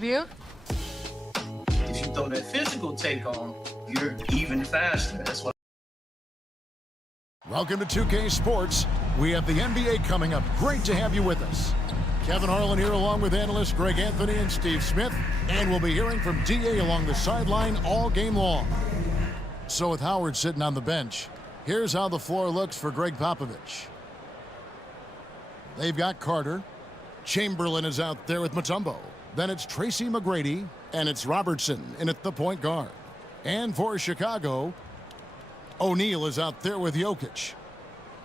View? If you throw that physical take on, you're even faster. That's why. Welcome to 2K Sports. We have the NBA coming up. Great to have you with us. Kevin Harlan here along with analysts Greg Anthony and Steve Smith. And we'll be hearing from DA along the sideline all game long. So with Howard sitting on the bench, here's how the floor looks for Greg Popovich. They've got Carter. Chamberlain is out there with Mutombo. Then it's Tracy McGrady, and it's Robertson in at the point guard. And for Chicago, O'Neal is out there with Jokic.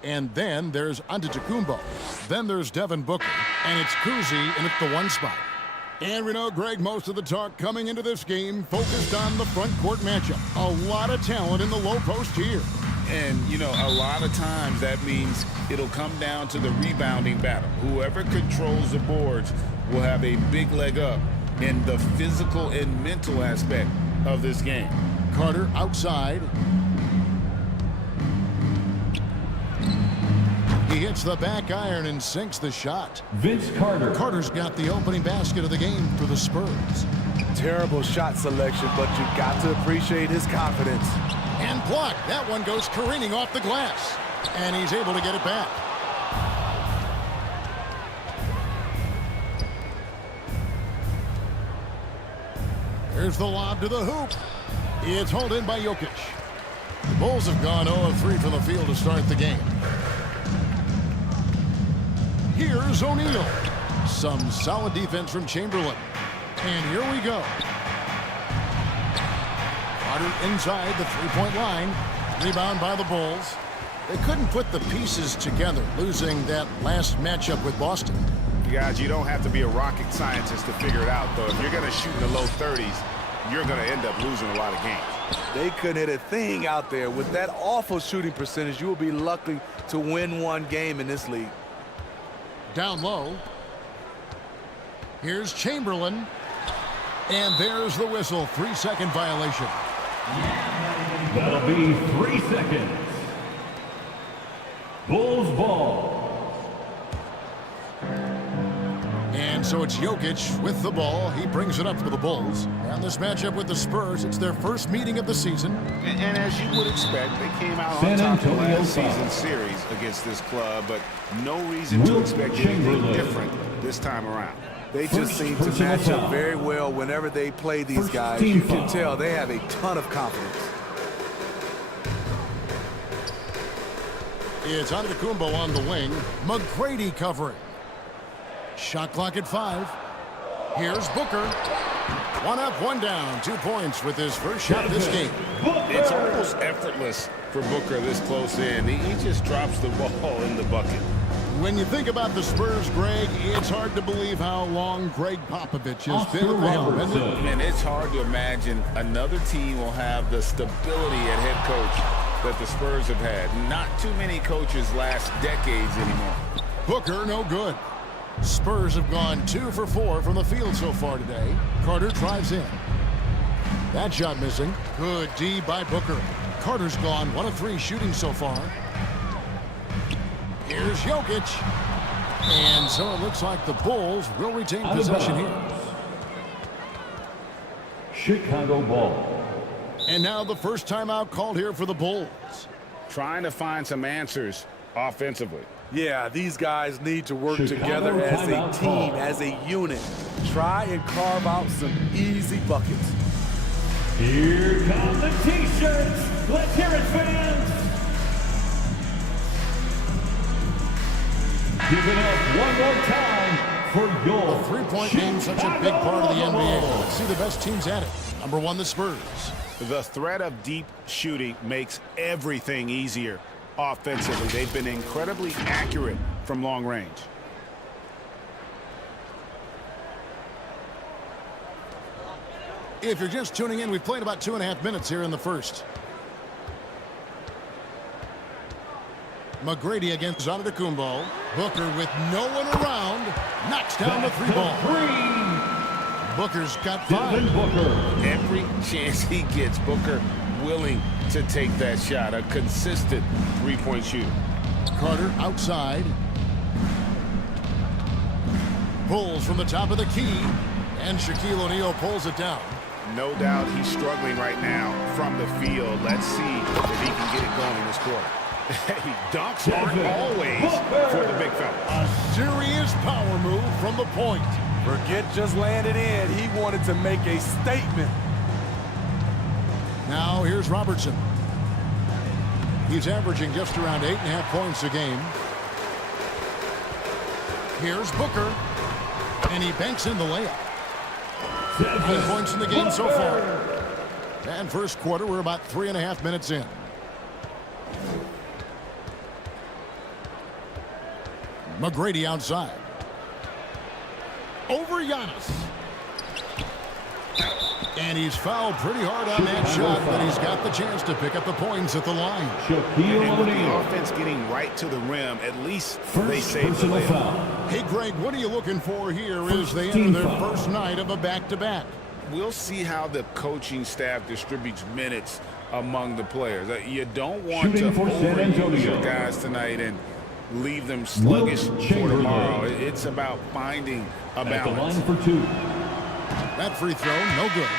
And then there's Antetokounmpo. Then there's Devin Booker, and it's Kuzi in at the one spot. And we know, Greg, most of the talk coming into this game focused on the front court matchup. A lot of talent in the low post here. And, you know, a lot of times that means it'll come down to the rebounding battle. Whoever controls the boards will have a big leg up in the physical and mental aspect of this game. Carter outside. He hits the back iron and sinks the shot. Vince Carter. Carter's got the opening basket of the game for the Spurs. Terrible shot selection, but you've got to appreciate his confidence. And blocked. That one goes careening off the glass. And he's able to get it back. Here's the lob to the hoop. It's hauled in by Jokic. The Bulls have gone 0 of 3 from the field to start the game. Here's O'Neal. Some solid defense from Chamberlain. And here we go. Carter inside the three-point line. Rebound by the Bulls. They couldn't put the pieces together, losing that last matchup with Boston. Guys, you don't have to be a rocket scientist to figure it out, though. If you're going to shoot in the low 30s, you're going to end up losing a lot of games. They couldn't hit a thing out there. With that awful shooting percentage, you will be lucky to win one game in this league. Down low. Here's Chamberlain. And there's the whistle. 3-second violation. That'll be 3 seconds. Bulls ball. And so it's Jokic with the ball. He brings it up for the Bulls. And this matchup with the Spurs, it's their first meeting of the season. And as you would expect, they came out on top of the last season series against this club, but no reason to expect anything different this time around. They just seem to match up very well whenever they play these guys. You can tell they have a ton of confidence. It's Antetokounmpo on the wing. McGrady covering. Shot clock at 5. Here's Booker. 1 up, 1 down. 2 points with his first shot of this game. It's almost effortless for Booker this close in. He just drops the ball in the bucket. When you think about the Spurs, Greg, it's hard to believe how long Greg Popovich has been with them. And it's hard to imagine another team will have the stability at head coach that the Spurs have had. Not too many coaches last decades anymore. Booker, no good. Spurs have gone 2 for 4 from the field so far today. Carter drives in. That shot missing. Good D by Booker. Carter's gone 1 of 3 shooting so far. Here's Jokic. And so it looks like the Bulls will retain possession here. Chicago ball. And now the first timeout called here for the Bulls. Trying to find some answers offensively. Yeah, these guys need to work together as a team, as a unit. Try and carve out some easy buckets. Here come the T-shirts. Let's hear it, fans. Give it up one more time for your three-point game, such a big part of the NBA. Let's see the best teams at it. Number 1, the Spurs. The threat of deep shooting makes everything easier offensively. They've been incredibly accurate from long range. If you're just tuning in, we've played about 2.5 minutes here in the first. McGrady against Antetokounmpo. Booker with no one around. Knocks down the 3-ball. Booker's got 5. Booker. Every chance he gets, Booker willing to take that shot. A consistent three-point shooter. Carter outside. Pulls from the top of the key. And Shaquille O'Neal pulls it down. No doubt he's struggling right now from the field. Let's see if he can get it going in this quarter. He dunks aren't always for the big fella. A serious power move from the point. Forget just laying it in. He wanted to make a statement. Now here's Robertson. He's averaging just around 8.5 points a game. Here's Booker. And he banks in the layup. 9 points in the game so far. And first quarter, we're about 3.5 minutes in. McGrady outside. Over Giannis. And he's fouled pretty hard on that shot, but he's got the chance to pick up the points at the line. And with the offense getting right to the rim, at least they saved the layup. Hey, Greg, what are you looking for here as they enter their first night of a back-to-back? We'll see how the coaching staff distributes minutes among the players. You don't want to overuse your guys tonight and leave them sluggish for tomorrow. It's about finding a balance. That free throw, no good.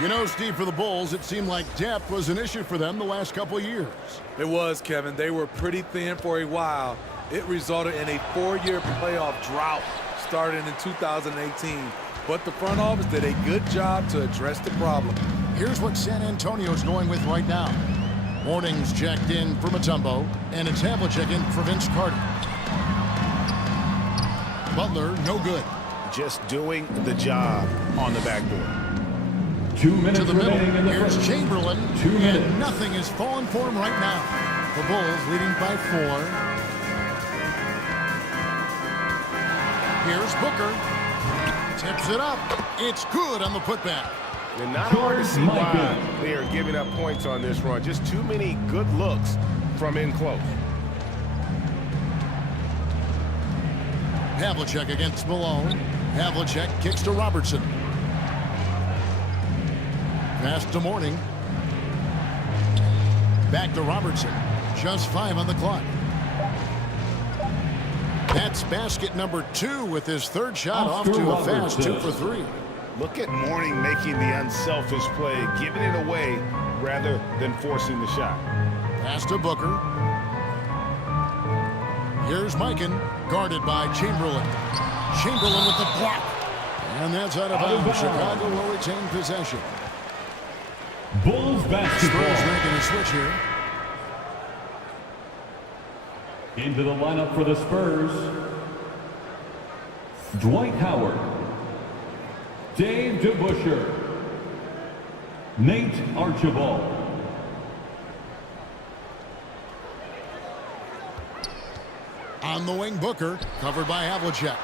You know, Steve, for the Bulls, it seemed like depth was an issue for them the last couple of years. It was, Kevin. They were pretty thin for a while. It resulted in a 4-year playoff drought starting in 2018. But the front office did a good job to address the problem. Here's what San Antonio's going with right now. Morning's checked in for Mutombo, and it's Havlicek in for Vince Carter. Butler, no good. Just doing the job on the backboard. 2 minutes to the middle. Here's Chamberlain, and nothing is falling for him right now. The Bulls leading by 4. Here's Booker. Tips it up. It's good on the putback. And not hard to see why they are giving up points on this run. Just too many good looks from in close. Havlicek against Malone. Havlicek kicks to Robertson. Pass to Morning. Back to Robertson. Just 5 on the clock. That's basket number 2 with his third shot off to a fast 2 for 3. Look at Morning making the unselfish play, giving it away rather than forcing the shot. Pass to Booker. Here's Mikan, guarded by Chamberlain. Chamberlain with the block. And that's out of bounds. Chicago will retain possession. Bulls basketball. Spurs making a switch here. Into the lineup for the Spurs, Dwight Howard, Dave DeBusschere, Nate Archibald. On the wing, Booker, covered by Havlicek.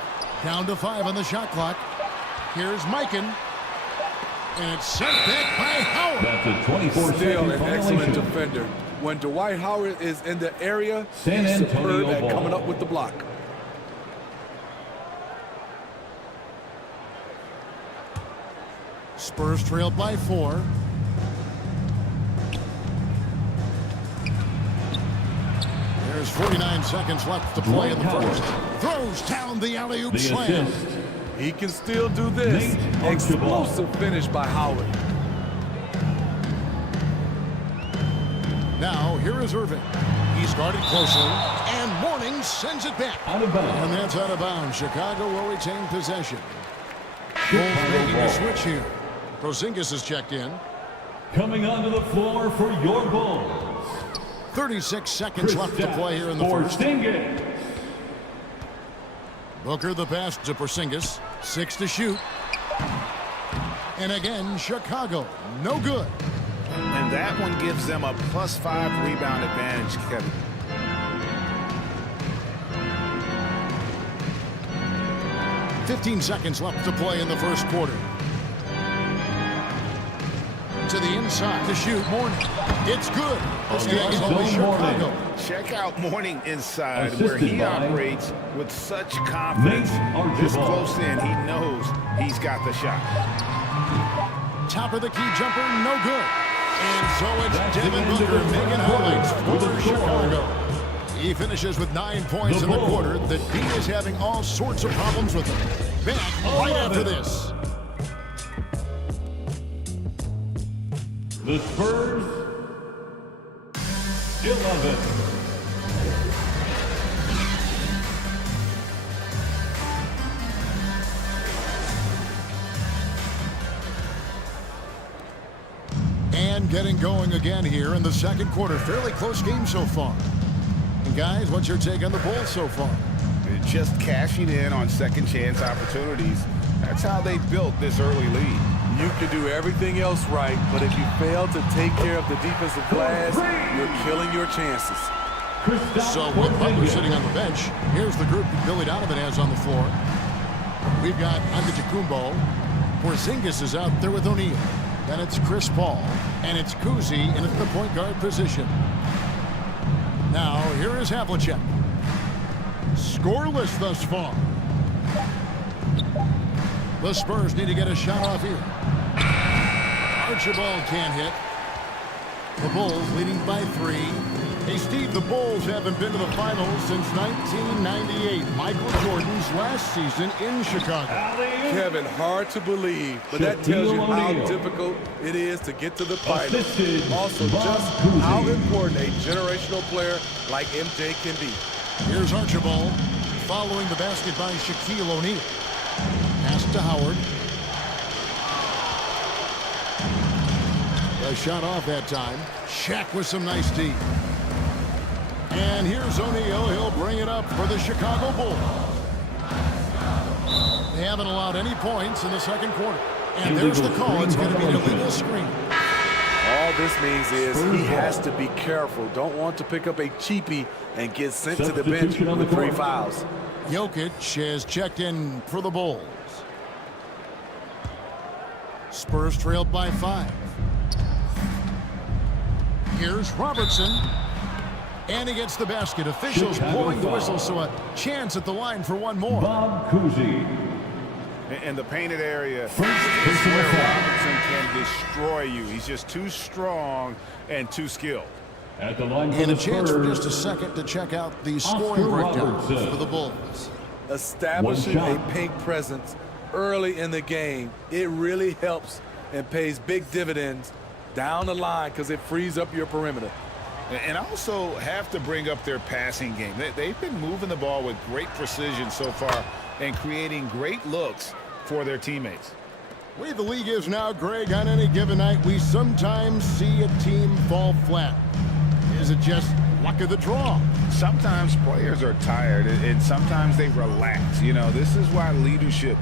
Down to 5 on the shot clock. Here's Mikan. And it's sent back by Howard. That's a 24-second Still an excellent violation. defender. When Dwight Howard is in the area, San he's Antonio superb at ball. coming up with the block. Spurs trailed by 4. There's 49 seconds left to play in the first. Throws down the alley-oop The slam. assist. He can still do this. Nate Archibald. Explosive finish by Howard. Now, here is Irving. He's guarded closely, and Morning sends it back. Out of bounds. And that's out of bounds. Chicago will retain possession. Bulls making a switch here. Porzingis is checked in. Coming onto the floor for your Bulls, 36 seconds left to play here in the first. Porzingis. Booker the pass to Porzingis. 6 to shoot. And again, Chicago. No good. And that one gives them a +5 rebound advantage, Kevin. $15 seconds left to play in the first quarter. To the inside to shoot. Morning. It's good. This game is only Chicago. Check out Morning inside, Assisted where he by operates with such confidence. Nate Archibald. This close in, he knows he's got the shot. Top of the key jumper, no good. And so it's That's the Devin end of Booker the making third highlights quarter for for the score. Chicago. He finishes with 9 points The in the Bulls. quarter. The D is having all sorts of problems with him. Back right after this. The Spurs, 11. And getting going again here in the second quarter. Fairly close game so far. And guys, what's your take on the Bulls so far? They're just cashing in on second chance opportunities. That's how they built this early lead. You can do everything else right, but if you fail to take care of the defensive glass, you're killing your chances. So with Butler sitting on the bench, here's the group that Billy Donovan has on the floor. We've got Antetokounmpo. Porzingis is out there with O'Neal. Then it's Chris Paul, and it's Kuzi in at the point guard position. Now, here is Havlicek. Scoreless thus far. The Spurs need to get a shot off here. Archibald can't hit. The Bulls leading by 3. Hey, Steve, the Bulls haven't been to the finals since 1998, Michael Jordan's last season in Chicago. Kevin, hard to believe, but that tells you how difficult it is to get to the finals. Also, just how important a generational player like MJ can be. Here's Archibald following the basket by Shaquille O'Neal. Pass to Howard. A shot off that time. Shaq with some nice D. And here's O'Neal. He'll bring it up for the Chicago Bulls. They haven't allowed any points in the second quarter. And there's the call. It's going to be an illegal screen. All this means is he has to be careful. Don't want to pick up a cheapie and get sent to the bench with 3 fouls. Jokic has checked in for the Bulls. Spurs trailed by 5. Here's Robertson. And he gets the basket. Officials blowing the whistle, so a chance at the line for one more. Bob Cousy. In the painted area, this is where Robertson can destroy you. He's just too strong and too skilled. At the line for And a the chance for Spurs, just a second to check out the scoring breakdown for the Bulls. Establishing a paint presence early in the game, it really helps and pays big dividends down the line because it frees up your perimeter. And also have to bring up their passing game. They've been moving the ball with great precision so far and creating great looks for their teammates. The way the league is now, Greg, on any given night, we sometimes see a team fall flat. Is it just luck of the draw? Sometimes players are tired and sometimes they relax. You know, this is why leadership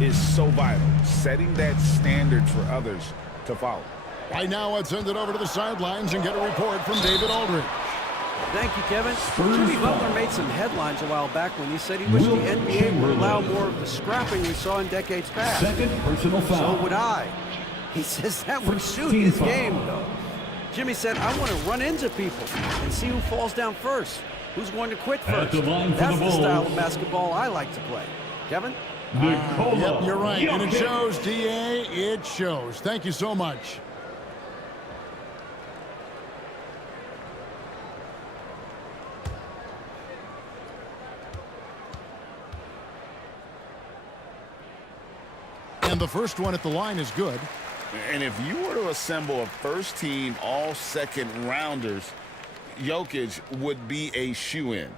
is so vital, setting that standard for others to follow. Right now, let's send it over to the sidelines and get a report from David Aldridge. Thank you, Kevin. Jimmy Butler made some headlines a while back when he said he wished the NBA would allow more of the scrapping we saw in decades past. second personal foul. So would I. He says that would suit his game, though. Jimmy said, I want to run into people and see who falls down first. Who's going to quit first? That's the style of basketball I like to play. Kevin? Yep, you're right. And it shows, D.A. It shows. Thank you so much. And the first one at the line is good. And if you were to assemble a first-team all-second rounders, Jokic would be a shoo-in.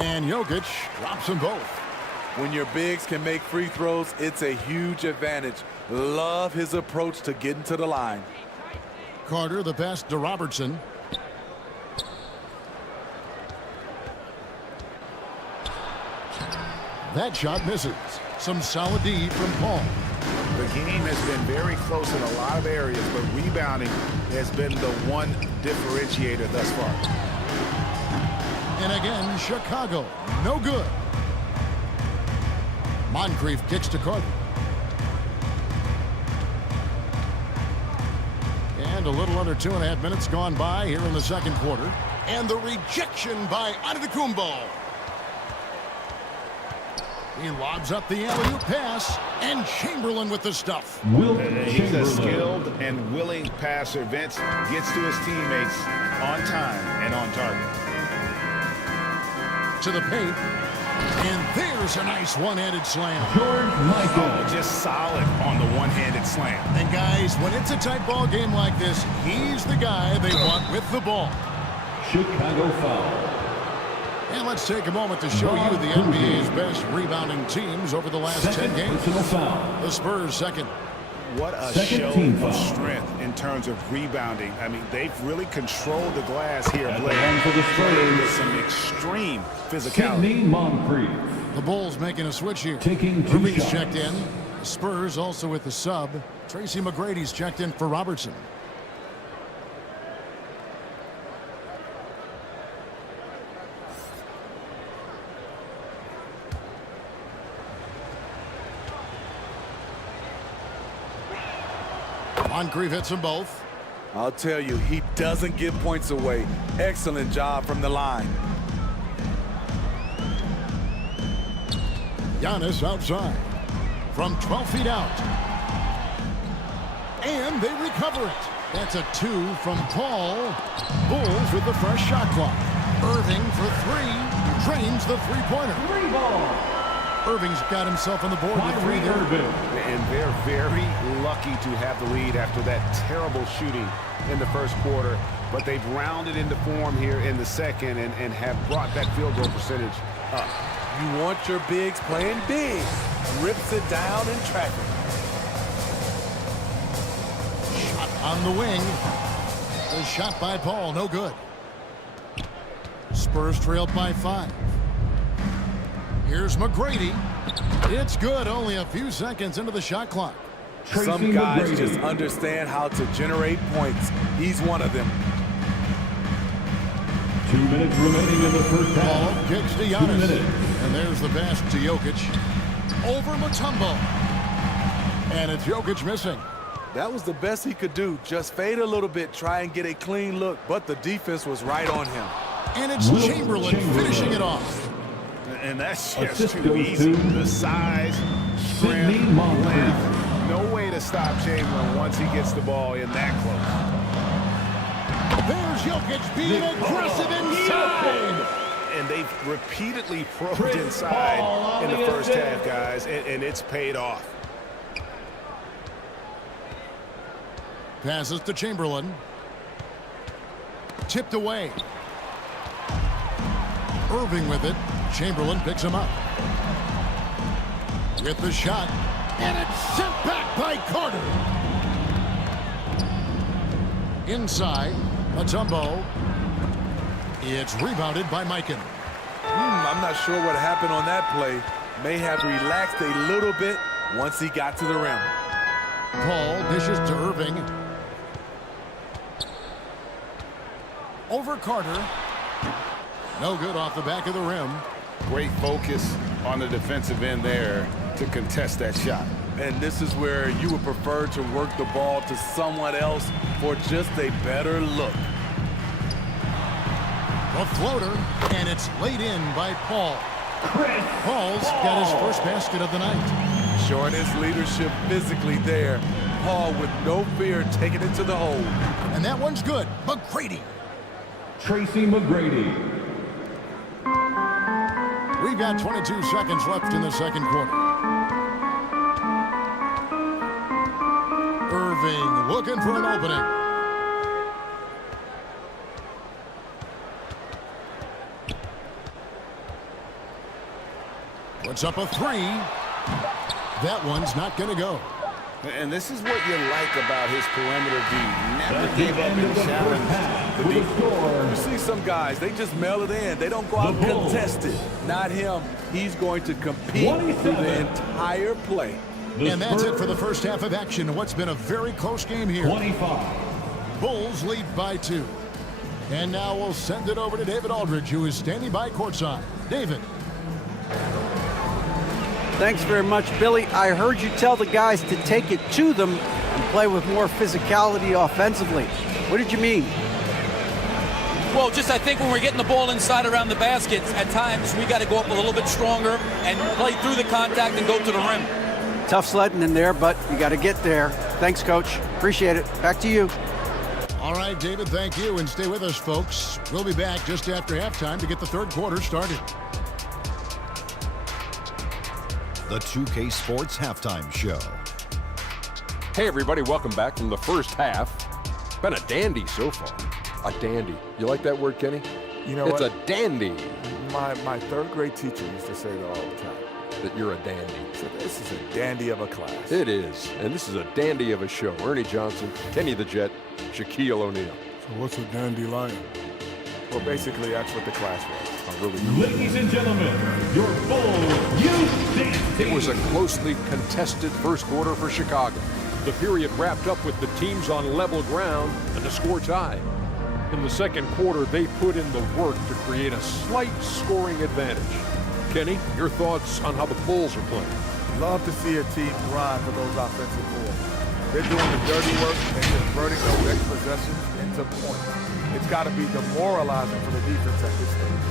And Jokic drops them both. When your bigs can make free throws, it's a huge advantage. Love his approach to getting to the line. Carter, the pass to Robertson. That shot misses. Some solid D from Paul. The game has been very close in a lot of areas, but rebounding has been the one differentiator thus far. And again, Chicago, no good. Moncrief kicks to Carter. And a little under 2.5 minutes gone by here in the second quarter. And the rejection by Antetokounmpo. He lobs up the alley-oop pass, and Chamberlain with the stuff. He's a skilled and willing passer. Vince gets to his teammates on time and on target. to the paint. And there's a nice one-handed slam. Just solid on the one-handed slam. And guys, when it's a tight ball game like this, he's the guy they want with the ball. Chicago foul. And let's take a moment to show you the NBA's best rebounding teams over the last 10 games. The Spurs second. What a Second show team of foul. strength in terms of rebounding. I mean, they've really controlled the glass here, At the Blake. line for the Spurs. With some extreme physicality. Sidney Moncrief. The Bulls making a switch here. Taking 2 Irving's shots. checked in. The Spurs also with the sub. Tracy McGrady's checked in for Robertson. Moncrief hits them both. I'll tell you, he doesn't give points away. Excellent job from the line. Giannis outside from 12 feet out. And they recover it. That's a 2 from Paul. Bulls with the fresh shot clock. Irving for 3. Drains the three-pointer. 3 ball. Irving's got himself on the board with 3 there. And they're very lucky to have the lead after that terrible shooting in the first quarter. But they've rounded into form here in the second and have brought that field goal percentage up. You want your bigs playing big. Rips it down in traffic. Shot on the wing. The shot by Paul, no good. Spurs trailed by 5. Here's McGrady. It's good, only a few seconds into the shot clock. Some guys just understand how to generate points. He's one of them. 2 minutes remaining in the first Ball half. kicks to 2 Giannis. minutes. And there's the pass to Jokic. Over Mutombo. And it's Jokic missing. That was the best he could do. Just fade a little bit, try and get a clean look. But the defense was right on him. And it's Chamberlain finishing it off. And that's Assist just too goes easy. to The size, Sidney strength, Moncrief. length. No way to stop Chamberlain once he gets the ball in that close. There's Jokic being aggressive inside. And they've repeatedly probed inside in the first half, guys, and it's paid off. Passes to Chamberlain. Tipped away. Irving with it. Chamberlain picks him up. With the shot. And it's sent back by Carter. Inside. Mutombo. It's rebounded by Mikan. I'm not sure what happened on that play. May have relaxed a little bit once he got to the rim. Paul dishes to Irving. Over Carter. No good off the back of the rim. Great focus on the defensive end there to contest that shot. And this is where you would prefer to work the ball to someone else for just a better look. A floater, and it's laid in by Paul. Paul's got his first basket of the night. Showing his leadership physically there. Paul with no fear taking it to the hole. And that one's good. McGrady. Tracy McGrady. We've got 22 seconds left in the second quarter. Irving looking for an opening. Puts up a 3. That one's not going to go. And this is what you like about his perimeter D. Never That's the gave up end of and the first challenged half the with a deep. score. You see some guys, they just mail it in. They don't go out and The Bulls. contest it. Not him. He's going to compete through the entire play. And that's it for the first half of action in what's been a very close game here. 25. Bulls lead by 2. And now we'll send it over to David Aldridge, who is standing by courtside. David. Thanks very much, Billy. I heard you tell the guys to take it to them and play with more physicality offensively. What did you mean? Well, just I think when we're getting the ball inside around the basket, at times we got to go up a little bit stronger and play through the contact and go to the rim. Tough sledding in there, but you got to get there. Thanks, Coach. Appreciate it. Back to you. All right, David, thank you. And stay with us, folks. We'll be back just after halftime to get the third quarter started. the 2K Sports Halftime Show. Hey everybody, welcome back from the first half. Been a dandy so far. A dandy. You like that word, Kenny? You know it's what? a dandy. My third grade teacher used to say that all the time. That you're a dandy. So this is a dandy of a class. It is. And this is a dandy of a show. Ernie Johnson, Kenny the Jet, Shaquille O'Neal. So what's a dandelion? Well, basically, that's what the class was. Ladies and gentlemen, your Bulls Youth Dance Team. It was a closely contested first quarter for Chicago. The period wrapped up with the teams on level ground and the score tied. In the second quarter, they put in the work to create a slight scoring advantage. Kenny, your thoughts on how the Bulls are playing? Love to see a team thrive for those offensive boards. They're doing the dirty work and converting those next possessions into points. It's got to be demoralizing for the defense at this stage.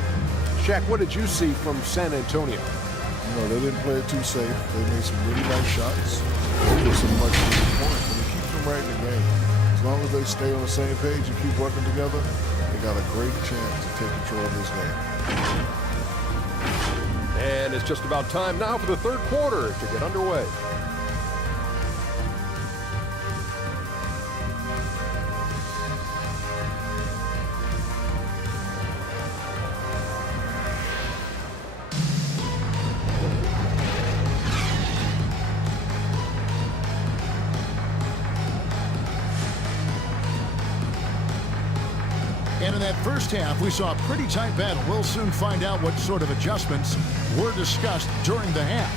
Shaq, what did you see from San Antonio? You know, they didn't play it too safe. They made some really nice shots. They put some much points, and it keeps them right in the game. As long as they stay on the same page and keep working together, they got a great chance to take control of this game. And it's just about time now for the third quarter to get underway. And in that first half, we saw a pretty tight battle. We'll soon find out what sort of adjustments were discussed during the half.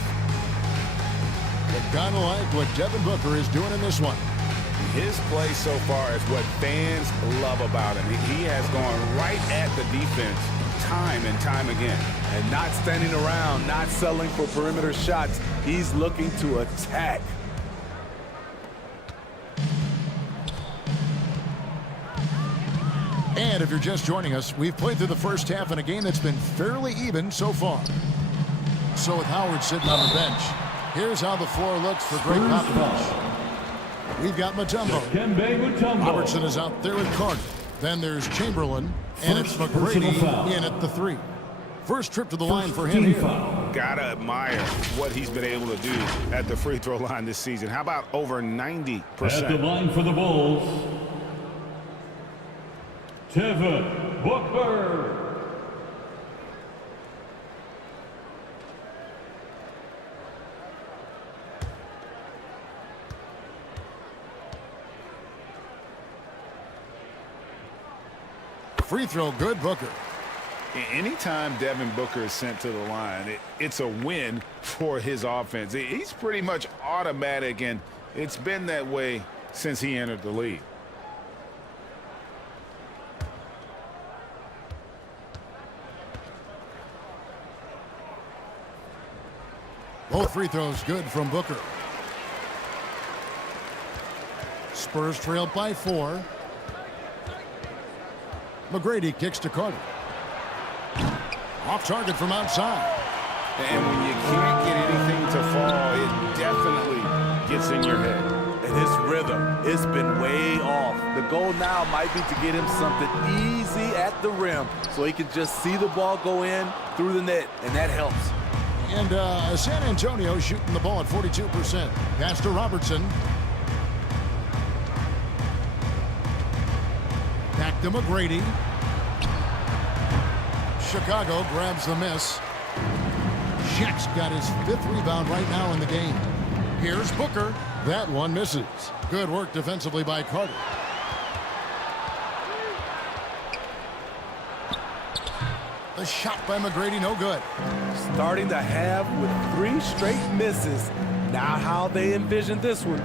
But kind of like what Devin Booker is doing in this one. His play so far is what fans love about him. He has gone right at the defense time and time again. And not standing around, not settling for perimeter shots. He's looking to attack. And if you're just joining us, we've played through the first half in a game that's been fairly even so far. So with Howard sitting on the bench, here's how the floor looks for Greg Popovich. We've got Mutombo. Robertson is out there with Carter. Then there's Chamberlain, and it's McGrady in at the 3. First trip to the line for him here. Gotta admire what he's been able to do at the free throw line this season. How about over 90%? At the line for the Bulls, Devin Booker. Free throw, good, Booker. Anytime Devin Booker is sent to the line, it's a win for his offense. He's pretty much automatic, and it's been that way since he entered the league. Both free throws good from Booker. Spurs trailed by 4. McGrady kicks to Carter. Off target from outside. And when you can't get anything to fall, it definitely gets in your head. And his rhythm, it's been way off. The goal now might be to get him something easy at the rim so he can just see the ball go in through the net, and that helps. And San Antonio shooting the ball at 42%. Pass to Robertson. Back to McGrady. Chicago grabs the miss. Shaq's got his 5th rebound right now in the game. Here's Booker. That one misses. Good work defensively by Carter. The shot by McGrady, no good. Starting the half with 3 straight misses. Now how they envision this one.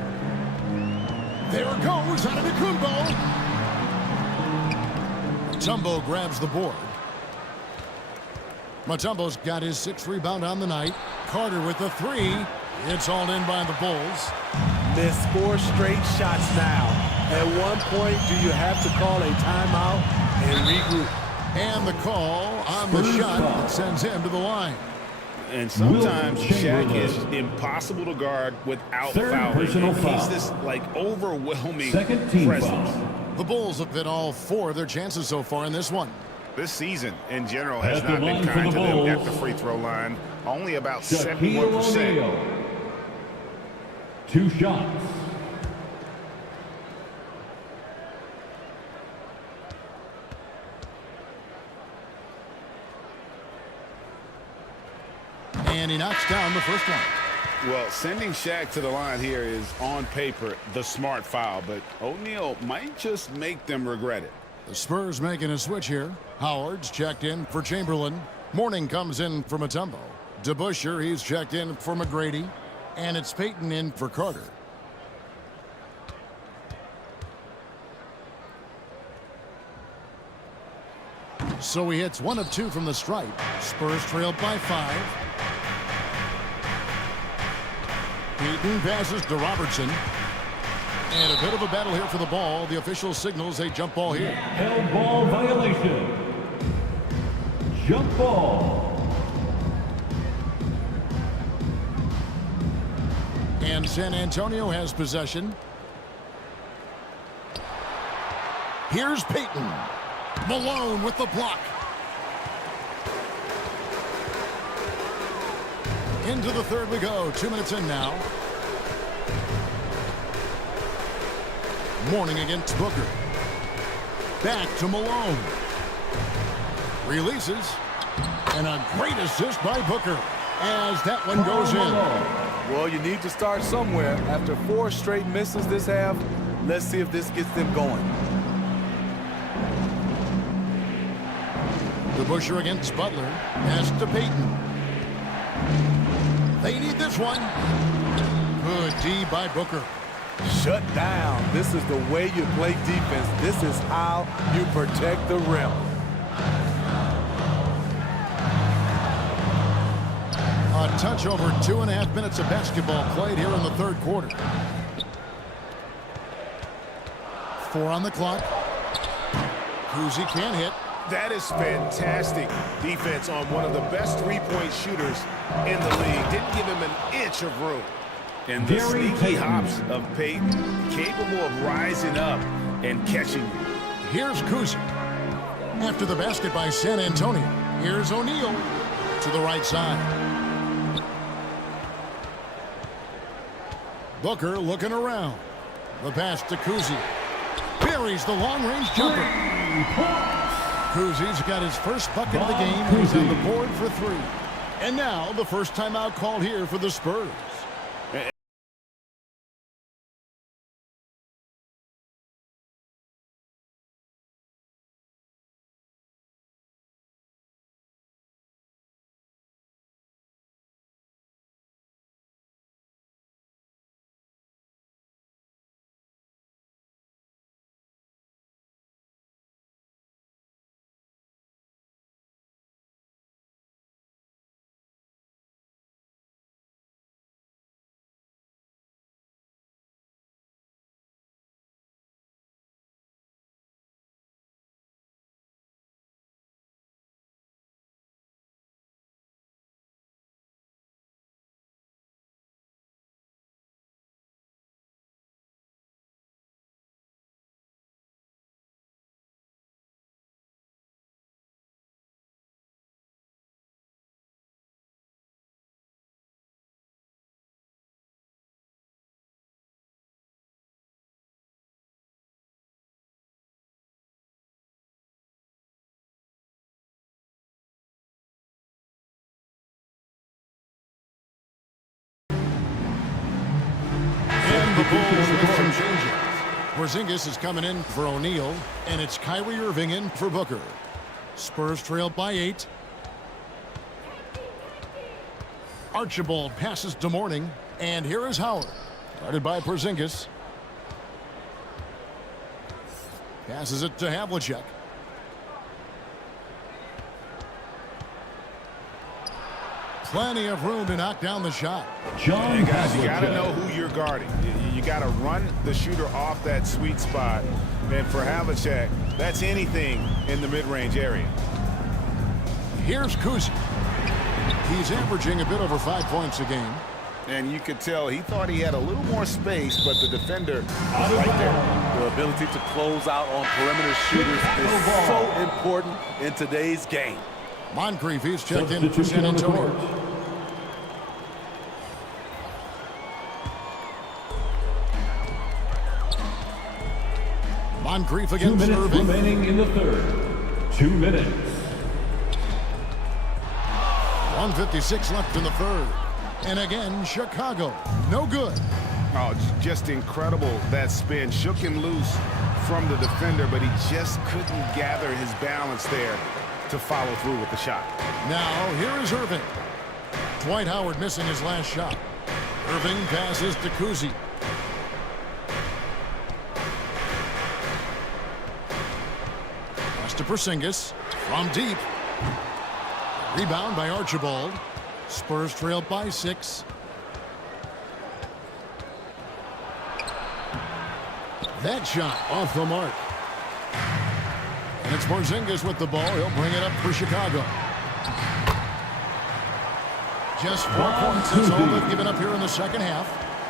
There it goes out of the Kumbo. Mutombo grabs the board. Mutombo's got his 6th rebound on the night. Carter with the 3. It's all in by the Bulls. Missed 4 straight shots now. At one point, do you have to call a timeout and regroup? And the call on the shot that sends him to the line. And sometimes Shaq is impossible to guard without fouling. He's this like overwhelming presence. The Bulls have been all 4 of their chances so far in this one. This season, in general, has not been kind to them at the free throw line. Only about 71%. 2 shots. And he knocks down the first one. Well, sending Shaq to the line here is, on paper, the smart foul, but O'Neal might just make them regret it. The Spurs making a switch here. Howard's checked in for Chamberlain. Mourning comes in for Mutombo. DeBusschere, he's checked in for McGrady. And it's Payton in for Carter. So he hits 1 of 2 from the stripe. Spurs trailed by 5. Payton passes to Robertson. And a bit of a battle here for the ball. The official signals a jump ball here. Held ball violation. Jump ball. And San Antonio has possession. Here's Payton. Malone with the block. Into the third we go. 2 minutes in now. Mourning against Booker. Back to Malone. Releases. And a great assist by Booker as that one goes in. Well, you need to start somewhere. After 4 straight misses this half, let's see if this gets them going. DeBusschere against Butler. Pass to Payton. They need this one. Good D by Booker. Shut down. This is the way you play defense. This is how you protect the rim. A touch over 2.5 minutes of basketball played here in the third quarter. 4 on the clock. Kuzi can't hit. That is fantastic defense on one of the best three-point shooters in the league. Didn't give him an inch of room. And the sneaky hops of Payton, capable of rising up and catching you. Here's Kuzi. After the basket by San Antonio. Here's O'Neal to the right side. Booker looking around. The pass to Kuzi. Buries the long-range jumper. Kuzi's got his first bucket of the game. He's on the board for 3. And now the first timeout called here for the Spurs. The Bulls with some changes. Porzingis is coming in for O'Neal, and it's Kyrie Irving in for Booker. Spurs trailed by 8. Archibald passes to Mourning, and here is Howard. Guarded by Porzingis. Passes it to Havlicek. Plenty of room to knock down the shot. Hey guys, you got to know who you're guarding. You got to run the shooter off that sweet spot. And for Havlicek, that's anything in the mid-range area. Here's Kuzi. He's averaging a bit over 5 points a game. And you could tell he thought he had a little more space, but the defender was right there. The ability to close out on perimeter shooters is so important in today's game. Moncrief is checked in for San Antonio. Moncrief 2 against minutes Irving. remaining in the third. 2 minutes. 1:56 left in the third. And again, Chicago, no good. Oh, just incredible. That spin shook him loose from the defender, but he just couldn't gather his balance there to follow through with the shot. Now, here is Irving. Dwight Howard missing his last shot. Irving passes to Kuzi. Pass to Porzingis from deep. Rebound by Archibald. Spurs trailed by 6. That shot off the mark. And it's Porzingis with the ball. He'll bring it up for Chicago. Just 4 points. That's all they've given up here in the second half.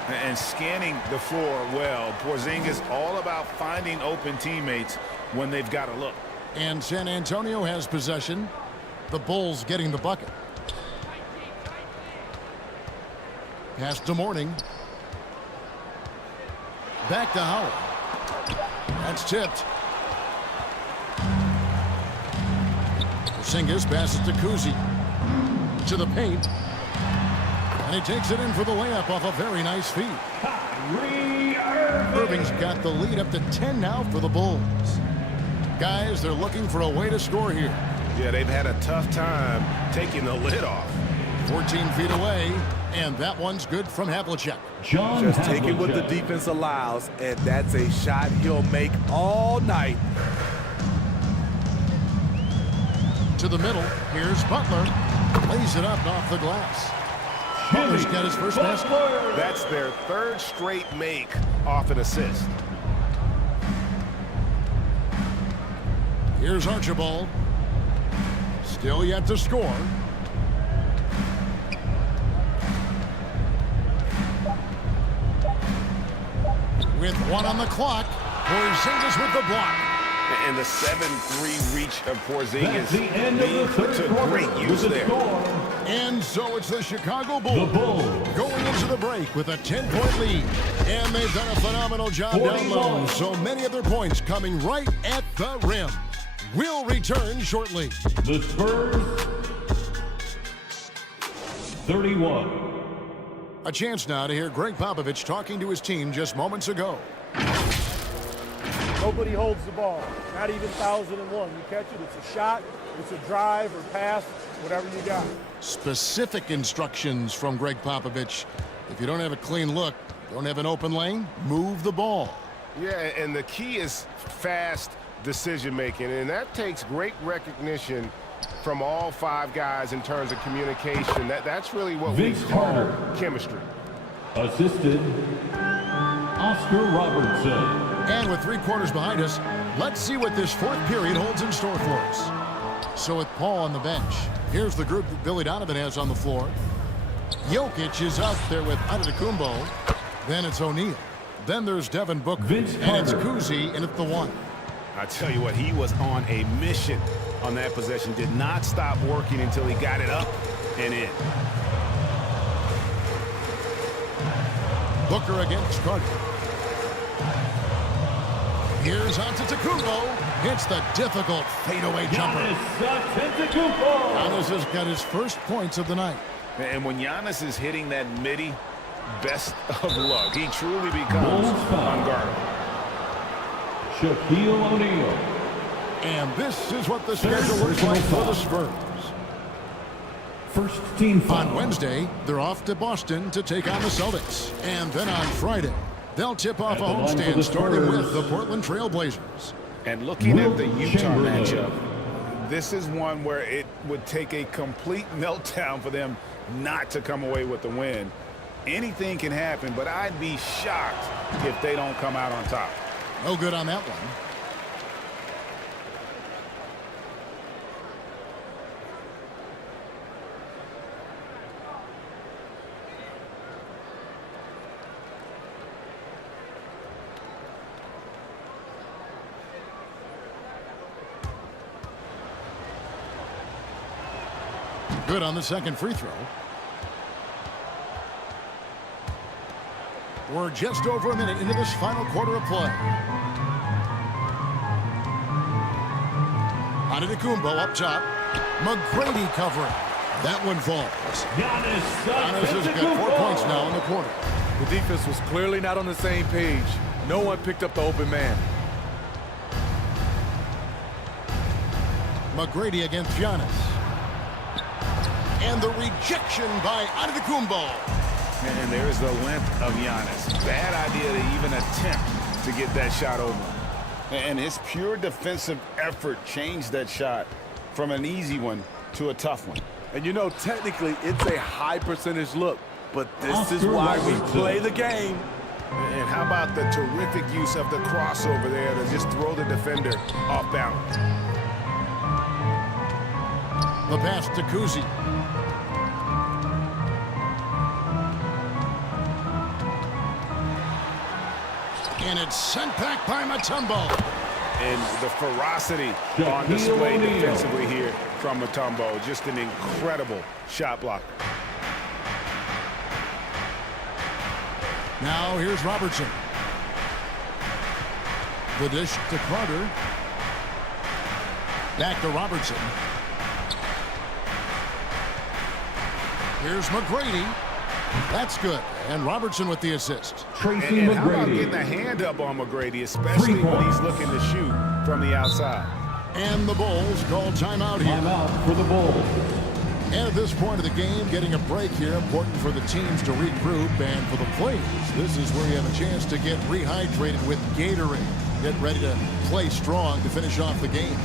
And scanning the floor well. Porzingis all about finding open teammates when they've got a look. And San Antonio has possession. The Bulls getting the bucket. Pass to Morning. Back to Howard. That's tipped. Porzingis passes to Kuzi. To the paint. And he takes it in for the layup off a very nice feed. Irving's got the lead up to 10 now for the Bulls. Guys, they're looking for a way to score here. Yeah, they've had a tough time taking the lid off. 14 feet away, and that one's good from Havlicek. Just taking what the defense allows, and that's a shot he'll make all night. To the middle, here's Butler. Lays it up off the glass. Butler's got his first basket. That's their third straight make off an assist. Here's Archibald. Still yet to score. With 1 on the clock, Porzingis with the block. And the 7-3 reach of Porzingis being put to great use there. And so it's the Chicago Bulls going into the break with a 10-point lead. And they've done a phenomenal job down low. So many of their points coming right at the rim. We'll return shortly. The Spurs 31. A chance now to hear Greg Popovich talking to his team just moments ago. Nobody holds the ball, not even 1,001. You catch it, it's a shot, it's a drive or pass, whatever you got. Specific instructions from Greg Popovich. If you don't have a clean look, don't have an open lane, move the ball. Yeah, and the key is fast decision-making, and that takes great recognition from all 5 guys in terms of communication. That's really what we call chemistry. Assisted, Oscar Robertson. And with 3 quarters behind us, let's see what this 4th period holds in store for us. So with Paul on the bench, here's the group that Billy Donovan has on the floor. Jokic is out there with Antetokounmpo. Then it's O'Neal. Then there's Devin Booker. And it's Kuzi in at the 1. I tell you what, he was on a mission on that possession. Did not stop working until he got it up and in. Booker against Carter. Here's Antetokounmpo. Hits the difficult fadeaway jumper. Giannis has got his first points of the night. And when Giannis is hitting that midi, best of luck. He truly becomes unguardable. Shaquille O'Neal. And this is what the schedule looks like for the Spurs. First team foul. On Wednesday, they're off to Boston to take on the Celtics. And then on Friday, they'll tip off a homestand starting with the Portland Trail Blazers. And looking at the Utah matchup, this is one where it would take a complete meltdown for them not to come away with the win. Anything can happen, but I'd be shocked if they don't come out on top. No good on that one. Good on the second free throw. We're just over a minute into this final quarter of play. Antetokounmpo up top. McGrady covering. That one falls. Giannis has got 4 points now in the quarter. The defense was clearly not on the same page. No one picked up the open man. McGrady against Giannis. And the rejection by Antetokounmpo. And there's the length of Giannis. Bad idea to even attempt to get that shot over. And his pure defensive effort changed that shot from an easy one to a tough one. And you know, technically, it's a high percentage look, but this is why we play the game. And how about the terrific use of the crossover there to just throw the defender off balance. The pass to Kuzi. And it's sent back by Mutombo. And the ferocity on display defensively here from Mutombo. Just an incredible shot blocker. Now here's Robertson. The dish to Carter. Back to Robertson. Here's McGrady. That's good. And Robertson with the assist. And how about getting a hand up on McGrady, especially when he's looking to shoot from the outside. And the Bulls call timeout here. Timeout for the Bulls. And at this point of the game, getting a break here, important for the teams to regroup. And for the players, this is where you have a chance to get rehydrated with Gatorade. Get ready to play strong to finish off the game.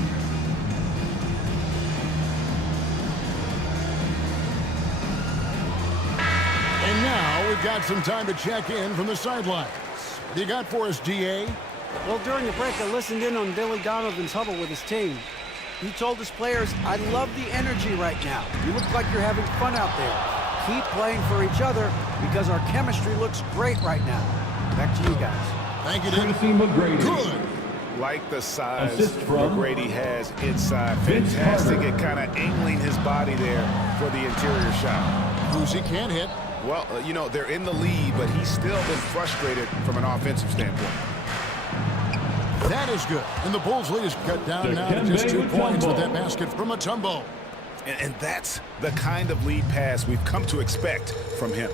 And now we've got some time to check in from the sidelines. What do you got for us, DA? Well, during the break, I listened in on Billy Donovan's huddle with his team. He told his players, I love the energy right now. You look like you're having fun out there. Keep playing for each other because our chemistry looks great right now. Back to you guys. Thank you, Dick. McGrady. Good. Like the size McGrady has inside. Fantastic at kind of angling his body there for the interior shot. Uzi can't hit. Well, you know, they're in the lead, but he's still been frustrated from an offensive standpoint. That is good. And the Bulls' lead is cut down now to just 2 points with that basket from Mutombo. And that's the kind of lead pass we've come to expect from him.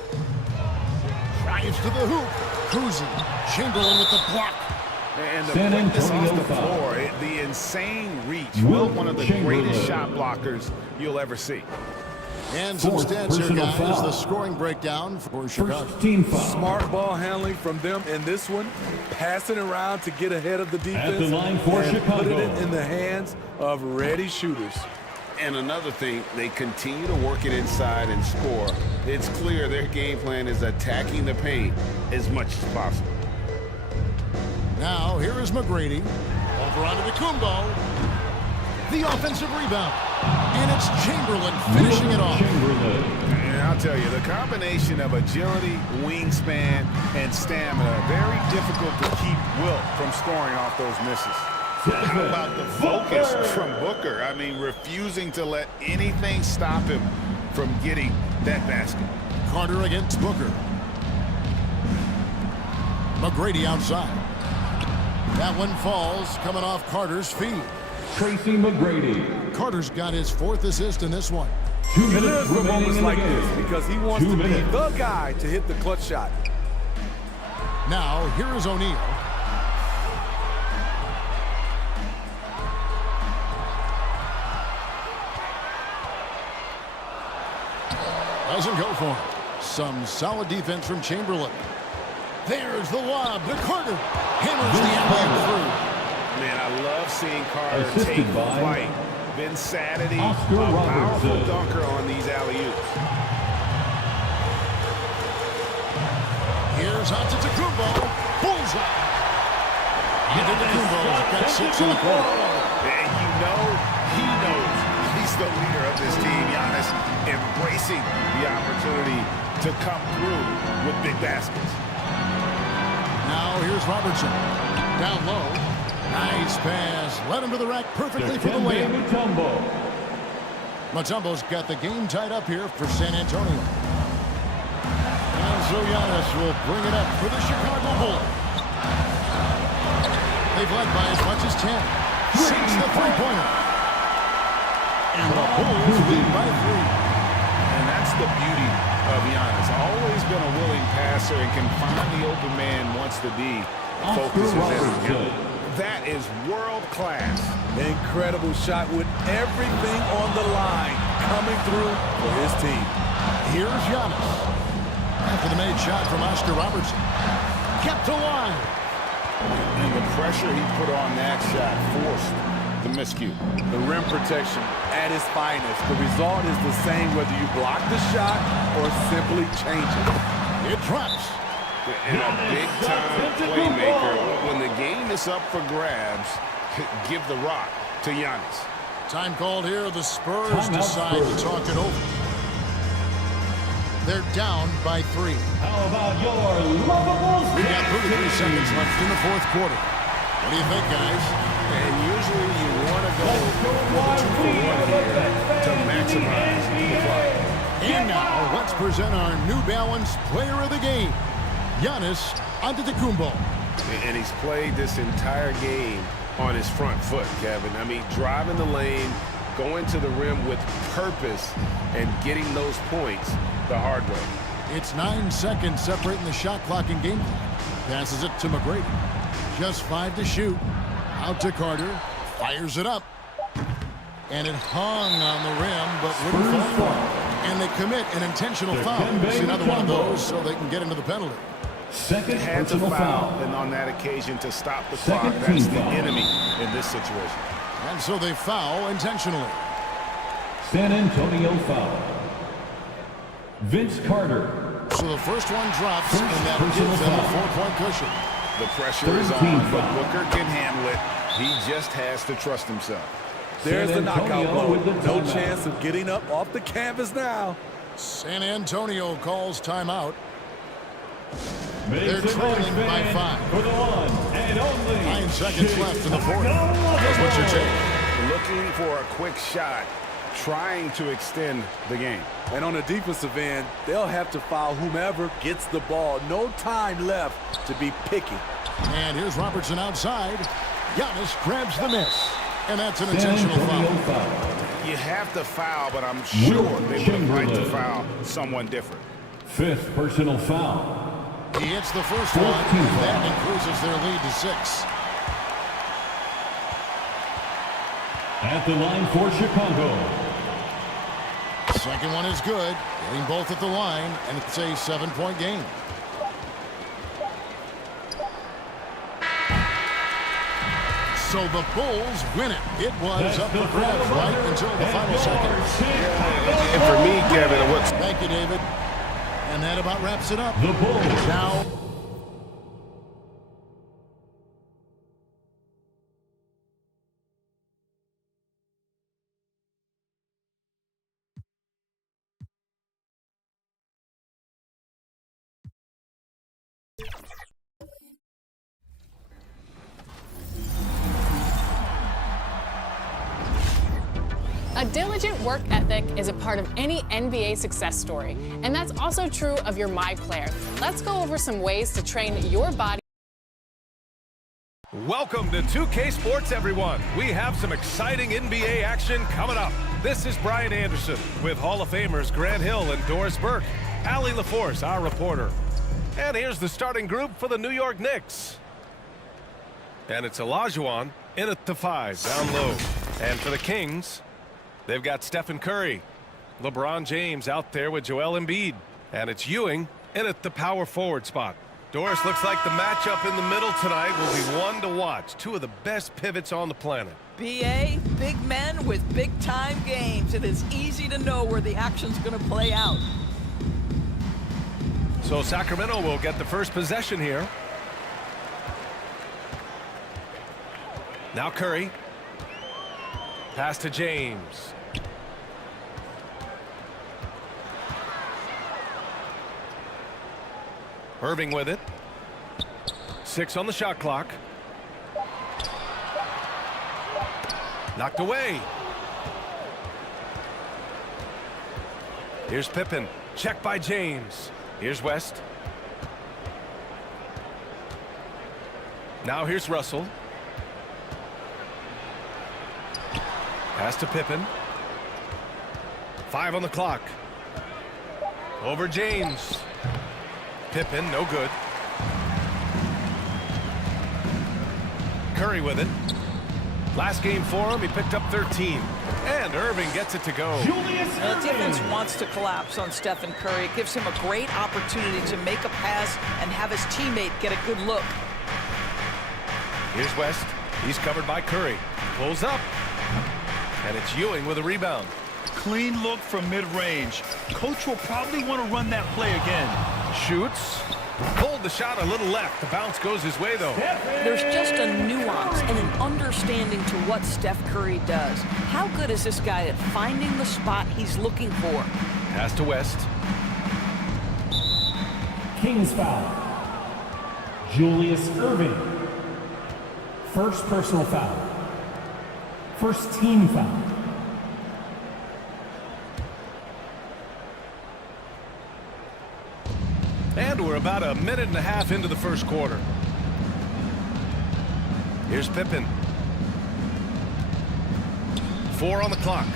Drives to the hoop. Kuzi. Chamberlain with the block. And the quickness off the floor, the insane reach. Well, one of the greatest shot blockers you'll ever see. And some stats here, guys. The scoring breakdown for Chicago. Smart ball handling from them in this one. Passing around to get ahead of the defense. At the line for Chicago. Put it in the hands of ready shooters. And another thing, they continue to work it inside and score. It's clear their game plan is attacking the paint as much as possible. Now, here is McGrady. Over onto the Kumbo. The offensive rebound. And it's Chamberlain finishing it off. And I'll tell you, the combination of agility, wingspan, and stamina, very difficult to keep Wilt from scoring off those misses. How about the focus from Booker? I mean, refusing to let anything stop him from getting that basket. Carter against Booker. McGrady outside. That one falls, coming off Carter's feet. Tracy McGrady. Carter's got his 4th assist in this one. 2 He minutes lives for remaining moments in the like game. this because he wants 2 to be minutes. the guy to hit the clutch shot. Now, here is O'Neal. Doesn't go for him. Some solid defense from Chamberlain. There's the lob to Carter. Hammers the alley through. Man, I love seeing Carter Assisted take by flight. Vincenity, a Oscar powerful Robertson. dunker on these alley-oops. Here's Antetokounmpo. Bullseye. Antetokounmpo's got 6 in the quarter. And you know he knows he's the leader of this team. Giannis embracing the opportunity to come through with big baskets. Now here's Robertson. Down low. Nice pass. Led him to the rack perfectly for the layup. Mutombo's got the game tied up here for San Antonio. And so Giannis will bring it up for the Chicago Bulls. They've led by as much as 10. 6 the three-pointer. And the Bulls lead by 3. And that's the beauty of Giannis. Always been a willing passer and can find the open man once the D focuses in on him. That is world class. Incredible shot with everything on the line coming through for his team. Here's Giannis. After the made shot from Oscar Robertson. Kept to line. And the pressure he put on that shot forced the miscue. The rim protection at its finest. The result is the same whether you block the shot or simply change it. It drops. And a big-time playmaker. When the game is up for grabs, give the rock to Giannis. Time called here. The Spurs decide to talk it over. They're down by 3. How about your lovable? We got 33 seconds left in the fourth quarter. What do you think, guys? And usually you want to go with a 2-for-1 here to maximize the clock. And now let's present our New Balance Player of the Game, Giannis Antetokounmpo. And he's played this entire game on his front foot, Kevin. I mean, driving the lane, going to the rim with purpose, and getting those points the hard way. It's 9 seconds separating the shot clock and game clock. Passes it to McGrady. Just 5 to shoot. Out to Carter. Fires it up. And it hung on the rim, but wouldn't fall. And they commit an intentional foul. It's another one of those so they can get into the penalty. Second had to foul, and on that occasion to stop the clock. That's the enemy in this situation. And so they foul intentionally. San Antonio foul. Vince Carter. So the first one drops, and that gives them a 4-point cushion. The pressure is on, but Booker can handle it. He just has to trust himself. There's the knockout blow. No chance of getting up off the canvas now. San Antonio calls timeout. They're trailing by 5. For the one and only 9 seconds left in the fourth. What's your take? Looking for a quick shot, trying to extend the game. And on the defensive end, they'll have to foul whomever gets the ball. No time left to be picky. And here's Robertson outside. Giannis grabs the miss. And that's an intentional foul. You have to foul, but I'm sure they would have liked to foul someone different. 5th personal foul. He hits the first one, and that increases their lead to 6. At the line for Chicago. Second one is good. Getting both at the line, and it's a 7-point game. So the Bulls win it. It was up for grabs right until the final seconds. And for me, Kevin, Thank you, David. And that about wraps it up. The Bulls now. A diligent work ethic is a part of any NBA success story, and that's also true of your My Player. Let's go over some ways to train your body. Welcome to 2K Sports, everyone. We have some exciting NBA action coming up. This is Brian Anderson with Hall of Famers Grant Hill and Doris Burke, Allie LaForce, our reporter. And here's the starting group for the New York Knicks. And it's Olajuwon in at the 5, down low. And for the Kings, they've got Stephen Curry, LeBron James out there with Joel Embiid. And it's Ewing in at the power forward spot. Doris, looks like the matchup in the middle tonight will be one to watch. Two of the best pivots on the planet. BA, big men with big-time games. It is easy to know where the action's going to play out. So Sacramento will get the first possession here. Now Curry. Pass to James. Irving with it. 6 on the shot clock. Knocked away. Here's Pippen. Check by James. Here's West. Now here's Russell. Pass to Pippen. 5 on the clock. Over James. Pippen, no good. Curry with it. Last game for him, he picked up 13. And Irving gets it to go. The defense wants to collapse on Stephen Curry. It gives him a great opportunity to make a pass and have his teammate get a good look. Here's West. He's covered by Curry. Pulls up. And it's Ewing with a rebound. Clean look from mid-range. Coach will probably want to run that play again. Shoots. Pulled the shot a little left. The bounce goes his way, though. There's just a nuance and an understanding to what Steph Curry does. How good is this guy at finding the spot he's looking for? Pass to West. Kings foul. Julius Irving. First personal foul. First team foul. And we're about a minute and a half into the first quarter. Here's Pippen. 4 on the clock.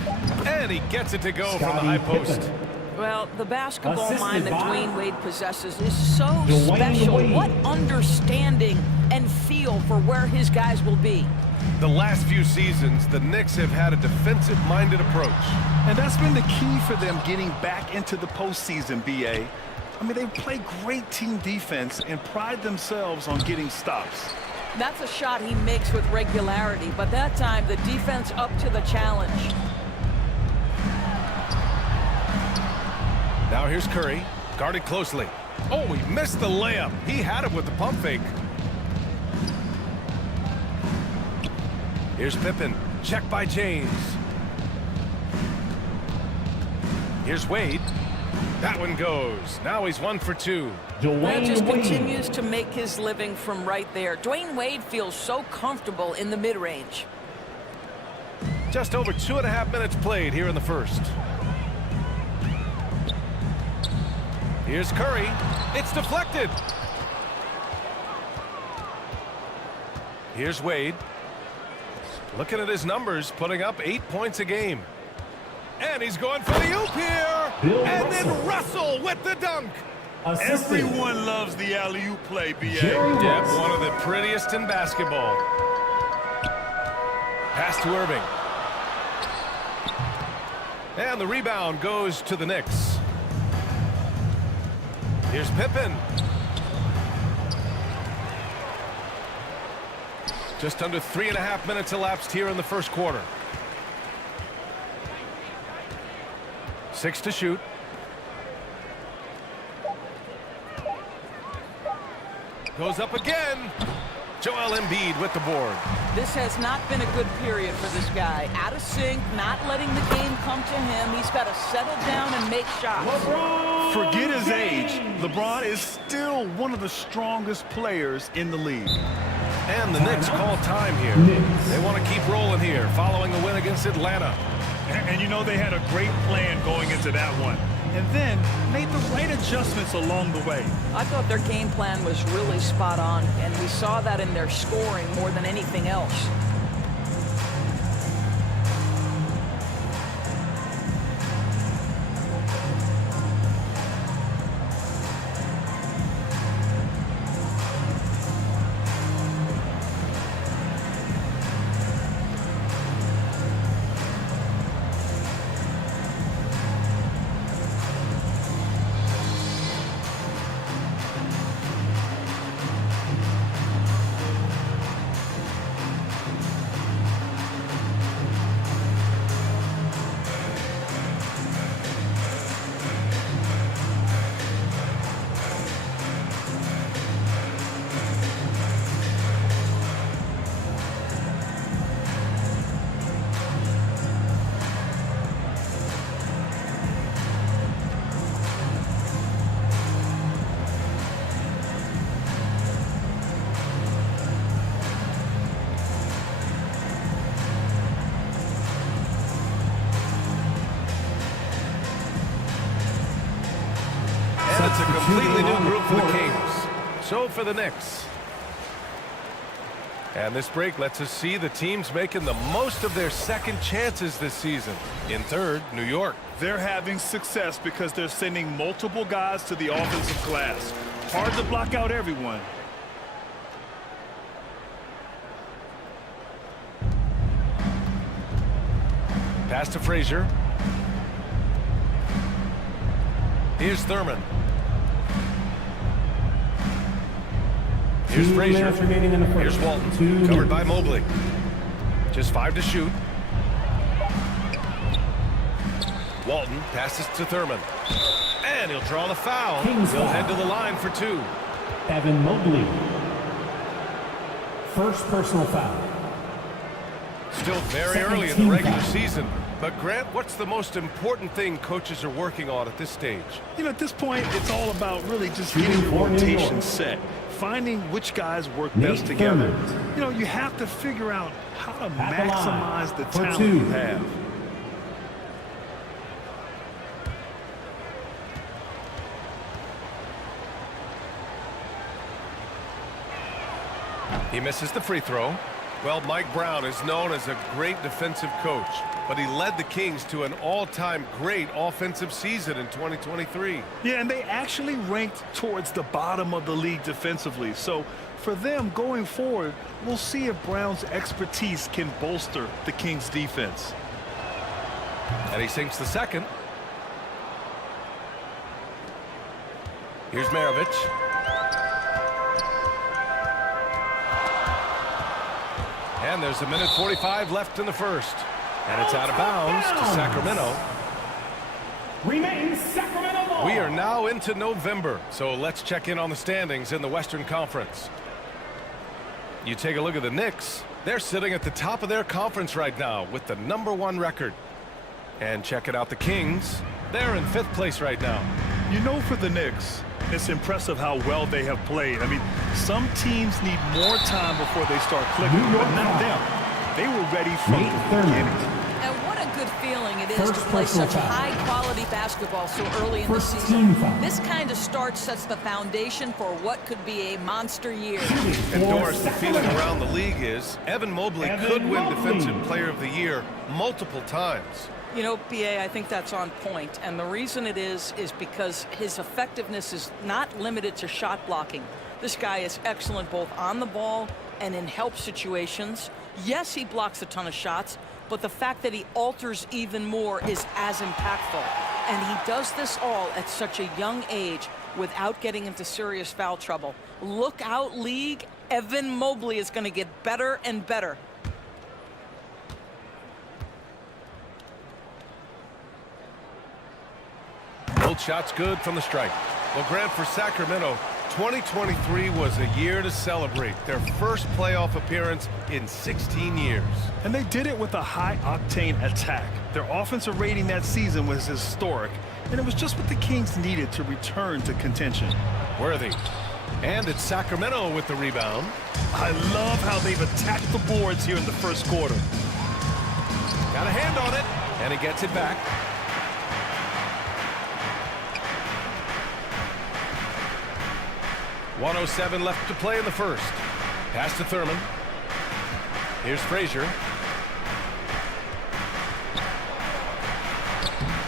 And he gets it to go from the high post. Well, the basketball mind that Dwayne Wade possesses is so special. What understanding and feel for where his guys will be. The last few seasons, the Knicks have had a defensive-minded approach. And that's been the key for them getting back into the postseason, B.A. I mean, they play great team defense and pride themselves on getting stops. That's a shot he makes with regularity, but that time the defense up to the challenge. Now here's Curry, guarded closely. Oh, he missed the layup. He had it with the pump fake. Here's Pippen, checked by James. Here's Wade. That one goes. Now he's 1 for 2. Dwayne just continues to make his living from right there. Dwayne Wade feels so comfortable in the mid-range. Just over 2.5 minutes played here in the first. Here's Curry. It's deflected. Here's Wade. Looking at his numbers, putting up 8 points a game. And he's going for the oop here. And then Russell with the dunk. Everyone loves the alley-oop play, B.A. Yeah, one of the prettiest in basketball. Pass to Irving. And the rebound goes to the Knicks. Here's Pippen. Just under 3.5 minutes elapsed here in the first quarter. 6 to shoot. Goes up again. Joel Embiid with the board. This has not been a good period for this guy. Out of sync, not letting the game come to him. He's got to settle down and make shots. Forget his age. LeBron is still one of the strongest players in the league. And the Knicks call time here. They want to keep rolling here following a win against Atlanta. And you know they had a great plan going into that one. And then made the right adjustments along the way. I thought their game plan was really spot on, and we saw that in their scoring more than anything else. So for the Knicks. And this break lets us see the teams making the most of their second chances this season. In third, New York. They're having success because they're sending multiple guys to the offensive glass. Hard to block out everyone. Pass to Frazier. Here's Thurman. Here's Frazier. Here's Walton. Covered by Mobley. Just 5 to shoot. Walton passes to Thurman. And he'll draw the foul. He'll head to the line for 2. Evan Mobley. First personal foul. Still very early in the regular season. But Grant, what's the most important thing coaches are working on at this stage? You know, at this point, it's all about really just getting the rotation set. Finding which guys work best together. You know, you have to figure out how to maximize the talent you have. He misses the free throw. Well, Mike Brown is known as a great defensive coach, but he led the Kings to an all-time great offensive season in 2023. Yeah, and they actually ranked towards the bottom of the league defensively. So for them going forward, we'll see if Brown's expertise can bolster the Kings' defense. And he sinks the second. Here's Maravich. And there's a minute 45 left in the first. And it's out of bounds to Sacramento. Remains Sacramento ball. We are now into November, so let's check in on the standings in the Western Conference. You take a look at the Knicks. They're sitting at the top of their conference right now with the #1 record. And check it out, the Kings. They're in 5th place right now. You know, for the Knicks, it's impressive how well they have played. I mean, some teams need more time before they start clicking, but not them. They were ready from the beginning. And what a good feeling it is to play such high-quality basketball so early in the season. This kind of start sets the foundation for what could be a monster year. And Doris, the feeling around the league is Evan Mobley could win Defensive Player of the Year multiple times. You know, BA, I think that's on point. And the reason it is because his effectiveness is not limited to shot blocking. This guy is excellent both on the ball and in help situations. Yes, he blocks a ton of shots, but the fact that he alters even more is as impactful. And he does this all at such a young age without getting into serious foul trouble. Look out, league. Evan Mobley is going to get better and better. Both shots good from the strike. Well, Grant, for Sacramento, 2023 was a year to celebrate. Their first playoff appearance in 16 years. And they did it with a high-octane attack. Their offensive rating that season was historic, and it was just what the Kings needed to return to contention. Worthy. And it's Sacramento with the rebound. I love how they've attacked the boards here in the first quarter. Got a hand on it, and he gets it back. .107 left to play in the first. Pass to Thurman. Here's Frazier.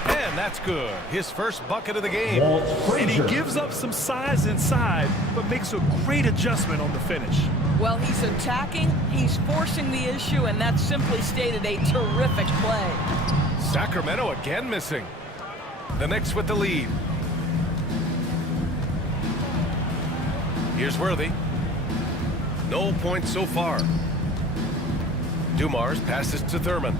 And that's good. His first bucket of the game. And he gives up some size inside, but makes a great adjustment on the finish. Well, he's attacking, he's forcing the issue, and that's simply stated a terrific play. Sacramento again missing. The Knicks with the lead. Here's Worthy. No points so far. Dumars passes to Thurman.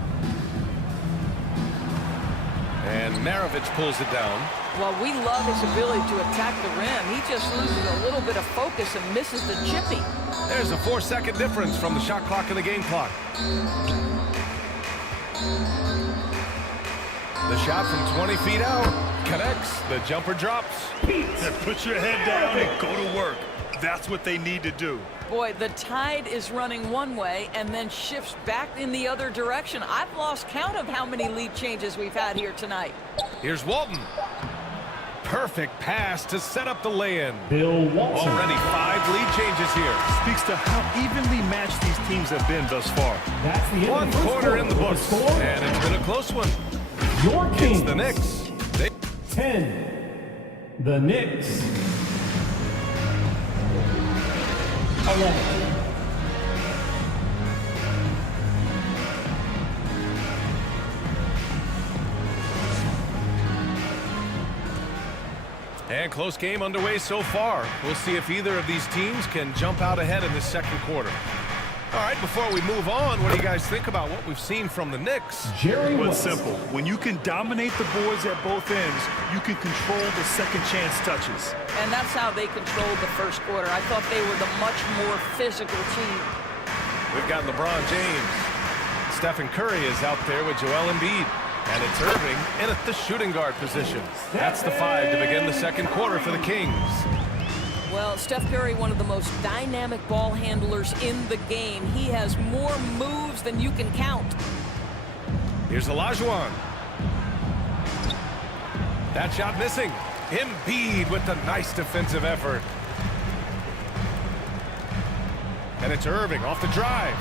And Maravich pulls it down. Well, we love his ability to attack the rim. He just loses a little bit of focus and misses the chippy. There's a 4-second difference from the shot clock and the game clock. The shot from 20 feet out connects. The jumper drops. Put your head down and go to work. That's what they need to do. Boy, the tide is running one way and then shifts back in the other direction. I've lost count of how many lead changes we've had here tonight. Here's Walton. Perfect pass to set up the lay-in. Bill Walton. Already 5 lead changes here. Speaks to how evenly matched these teams have been thus far. That's the end One of the first quarter in the books, score. and it's been a close one. Your Kings. It's the Knicks. 10. The Knicks. 11. And close game underway so far. We'll see if either of these teams can jump out ahead in this second quarter. All right, before we move on, what do you guys think about what we've seen from the Knicks? Well, it's simple. When you can dominate the boards at both ends, you can control the second chance touches. And that's how they controlled the first quarter. I thought they were the much more physical team. We've got LeBron James. Stephen Curry is out there with Joel Embiid. And it's Irving in at the shooting guard position. That's the 5 to begin the second quarter for the Kings. Well, Steph Curry, one of the most dynamic ball handlers in the game. He has more moves than you can count. Here's Olajuwon. That shot missing. Embiid with the nice defensive effort. And it's Irving off the drive.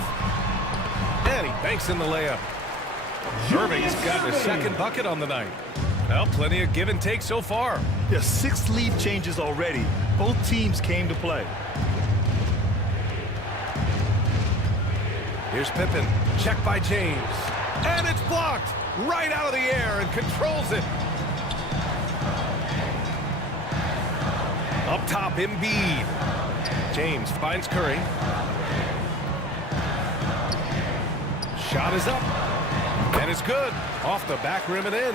And he banks in the layup. Irving's got his second bucket on the night. Well, plenty of give and take so far. There's 6 lead changes already. Both teams came to play. Here's Pippen. Check by James. And it's blocked right out of the air and controls it. Up top, Embiid. James finds Curry. Shot is up. And it's good. Off the back rim and in.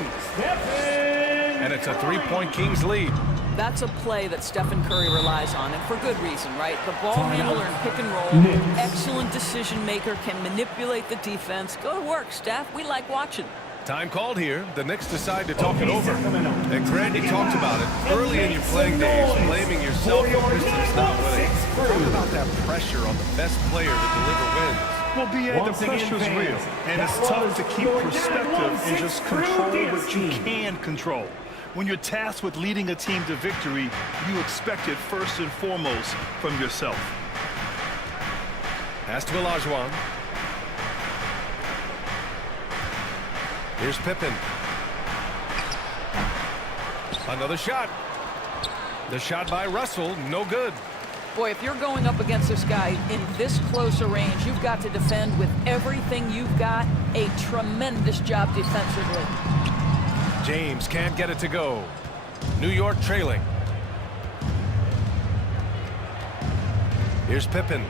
And it's a 3-point Kings lead. That's a play that Stephen Curry relies on, and for good reason, right? The ball handler in pick and roll, excellent decision maker, can manipulate the defense. Go to work, Steph. We like watching. Time called here. The Knicks decide to talk it over. And Grandy talked about it early in your playing days, blaming yourself for Pistons not winning. Talk about that pressure on the best player to deliver wins. Well, B.A., the pressure's real, and it's tough to keep perspective and just control what you can control. When you're tasked with leading a team to victory, you expect it first and foremost from yourself. Pass to Olajuwon. Here's Pippen. Another shot. The shot by Russell, no good. Boy, if you're going up against this guy in this close a range, you've got to defend with everything you've got. A tremendous job defensively. James can't get it to go. New York trailing. Here's Pippen.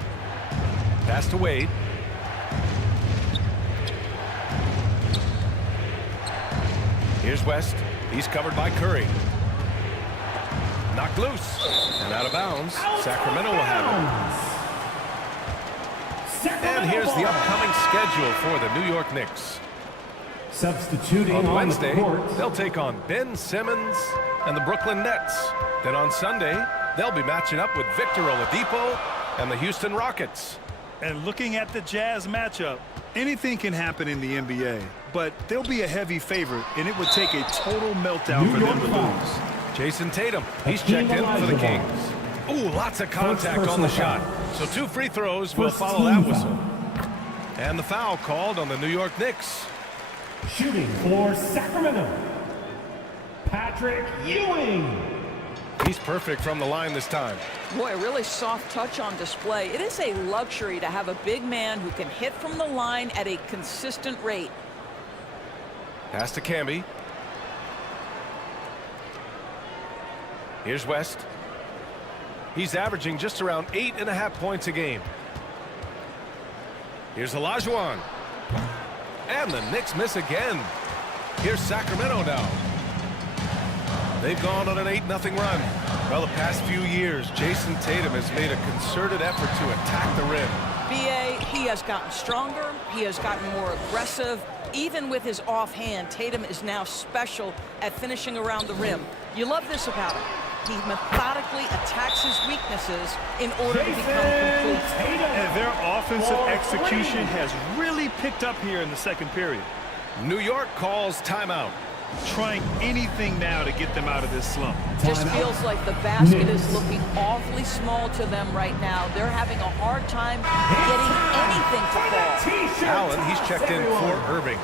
Pass to Wade. Here's West. He's covered by Curry. Knocked loose and out of bounds. Sacramento will have it. And here's the upcoming schedule for the New York Knicks. Substituting on Wednesday, the court, they'll take on Ben Simmons and the Brooklyn Nets. Then on Sunday, they'll be matching up with Victor Oladipo and the Houston Rockets. And looking at the Jazz matchup, anything can happen in the NBA, but they'll be a heavy favorite, and it would take a total meltdown for them to lose. Jason Tatum, he's checked in for the Kings. Ooh, lots of contact on the shot. So 2 free throws will follow that whistle. And the foul called on the New York Knicks. Shooting for Sacramento, Patrick Ewing. He's perfect from the line this time. Boy, a really soft touch on display. It is a luxury to have a big man who can hit from the line at a consistent rate. Pass to Camby. Here's West. He's averaging just around 8.5 points a game. Here's Olajuwon. And the Knicks miss again. Here's Sacramento now. They've gone on an 8-0 run. Well, the past few years, Jason Tatum has made a concerted effort to attack the rim. B.A., he has gotten stronger. He has gotten more aggressive. Even with his offhand, Tatum is now special at finishing around the rim. You love this about him. He methodically attacks his weaknesses in order to become complete. And their offensive execution has really picked up here in the second period. New York calls timeout. trying anything now to get them out of this slump. Just feels like the basket is looking awfully small to them right now. They're having a hard time getting anything to fall. Allen, he's checked in for Irving.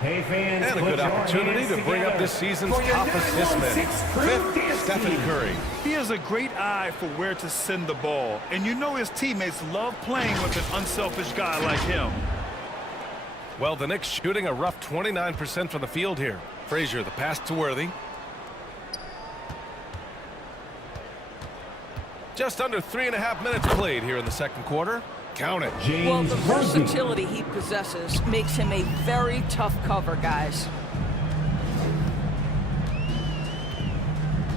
Hey fans, and a good opportunity to bring up this season's top assist man. Fifth, Stephen Curry. He has a great eye for where to send the ball, and you know his teammates love playing with an unselfish guy like him. Well, the Knicks shooting a rough 29% from the field here. Frazier, the pass to Worthy. Just under 3.5 minutes played here in the second quarter. Count it. Well, the versatility he possesses makes him a very tough cover, guys.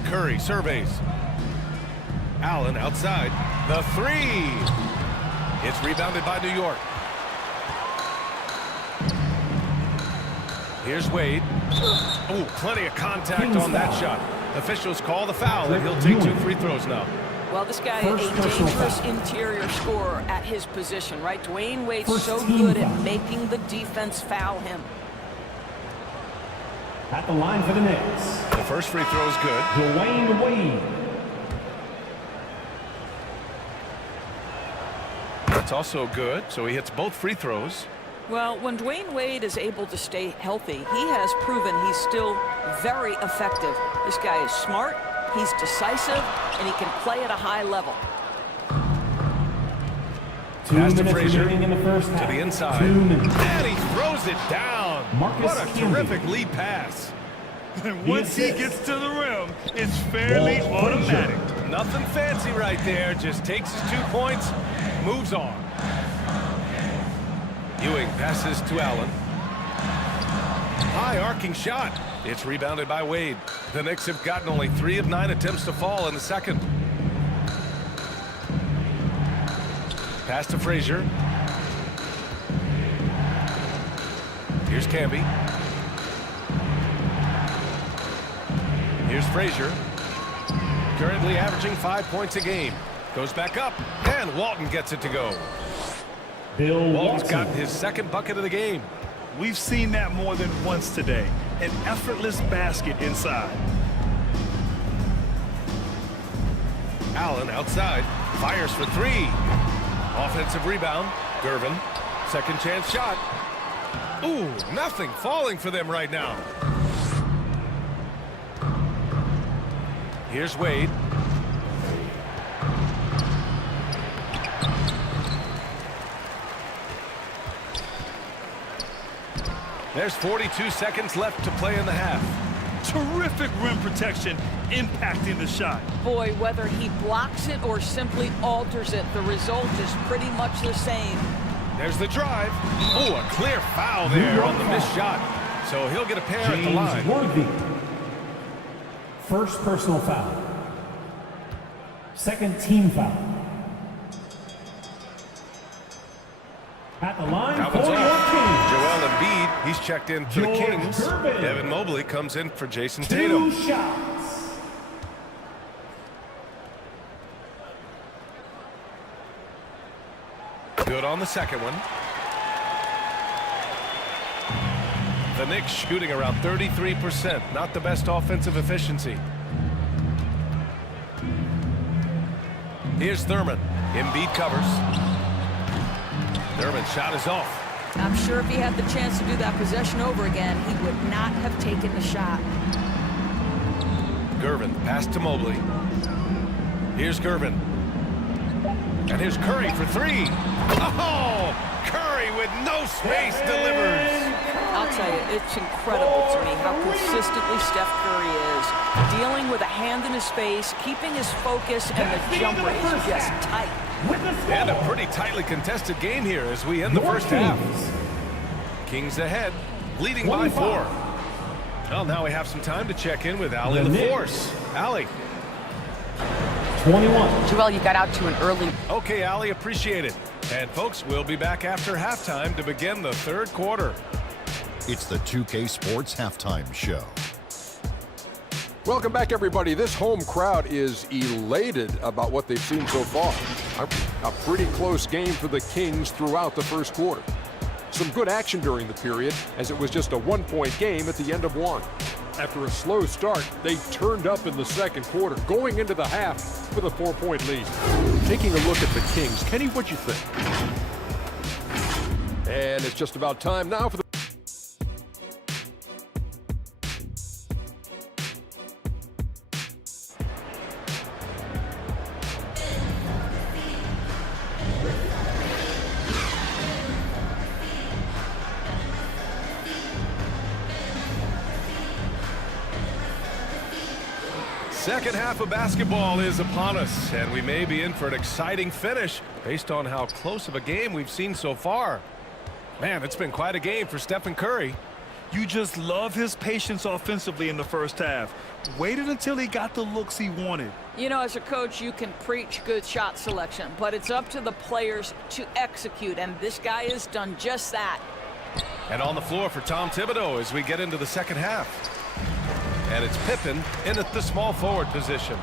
Curry surveys. Allen outside. The three. It's rebounded by New York. Here's Wade. Oh, plenty of contact on that shot. Officials call the foul, and he'll take 2 free throws now. Well, this guy is a dangerous interior scorer at his position, right? Dwayne Wade's so good at making the defense foul him. At the line for the Knicks. The first free throw is good. Dwayne Wade. That's also good, so he hits both free throws. Well, when Dwayne Wade is able to stay healthy, he has proven he's still very effective. This guy is smart, he's decisive, and he can play at a high level. Pass to Frazier, to the inside, and he throws it down. What a terrific lead pass. Once he gets to the rim, it's fairly automatic. Nothing fancy right there, just takes his 2 points, moves on. Ewing passes to Allen. High arcing shot. It's rebounded by Wade. The Knicks have gotten only 3 of 9 attempts to fall in the second. Pass to Frazier. Here's Camby. Here's Frazier. Currently averaging 5 points a game. Goes back up, and Walton gets it to go. Walton's gotten his second bucket of the game. We've seen that more than once today. An effortless basket inside. Allen outside. Fires for 3. Offensive rebound. Gervin. Second chance shot. Ooh, nothing falling for them right now. Here's Wade. There's 42 seconds left to play in the half. Terrific rim protection impacting the shot. Boy, whether he blocks it or simply alters it, the result is pretty much the same. There's the drive. Oh, a clear foul there on the missed shot. So he'll get a pair at the line. Worthy. First personal foul. Second team foul. At the line for your Kings. Joel Embiid, he's checked in for the Kings. Evan Mobley comes in for Jason Tatum. 2 shots. Good on the second one. The Knicks shooting around 33%. Not the best offensive efficiency. Here's Thurman. Embiid covers. Thurman's shot is off. I'm sure if he had the chance to do that possession over again, he would not have taken the shot. Gervin, pass to Mobley. Here's Gervin. And here's Curry for 3. Oh! Curry with no space delivers. I'll tell you, it's incredible to me how consistently Steph Curry is. Dealing with a hand in his face, keeping his focus, and the jumper is just tight. And a pretty tightly contested game here as we end the first half. Kings ahead, leading by 4. Well, now we have some time to check in with Allie LaForce. Allie. 21. Joel, you got out to an early. Okay, Allie, appreciate it. And folks, we'll be back after halftime to begin the third quarter. It's the 2K Sports Halftime Show. Welcome back, everybody. This home crowd is elated about what they've seen so far. A pretty close game for the Kings throughout the first quarter. So some good action during the period, as it was just a one-point game at the end of one. After a slow start, they turned up in the second quarter, going into the half with a 4-point lead. Taking a look at the Kings, Kenny, what you think? And it's just about time now for the Second half of basketball is upon us, and we may be in for an exciting finish based on how close of a game we've seen so far. Man, it's been quite a game for Stephen Curry. You just love his patience offensively in the first half. Waited until he got the looks he wanted. You know, as a coach, you can preach good shot selection, but it's up to the players to execute, and this guy has done just that. And on the floor for Tom Thibodeau as we get into the second half. And it's Pippen in at the small forward position.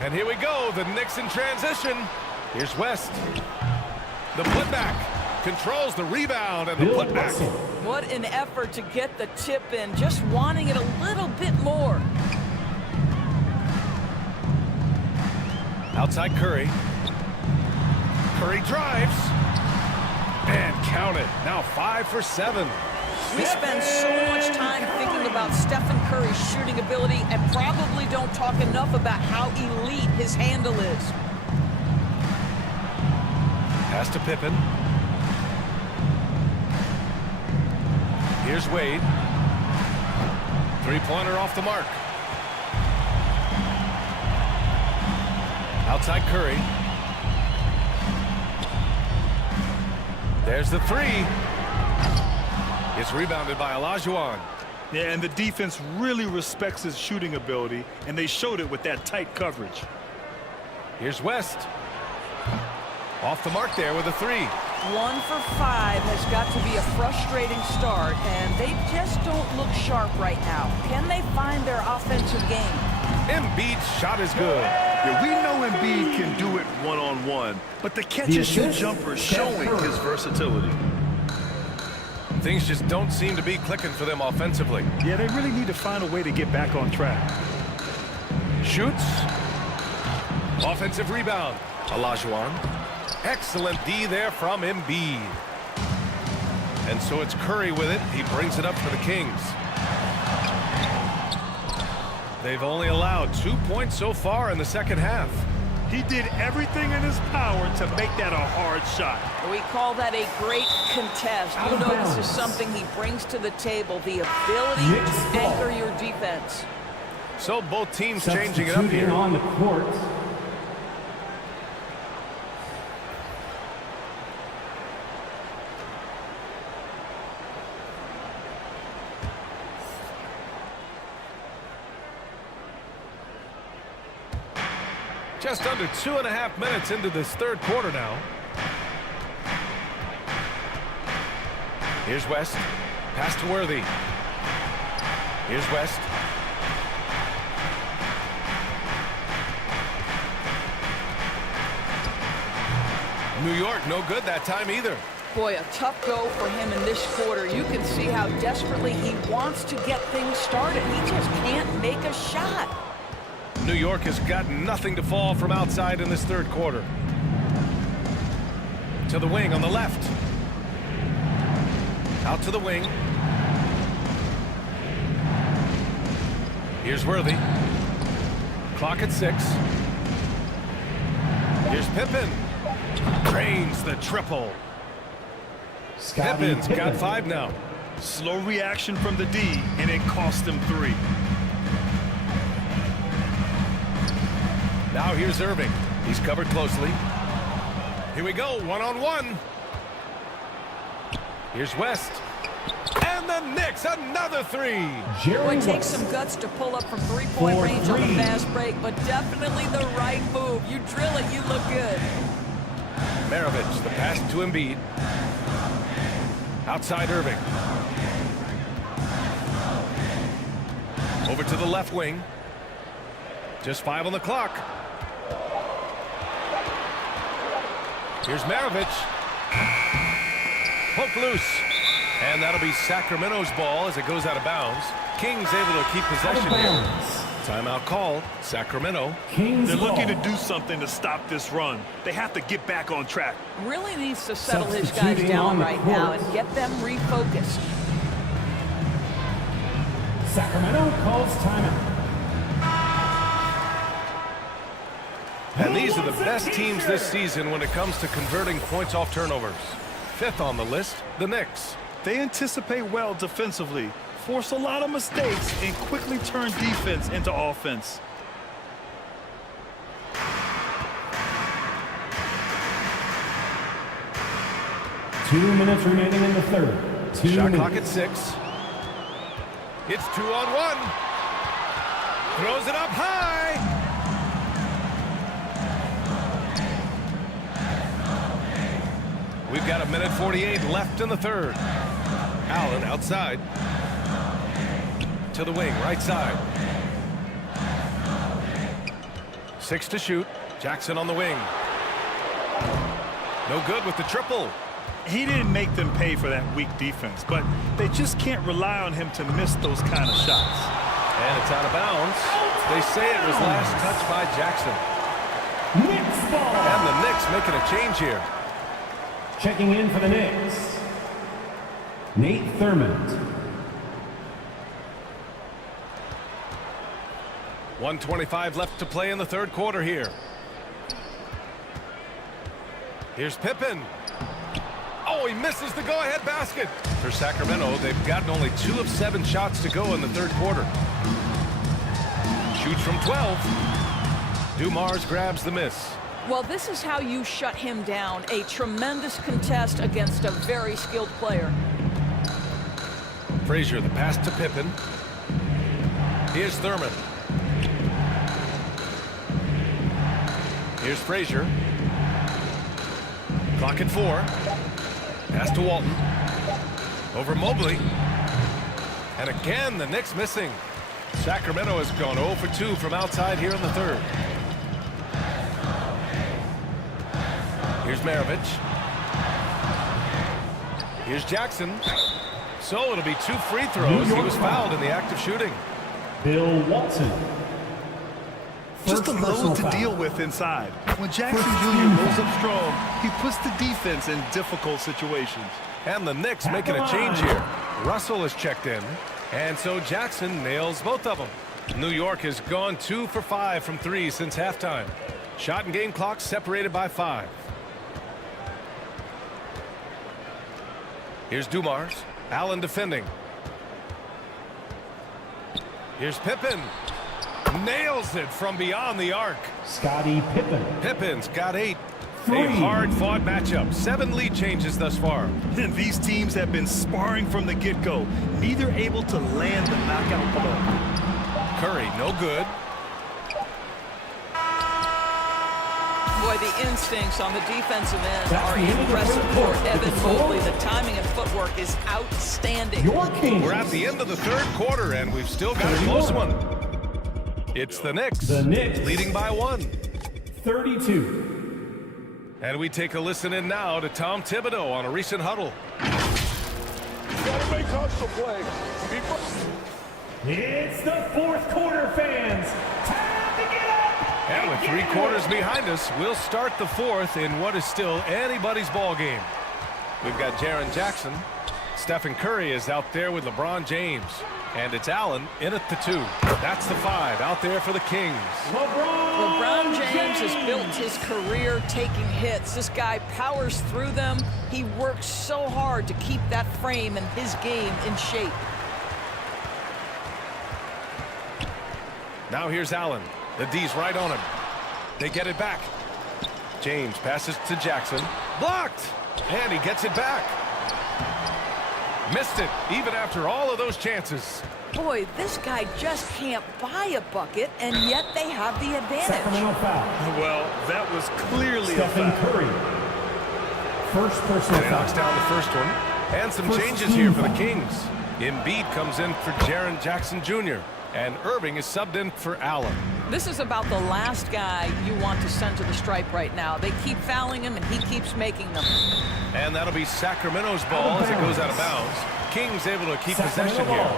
And here we go, the Knicks in transition. Here's West. The putback controls the rebound and the putback. What an effort to get the tip in, just wanting it a little bit more. Outside Curry. Curry drives. And count it. Now 5 for 7. We spend so much time thinking about Stephen Curry's shooting ability and probably don't talk enough about how elite his handle is. Pass to Pippen. Here's Wade. Three-pointer off the mark. Outside Curry. There's the three. It's rebounded by Olajuwon. Yeah, and the defense really respects his shooting ability, and they showed it with that tight coverage. Here's West. Off the mark there with a three. 1 for 5 has got to be a frustrating start, and they just don't look sharp right now. Can they find their offensive game? Embiid's shot is good. Yeah, we know Embiid can do it one-on-one, but the catch-and-shoot jumper is showing his versatility. Things just don't seem to be clicking for them offensively. Yeah, they really need to find a way to get back on track. Shoots. Offensive rebound. Olajuwon. Excellent D there from Embiid. And so it's Curry with it. He brings it up for the Kings. They've only allowed 2 points so far in the second half. He did everything in his power to make that a hard shot. We call that a great contest. You know this is something he brings to the table, the ability to anchor your defense. So both teams changing it up here. On the court. Just under 2.5 minutes into this third quarter now. Here's West. Pass to Worthy. Here's West. New York, no good that time either. Boy, a tough go for him in this quarter. You can see how desperately he wants to get things started. He just can't make a shot. New York has got nothing to fall from outside in this third quarter. To the wing on the left. Out to the wing. Here's Worthy. Clock at 6. Here's Pippen. Drains the triple. Pippen's got 5 now. Slow reaction from the D, and it cost him 3. Now here's Irving. He's covered closely. Here we go, one-on-one. Here's West. And the Knicks, another 3. Boy, it takes some guts to pull up from three-point range on the fast break, but definitely the right move. You drill it, you look good. Maravich, the pass to Embiid. Outside Irving. Over to the left wing. Just 5 on the clock. Here's Maravich. Poke loose. And that'll be Sacramento's ball as it goes out of bounds. Kings able to keep possession here. Timeout call, Sacramento. They're looking to do something to stop this run. They have to get back on track. Really needs to settle his guys down right now and get them refocused. Sacramento calls timeout. And these are the best teams this season when it comes to converting points off turnovers. 5th on the list, the Knicks. They anticipate well defensively, force a lot of mistakes, and quickly turn defense into offense. Two minutes remaining in the third. Shot clock at 6. It's 2-on-1. Throws it up high. We've got 1:48 left in the third. Allen outside. To the wing, right side. 6 to shoot. Jackson on the wing. No good with the triple. He didn't make them pay for that weak defense, but they just can't rely on him to miss those kind of shots. And it's out of bounds. They say it was last touched by Jackson. Knicks ball. And the Knicks making a change here. Checking in for the Knicks, Nate Thurmond. 1:25 left to play in the third quarter here. Here's Pippen. Oh, he misses the go-ahead basket. For Sacramento, they've gotten only 2 of 7 shots to go in the third quarter. Shoots from 12. Dumars grabs the miss. Well, this is how you shut him down. A tremendous contest against a very skilled player. Frazier, the pass to Pippen. Here's Thurman. Here's Frazier. Clock at 4. Pass to Walton. Over Mobley. And again, the Knicks missing. Sacramento has gone 0 for 2 from outside here in the third. Here's Maravich. Here's Jackson. So it'll be 2 free throws. He was fouled in the act of shooting. Bill Walton. Just a load to deal with inside. When Jackson Jr. goes up strong, he puts the defense in difficult situations. And the Knicks making a change here. Russell is checked in. And so Jackson nails both of them. New York has gone 2 for 5 from 3 since halftime. Shot and game clock separated by 5. Here's Dumars. Allen defending. Here's Pippen. Nails it from beyond the arc. Scottie Pippen. Pippen's got 8. A hard-fought matchup. 7 lead changes thus far. And these teams have been sparring from the get-go. Neither able to land the knockout ball. Curry, no good. Boy, the instincts on the defensive end are impressive for Evan Mobley. The timing and footwork is outstanding. We're at the end of the third quarter, and we've still got a close one. It's the Knicks. Leading by 1. 32. And we take a listen in now to Tom Thibodeau on a recent huddle. Gotta make hustle play. It's the fourth quarter, fans. Time to get up. And with 3 quarters behind us, we'll start the fourth in what is still anybody's ball game. We've got Jaren Jackson. Stephen Curry is out there with LeBron James. And it's Allen in at the 2. That's the 5 out there for the Kings. LeBron James has built his career taking hits. This guy powers through them. He works so hard to keep that frame and his game in shape. Now here's Allen. The D's right on him. They get it back. James passes to Jackson. Blocked! And he gets it back. Missed it, even after all of those chances. Boy, this guy just can't buy a bucket, and yet they have the advantage. Sacramento foul. Well, that was clearly Stephen a foul. Curry. First personal foul. Knocks down the first one. And some changes here for the Kings. Embiid comes in for Jaren Jackson Jr. And Irving is subbed in for Allen. This is about the last guy you want to send to the stripe right now. They keep fouling him, and he keeps making them. And that'll be Sacramento's ball as it goes out of bounds. Kings able to keep possession here.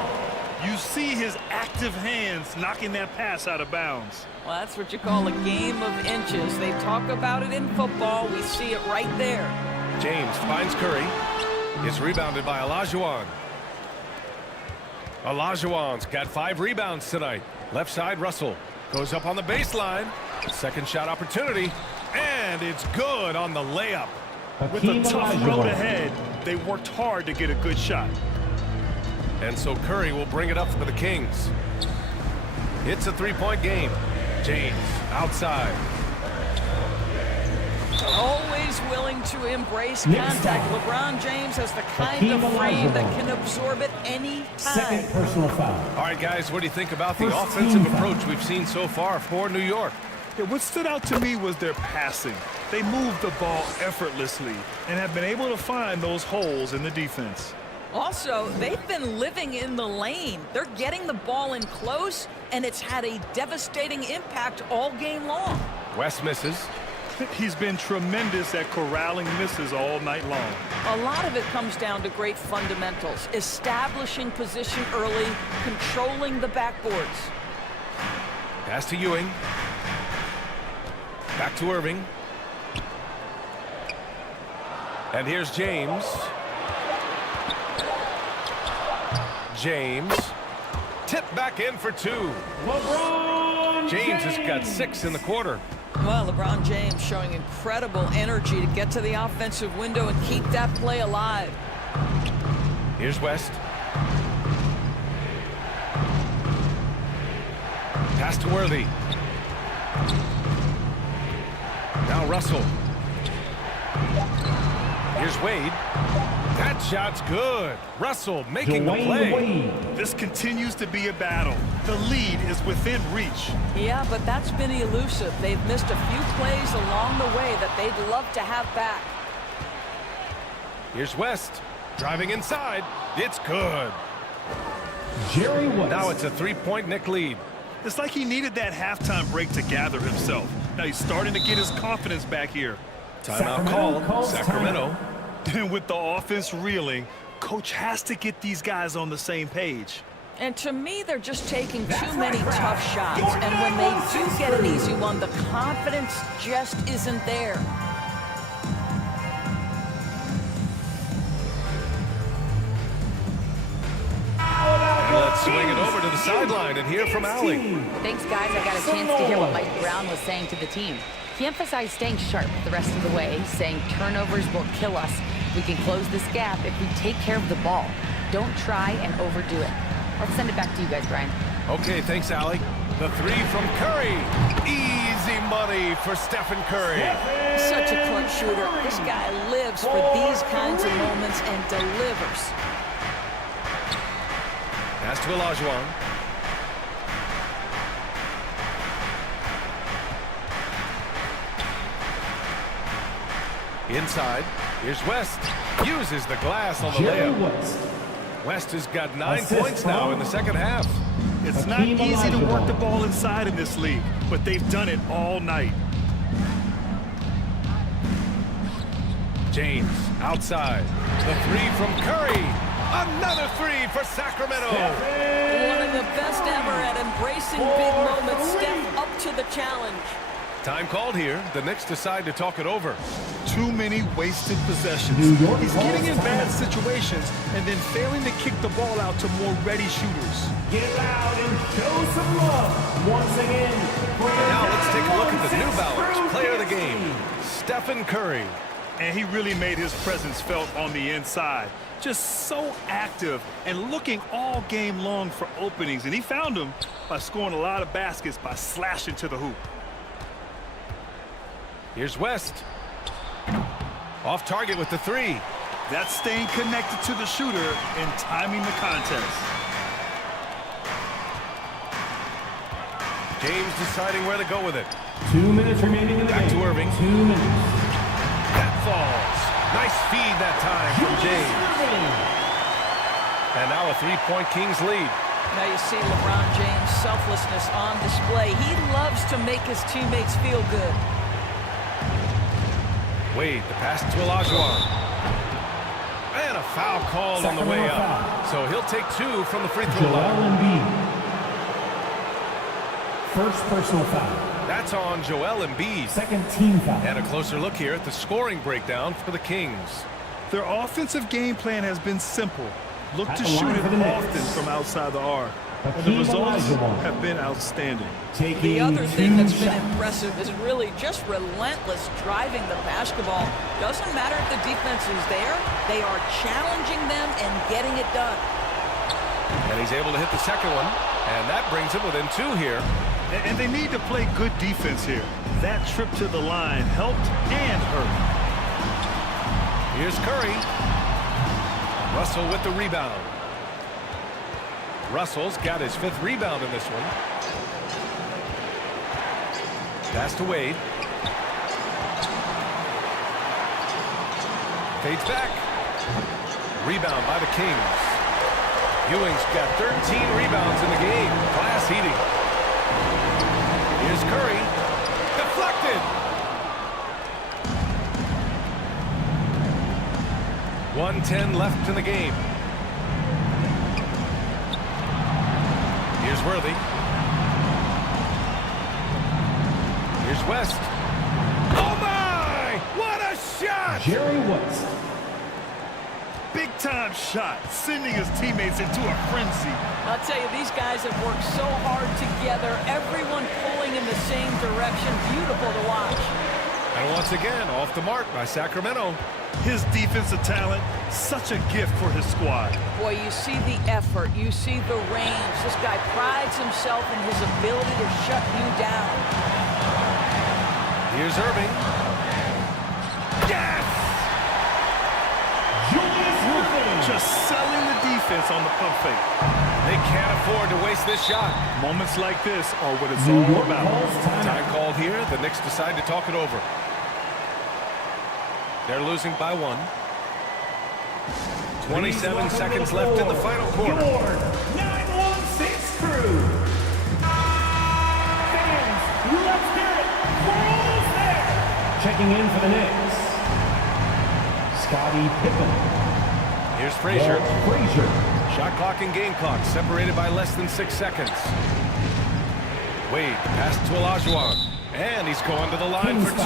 You see his active hands knocking that pass out of bounds. Well, that's what you call a game of inches. They talk about it in football. We see it right there. James finds Curry. It's rebounded by Olajuwon. Olajuwon's got 5 rebounds tonight. Left side, Russell goes up on the baseline. Second shot opportunity, and it's good on the layup. With a tough road ahead, they worked hard to get a good shot. And so Curry will bring it up for the Kings. It's a 3-point game. James outside. Always willing to embrace contact. LeBron James has the kind of frame that can absorb it any time. Second personal foul. All right, guys, what do you think about the offensive approach we've seen so far for New York? Yeah, what stood out to me was their passing. They moved the ball effortlessly and have been able to find those holes in the defense. Also, they've been living in the lane. They're getting the ball in close, and it's had a devastating impact all game long. West misses. He's been tremendous at corralling misses all night long. A lot of it comes down to great fundamentals, establishing position early, controlling the backboards. Pass to Ewing. Back to Irving. And here's James. James. Tip back in for 2. LeBron James has got 6 in the quarter. Well, LeBron James showing incredible energy to get to the offensive window and keep that play alive. Here's West. Pass to Worthy. Now Russell. Here's Wade. That shot's good. Russell making the play. This continues to be a battle. The lead is within reach. Yeah, but that's been elusive. They've missed a few plays along the way that they'd love to have back. Here's West. Driving inside. It's good. Jerry West. Now it's a 3-point Knick lead. It's like he needed that halftime break to gather himself. Now he's starting to get his confidence back here. Timeout called. Sacramento. And with the offense reeling, coach has to get these guys on the same page. And to me, they're just taking too many tough shots. And when they do get an easy one, the confidence just isn't there. And let's swing it over to the sideline and hear from Allie. Thanks, guys. I got a chance to hear what Mike Brown was saying to the team. He emphasized staying sharp the rest of the way, saying turnovers will kill us. We can close this gap if we take care of the ball. Don't try and overdo it. Let's send it back to you guys, Brian. Okay, thanks, Allie. The 3 from Curry. Easy money for Stephen Curry. Such a clutch shooter. This guy lives for these kinds of moments and delivers. Pass to Olajuwon. Inside. Here's West. Uses the glass on the layup. West has got 9 points now in the second half. It's not easy to work the ball inside in this league, but they've done it all night. James outside. The 3 from Curry. Another 3 for Sacramento. One of the best ever at embracing big moments. Step up to the challenge. Time called here. The Knicks decide to talk it over. Too many wasted possessions. He's getting in bad situations and then failing to kick the ball out to more ready shooters. Get loud and show some love once again. And now let's take a look at the New Balance player of the game, Stephen Curry. And he really made his presence felt on the inside. Just so active and looking all game long for openings. And he found them by scoring a lot of baskets by slashing to the hoop. Here's West. Off target with the 3. That's staying connected to the shooter and timing the contest. James deciding where to go with it. 2 minutes remaining in the game. Back to Irving. 2 minutes. That falls. Nice feed that time from James. And now a 3-point Kings lead. Now you see LeBron James' selflessness on display. He loves to make his teammates feel good. Wade, the pass to Olajuwon. And a foul called on the way up. So he'll take 2 from the free throw line. First personal foul. That's on Joel Embiid. Second team foul. And a closer look here at the scoring breakdown for the Kings. Their offensive game plan has been simple. Look At to the shoot line it for the often Knicks. from outside the arc. And the results have been outstanding. The other thing that's been impressive is really just relentless driving the basketball. Doesn't matter if the defense is there, they are challenging them and getting it done. And he's able to hit the second one, and that brings him within 2 here. And they need to play good defense here. That trip to the line helped and hurt. Here's Curry. Russell with the rebound. Russell's got his 5th rebound in this one. Pass to Wade. Fades back. Rebound by the Kings. Ewing's got 13 rebounds in the game. Glass heating. Here's Curry. Deflected. 1:10 left in the game. Here's Worthy. Here's West. Oh my! What a shot! Jerry West. Big-time shot, sending his teammates into a frenzy. I'll tell you, these guys have worked so hard together, everyone pulling in the same direction. Beautiful to watch. And once again, off the mark by Sacramento. His defensive talent, such a gift for his squad. Boy, you see the effort, you see the range. This guy prides himself in his ability to shut you down. Here's Irving. Yes! Just selling the defense on the pump fake. They can't afford to waste this shot. Moments like this are what it's all about. Time called here. The Knicks decide to talk it over. They're losing by 1. 27 seconds left in the final quarter. Your 916 crew. Fans, let's hear it. We're almost there. Checking in for the Knicks. Scottie Pippen. Here's Frazier. Frazier. Shot clock and game clock separated by less than 6 seconds. Wade, pass to Olajuwon. And he's going to the line for 2.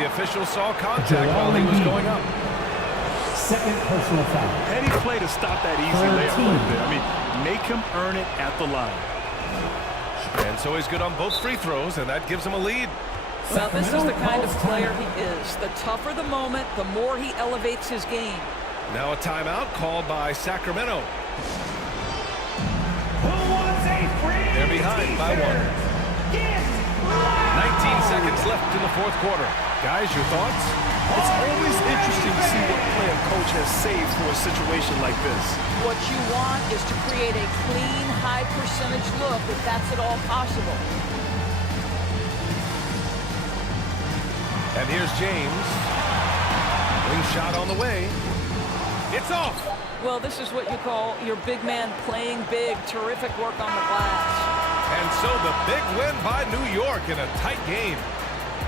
The official saw contact while he was going up. Second personal foul. Heady play to stop that easy layup right there. I mean, make him earn it at the line. And so he's good on both free throws, and that gives him a lead. Well, this is the kind of player he is. The tougher the moment, the more he elevates his game. Now a timeout called by Sacramento. They're behind by 1. 19 seconds left in the 4th quarter. Guys, your thoughts? It's always interesting to see what play a coach has saved for a situation like this. What you want is to create a clean, high-percentage look if that's at all possible. And here's James. Wing shot on the way. It's off. Well, this is what you call your big man playing big. Terrific work on the glass. And so the big win by New York in a tight game.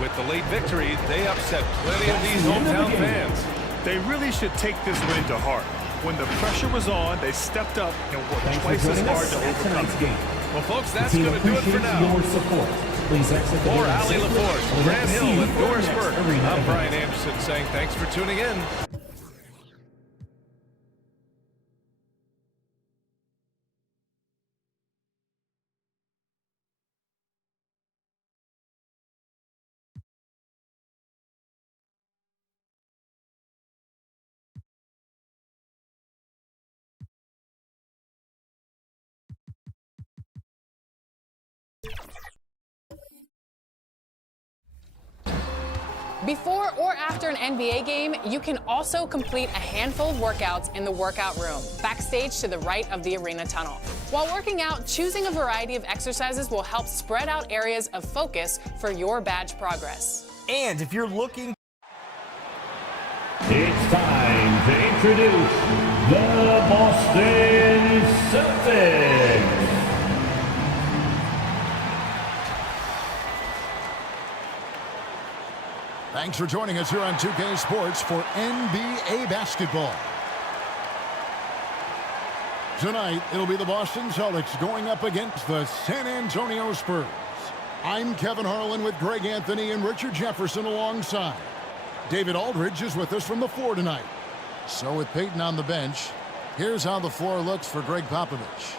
With the late victory, they upset plenty of these hometown fans. They really should take this win to heart. When the pressure was on, they stepped up and worked twice as hard to overcome it. Well, folks, that's going to do it for now. Your support. Please exit the For Ali LaForce, Grant Hill, and Doris Burke, I'm event. Brian Anderson saying thanks for tuning in. Before or after an NBA game, you can also complete a handful of workouts in the workout room, backstage to the right of the arena tunnel. While working out, choosing a variety of exercises will help spread out areas of focus for your badge progress. And if you're looking... It's time to introduce the Boston Celtics. Thanks for joining us here on 2K Sports for NBA basketball. Tonight, it'll be the Boston Celtics going up against the San Antonio Spurs. I'm Kevin Harlan with Greg Anthony and Richard Jefferson alongside. David Aldridge is with us from the floor tonight. So with Peyton on the bench, here's how the floor looks for Greg Popovich.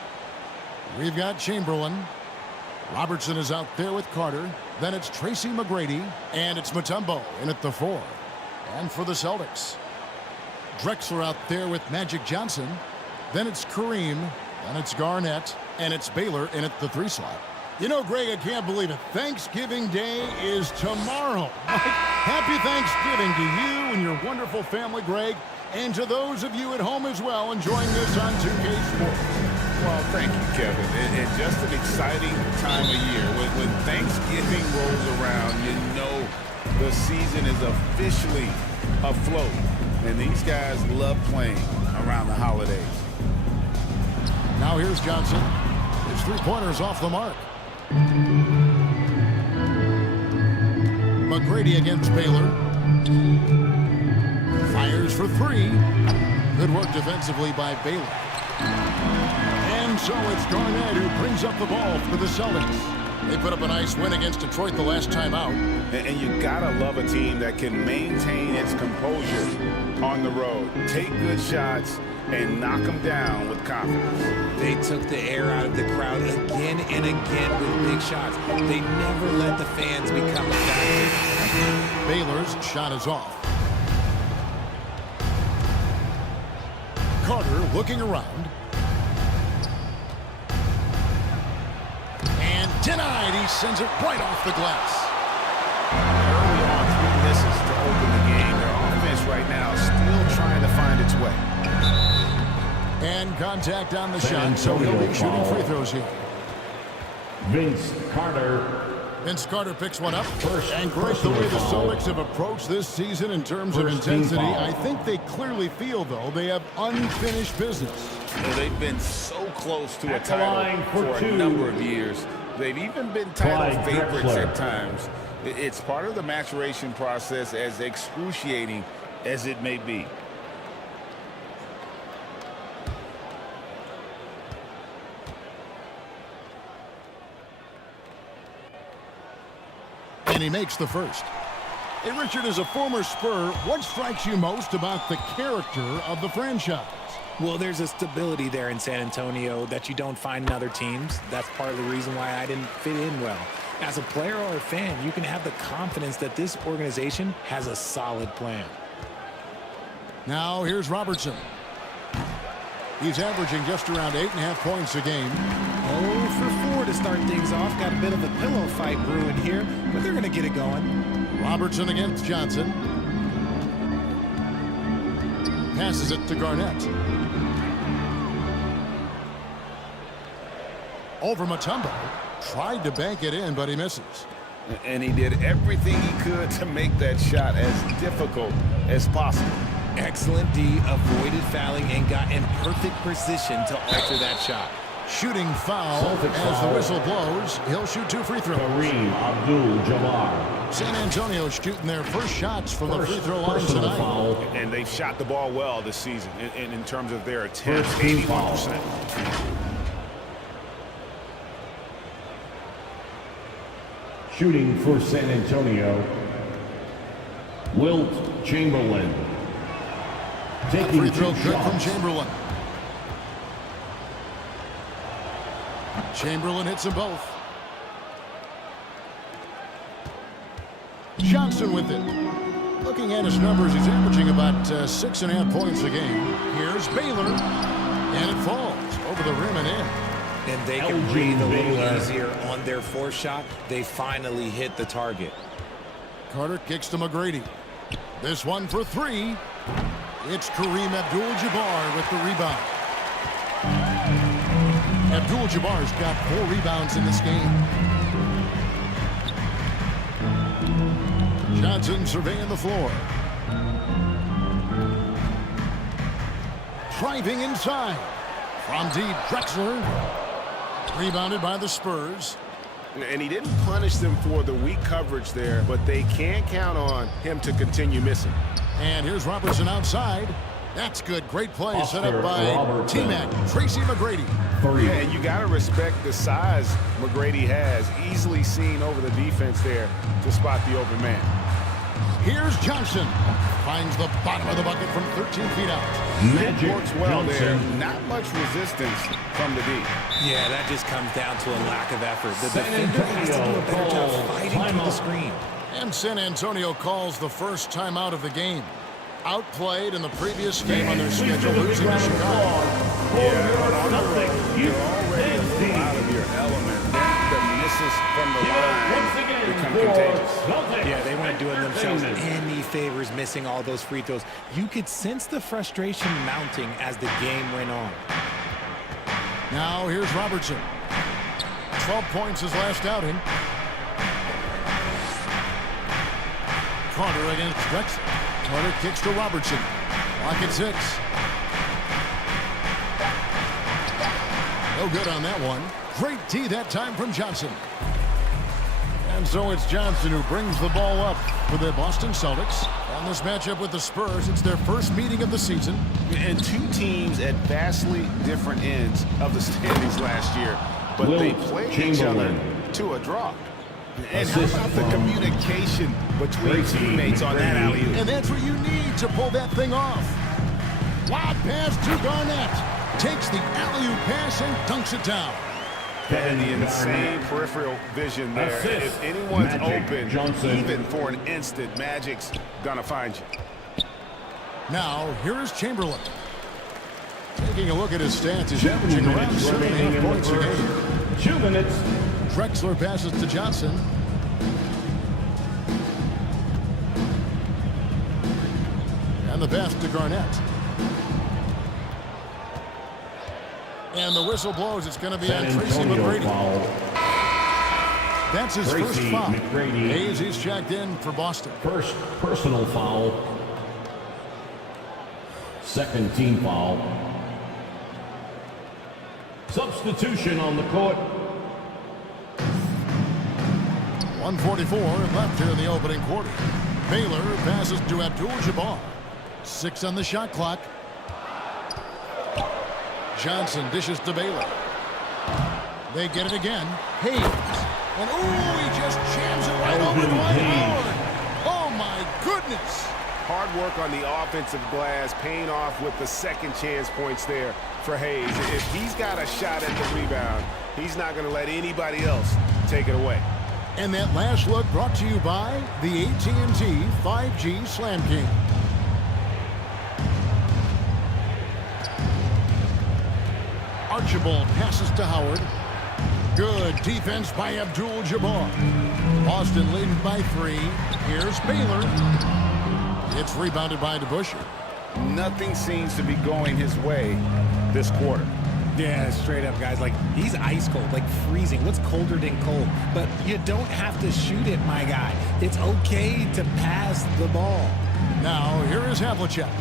We've got Chamberlain. Robertson is out there with Carter. Then it's Tracy McGrady. And it's Mutombo in at the 4. And for the Celtics, Drexler out there with Magic Johnson. Then it's Kareem. Then it's Garnett. And it's Baylor in at the 3 slot. You know, Greg, I can't believe it. Thanksgiving Day is tomorrow. Happy Thanksgiving to you and your wonderful family, Greg. And to those of you at home as well enjoying this on 2K Sports. Well, thank you, Kevin. And just an exciting time of year. When Thanksgiving rolls around, you know the season is officially afloat. And these guys love playing around the holidays. Now here's Johnson. His 3-pointers off the mark. McGrady against Baylor. Fires for 3. Good work defensively by Baylor. And so it's Garnett who brings up the ball for the Celtics. They put up a nice win against Detroit the last time out. And you gotta love a team that can maintain its composure on the road. Take good shots and knock them down with confidence. They took the air out of the crowd again and again with big shots. They never let the fans become a factor. Baylor's shot is off. Carter looking around. And denied. He sends it right off the glass. Early on, 3 misses to open the game. Their offense right now still trying to find its way. And contact on the shot, so he'll be shooting free throws here. Vince Carter. Vince Carter picks one up. And great the way the Celtics have approached this season in terms of intensity. I think they clearly feel, though, they have unfinished business. Well, they've been so close to a title for a number of years. They've even been title favorites at times. It's part of the maturation process, as excruciating as it may be. And he makes the first. Hey, Richard, as a former Spur, what strikes you most about the character of the franchise? Well, there's a stability there in San Antonio that you don't find in other teams. That's part of the reason why I didn't fit in well. As a player or a fan, you can have the confidence that this organization has a solid plan. Now here's Robertson. He's averaging just around 8.5 points a game. 0 for 4 to start things off. Got a bit of a pillow fight brewing here, but they're going to get it going. Robertson against Johnson. Passes it to Garnett. Over Mutombo. Tried to bank it in, but he misses. And he did everything he could to make that shot as difficult as possible. Excellent D, avoided fouling and got in perfect position to alter that shot. Shooting foul as the whistle blows. He'll shoot 2 free throws. Kareem Abdul-Jabbar. San Antonio shooting their first shots from the free throw line tonight. Foul. And they've shot the ball well this season in terms of their attempts, 81%. Shooting for San Antonio, Wilt Chamberlain. Taking free throw 2 good shots. from Chamberlain. Chamberlain hits them both. Johnson with it. Looking at his numbers, he's averaging about 6.5 points a game. Here's Baylor, and it falls over the rim and in. And they can breathe a little easier on their 4th shot. They finally hit the target. Carter kicks to McGrady. This one for 3. It's Kareem Abdul-Jabbar with the rebound. Abdul-Jabbar's got 4 rebounds in this game. Johnson surveying the floor. driving inside. From deep, Drexler. Rebounded by the Spurs. And he didn't punish them for the weak coverage there, but they can't count on him to continue missing. And here's Robertson outside. That's good. Great play set up by T-Mac, Tracy McGrady. Yeah, and you got to respect the size McGrady has. Easily seen over the defense there to spot the open man. Here's Johnson. Finds the bottom of the bucket from 13 feet out. It works well there. Not much resistance from the D. Yeah, that just comes down to a lack of effort. The defender has to do a better job fighting through the screen. And San Antonio calls the first timeout of the game. Outplayed in the previous game on their schedule, losing to Chicago. Yeah, on the road, you're already out of your element. The misses from the line become contagious. Yeah, they weren't doing themselves any favors missing all those free throws. You could sense the frustration mounting as the game went on. Now here's Robertson. 12 points his last outing. Carter against Drexler. Carter kicks to Robertson. Lock at 6. No good on that one. Great D that time from Johnson. And so it's Johnson who brings the ball up for the Boston Celtics. On this matchup with the Spurs, it's their first meeting of the season. And two teams at vastly different ends of the standings last year, but they played each other to a draw. And how about the communication between teammates on that alley-oop? And that's what you need to pull that thing off. Wild pass to Garnett. Takes the alley-oop pass and dunks it down. And the insane peripheral vision there. If anyone's open, even for an instant, Magic's gonna find you. Now, here is Chamberlain. Taking a look at his stats, he's averaging around 7.5 points a game. 2 minutes. Drexler passes to Johnson. And the pass to Garnett. And the whistle blows. It's going to be on Tracy McGrady. That's his first foul. Hayes, he's checked in for Boston. First personal foul. Second team foul. Substitution on the court. 1:44 left here in the opening quarter. Baylor passes to Abdul-Jabbar. 6 on the shot clock. Johnson dishes to Baylor. They get it again. Hayes. And he just jams it right over the line. Oh my goodness. Hard work on the offensive glass, paying off with the second chance points there for Hayes. If he's got a shot at the rebound, he's not going to let anybody else take it away. And that last look brought to you by the AT&T 5G Slam King. Archibald passes to Howard. Good defense by Abdul-Jabbar. Boston leading by 3. Here's Baylor. It's rebounded by DeBusschere. Nothing seems to be going his way this quarter. Yeah, straight up, guys. Like, he's ice cold, like freezing. What's colder than cold? But you don't have to shoot it, my guy. It's okay to pass the ball. Now, here is Havlicek.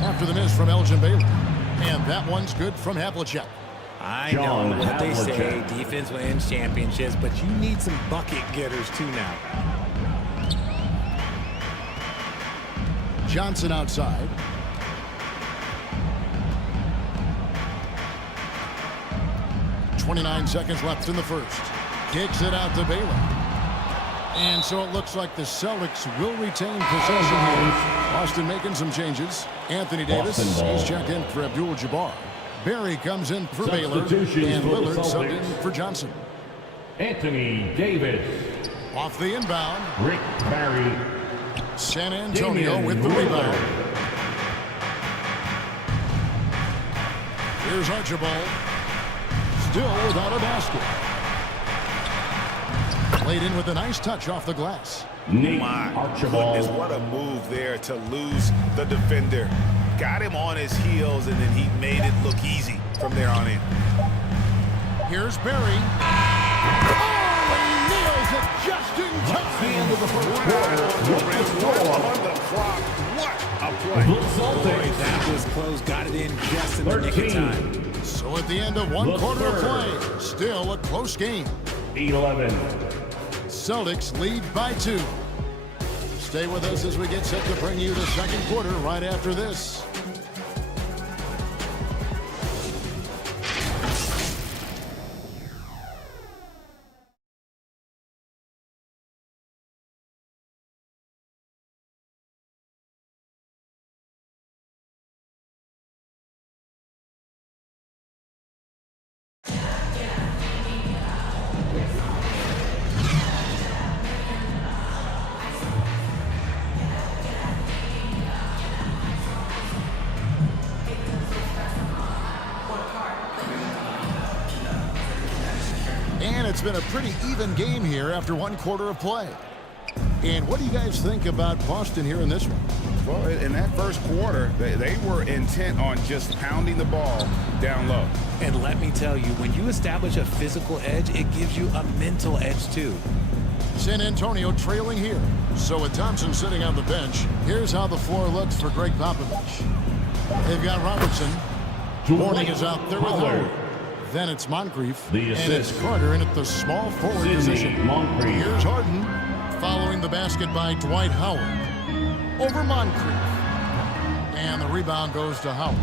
After the miss from Elgin Baylor. And that one's good from Havlicek. I know what they say, defense wins championships, but you need some bucket getters too now. Johnson outside. .29 seconds left in the first. Kicks it out to Baylor. And so it looks like the Celtics will retain possession here. Boston making some changes. Anthony Davis, he's checked in for Abdul-Jabbar. Barry comes in for Baylor. And Lillard subbed in for Johnson. Anthony Davis. Off the inbound. Rick Barry. San Antonio with the rebound. Here's Archibald. Still without a basket. Played in with a nice touch off the glass. My goodness, what a move there to lose the defender. Got him on his heels, and then he made it look easy from there on in. Here's Barry. Oh, he nails it just in time. The end of the first quarter. On the clock. What a play. Boy, that was close. Got it in in the nick of time. So at the end of one quarter of play, still a close game. 11. Celtics lead by 2. Stay with us as we get set to bring you the second quarter right after this. And it's been a pretty even game here after one quarter of play. And what do you guys think about Boston here in this one? Well, in that first quarter, they were intent on just pounding the ball down low. And let me tell you, when you establish a physical edge, it gives you a mental edge too. San Antonio trailing here. So with Thompson sitting on the bench, here's how the floor looks for Greg Popovich. They've got Robertson. Mourning is out there with Howard. Then it's Moncrief. And it's Carter in at the small forward position. Here's Harden. Following the basket by Dwight Howard. Over Moncrief. And the rebound goes to Howard.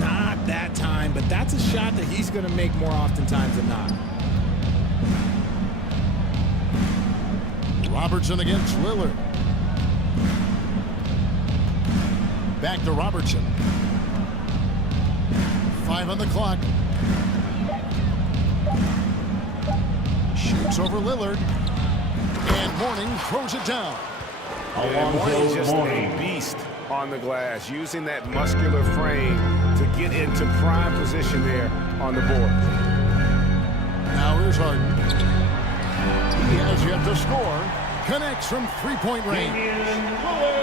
Not that time, but that's a shot that he's going to make more oftentimes than not. Robertson against Lillard. Back to Robertson. 5 on the clock. Shoots over Lillard. And Mourning throws it down. Mourning's just a beast on the glass, using that muscular frame to get into prime position there on the board. Now here's Harden. He has yet to score. Connects from three-point range.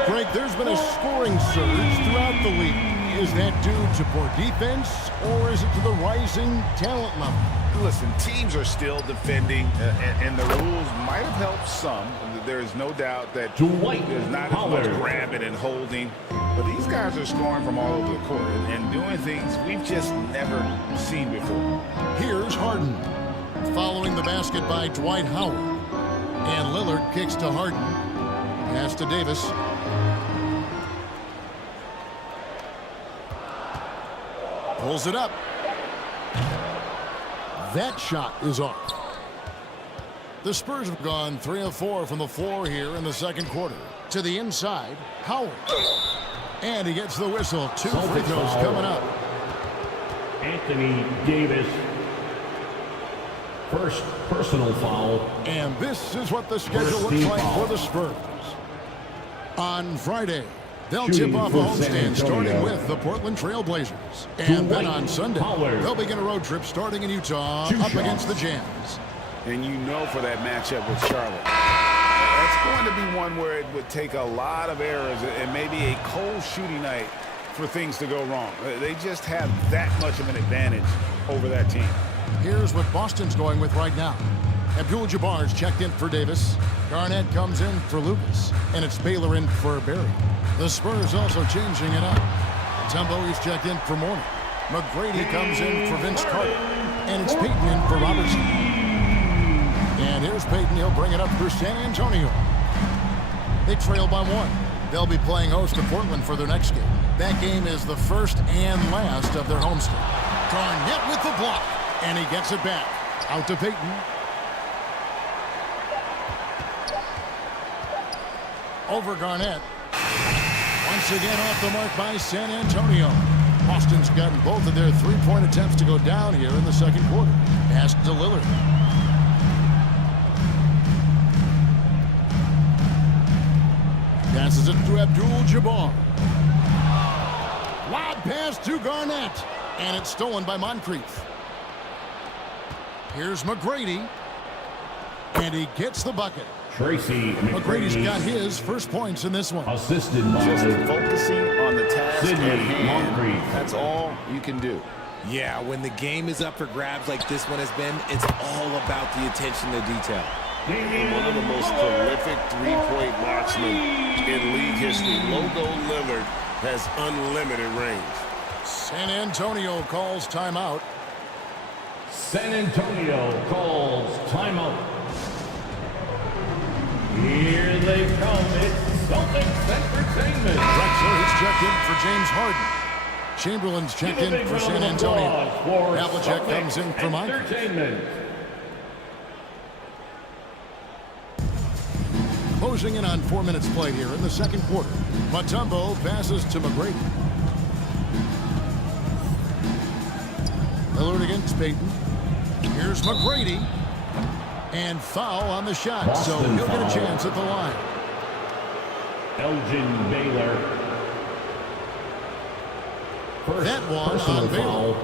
Greg, there's been a scoring surge throughout the league. Is that due to poor defense, or is it to the rising talent level? Listen, teams are still defending, and the rules might have helped some. There is no doubt that there's not as much grabbing and holding. But these guys are scoring from all over the court and doing things we've just never seen before. Here's Harden. Following the basket by Dwight Howard. And Lillard kicks to Harden. Pass to Davis. Pulls it up. That shot is off. The Spurs have gone 3 of 4 from the floor here in the second quarter. To the inside, Howard. And he gets the whistle. 2 free throws coming up. Anthony Davis. First personal foul. And this is what the schedule looks like for the Spurs. On Friday, they'll tip off a homestand starting with the Portland Trail Blazers. And then on Sunday, they'll begin a road trip starting in Utah up against the Jazz. And you know for that matchup with Charlotte, that's going to be one where it would take a lot of errors and maybe a cold shooting night for things to go wrong. They just have that much of an advantage over that team. Here's what Boston's going with right now. Abdul-Jabbar's checked in for Davis. Garnett comes in for Lucas. And it's Baylor in for Barry. The Spurs also changing it up. Tumbo is checked in for Mourning. McGrady comes in for Vince Carter. And it's Payton in for Robertson. And here's Payton. He'll bring it up for San Antonio. They trail by 1. They'll be playing host to Portland for their next game. That game is the first and last of their homestand. Garnett with the block. And he gets it back. Out to Payton. Over Garnett. Once again off the mark by San Antonio. Boston's gotten both of their three-point attempts to go down here in the second quarter. Pass to Lillard. Passes it to Abdul-Jabbar. Lob pass to Garnett. And it's stolen by Moncrief. Here's McGrady. And he gets the bucket. Tracy McGrady's got his first points in this one. Assisted by just focusing on the task at hand. Moncrief. That's all you can do. Yeah, when the game is up for grabs like this one has been, it's all about the attention to detail. One of the most prolific three-point marksmen in league history. Logo Lillard has unlimited range. San Antonio calls timeout. San Antonio calls timeout. Here they come. It's Celtics Entertainment. Drexler has checked in for James Harden. Chamberlain's checked in for San Antonio. Havlicek comes in for Mike. Closing in on 4 minutes played here in the second quarter. Mutombo passes to McGrady. Lillard against Payton. Here's McGrady. And foul on the shot, Boston so he'll foul. get a chance at the line. Elgin Baylor. First That one personal on Baylor. foul.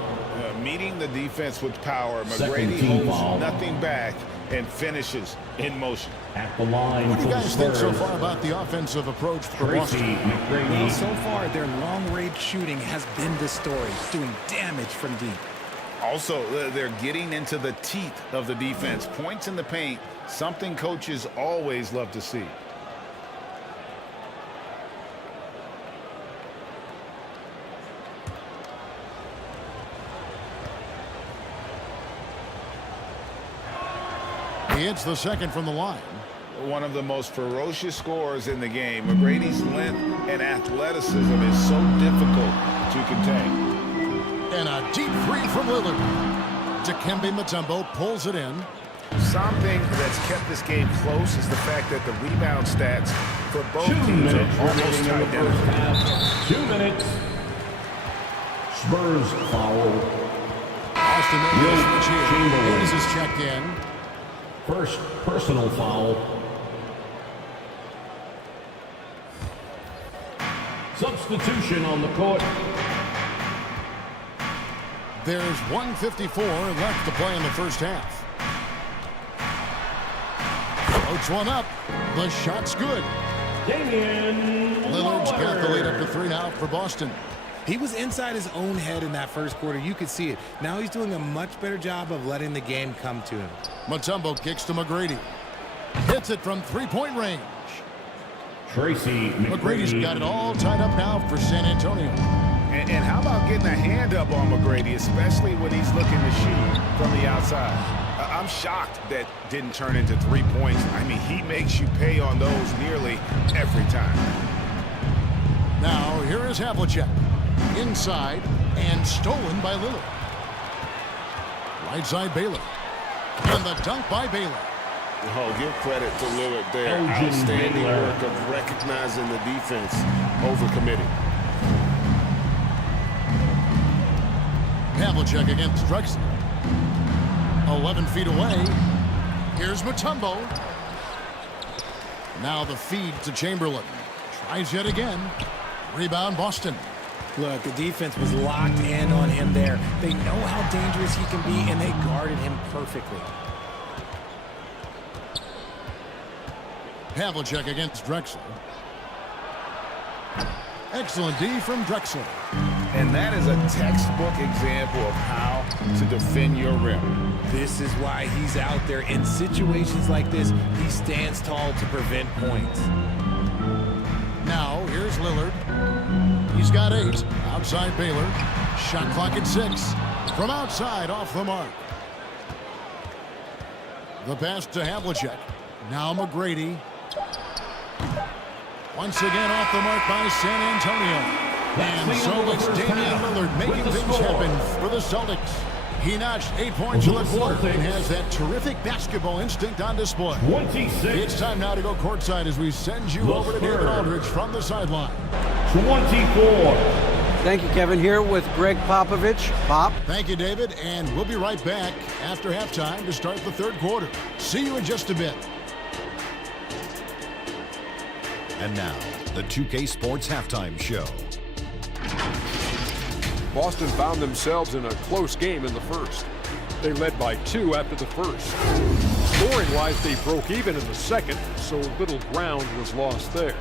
Meeting the defense with power, Second McGrady team holds foul. nothing back and finishes in motion. At the line What do for you the guys think so Spurs, far about the offensive approach for Tracy Boston? McGrady. Well, so far, their long-range shooting has been the story, doing damage from deep. Also, they're getting into the teeth of the defense. Points in the paint, something coaches always love to see. He hits the second from the line. One of the most ferocious scorers in the game. McGrady's length and athleticism is so difficult to contain. And a deep three from Lillard. Dikembe Mutombo pulls it in. Something that's kept this game close is the fact that the rebound stats for both 2 teams minutes are almost remaining in the first identical. half. 2 minutes. Spurs foul. Austin making a switch here. Chamberlain. Hayes is checked in. First personal foul. Substitution on the court. There's 1:54 left to play in the first half. Floats one up. The shot's good. Lillard's got the lead up to 3 now for Boston. He was inside his own head in that first quarter. You could see it. Now he's doing a much better job of letting the game come to him. Mutombo kicks to McGrady. Hits it from three-point range. Tracy McGrady's McGrady. got it all tied up now for San Antonio. And how about getting a hand up on McGrady, especially when he's looking to shoot from the outside? I'm shocked that didn't turn into 3 points. I mean, he makes you pay on those nearly every time. Now, here is Havlicek. Inside and stolen by Lillard. Right side Baylor. And the dunk by Baylor. Oh, give credit to Lillard there. Elgin Outstanding Baylor. work of recognizing the defense, overcommitting. Havlicek against Drexler. 11 feet away. Here's Mutombo. Now the feed to Chamberlain. Tries yet again. Rebound Boston. Look, the defense was locked in on him there. They know how dangerous he can be, and they guarded him perfectly. Havlicek against Drexler. Excellent D from Drexler. And that is a textbook example of how to defend your rim. This is why he's out there. In situations like this, he stands tall to prevent points. Now, here's Lillard. He's got 8. Outside Baylor. Shot clock at 6. From outside, off the mark. The pass to Havlicek. Now McGrady. Once again off the mark by San Antonio. And so it's Damian Lillard making things happen for the Celtics. He notched 8 points in the quarter and has that terrific basketball instinct on display. 26. It's time now to go courtside as we send you over to David Aldridge from the sideline. 24. Thank you, Kevin. Here with Greg Popovich. Pop. Thank you, David, and we'll be right back after halftime to start the third quarter. See you in just a bit. And now, the 2K Sports Halftime Show. Boston found themselves in a close game in the first. They led by 2 after the first. Scoring-wise, they broke even in the second, so little ground was lost there.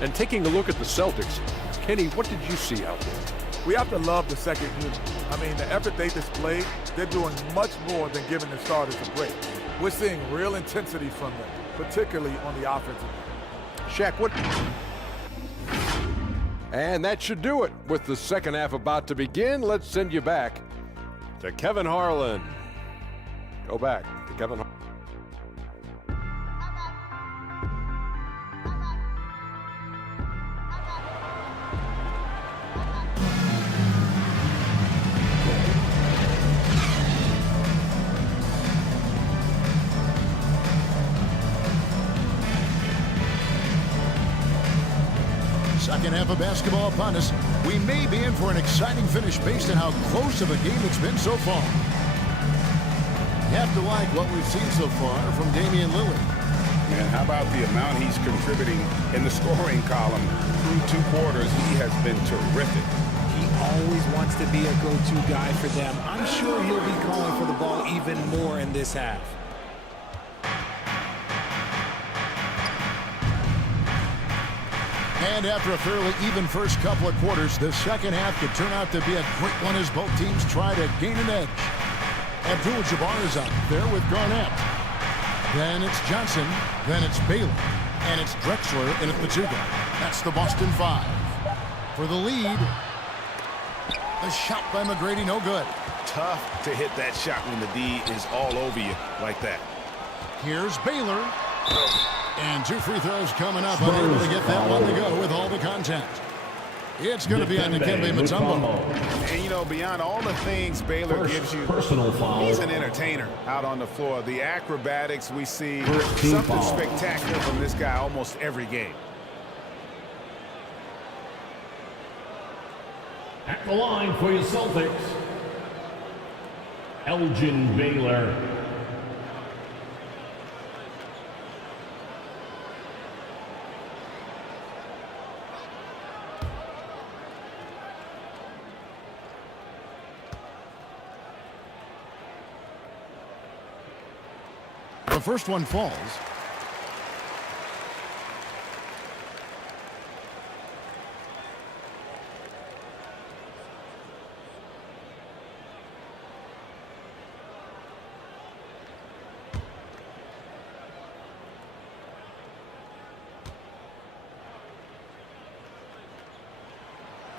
And taking a look at the Celtics, Kenny, what did you see out there? We have to love the second unit. I mean, the effort they displayed, they're doing much more than giving the starters a break. We're seeing real intensity from them, particularly on the offensive end. Shaq, what? And that should do it. With the second half about to begin, let's send you back to Kevin Harlan. Go back to Kevin Harlan. Second half of basketball upon us. We may be in for an exciting finish based on how close of a game it's been so far. You have to like what we've seen so far from Damian Lillard. Man, how about the amount he's contributing in the scoring column through 2 quarters? He has been terrific. He always wants to be a go-to guy for them. I'm sure he'll be calling for the ball even more in this half. And after a fairly even first couple of quarters, the second half could turn out to be a great one as both teams try to gain an edge. Abdul-Jabbar is out there with Garnett. Then it's Johnson. Then it's Baylor. And it's Drexler in at the 2 guard. That's the Boston 5. For the lead, the shot by McGrady, no good. Tough to hit that shot when the D is all over you like that. Here's Baylor. And 2 free throws coming up. Unable to get that one to go with all the contact. It's going to be on Dikembe Mutombo. And, you know, beyond all the things Baylor gives you, he's an entertainer out on the floor. The acrobatics we see, something spectacular from this guy almost every game. At the line for your Celtics, Elgin Baylor. The first one falls.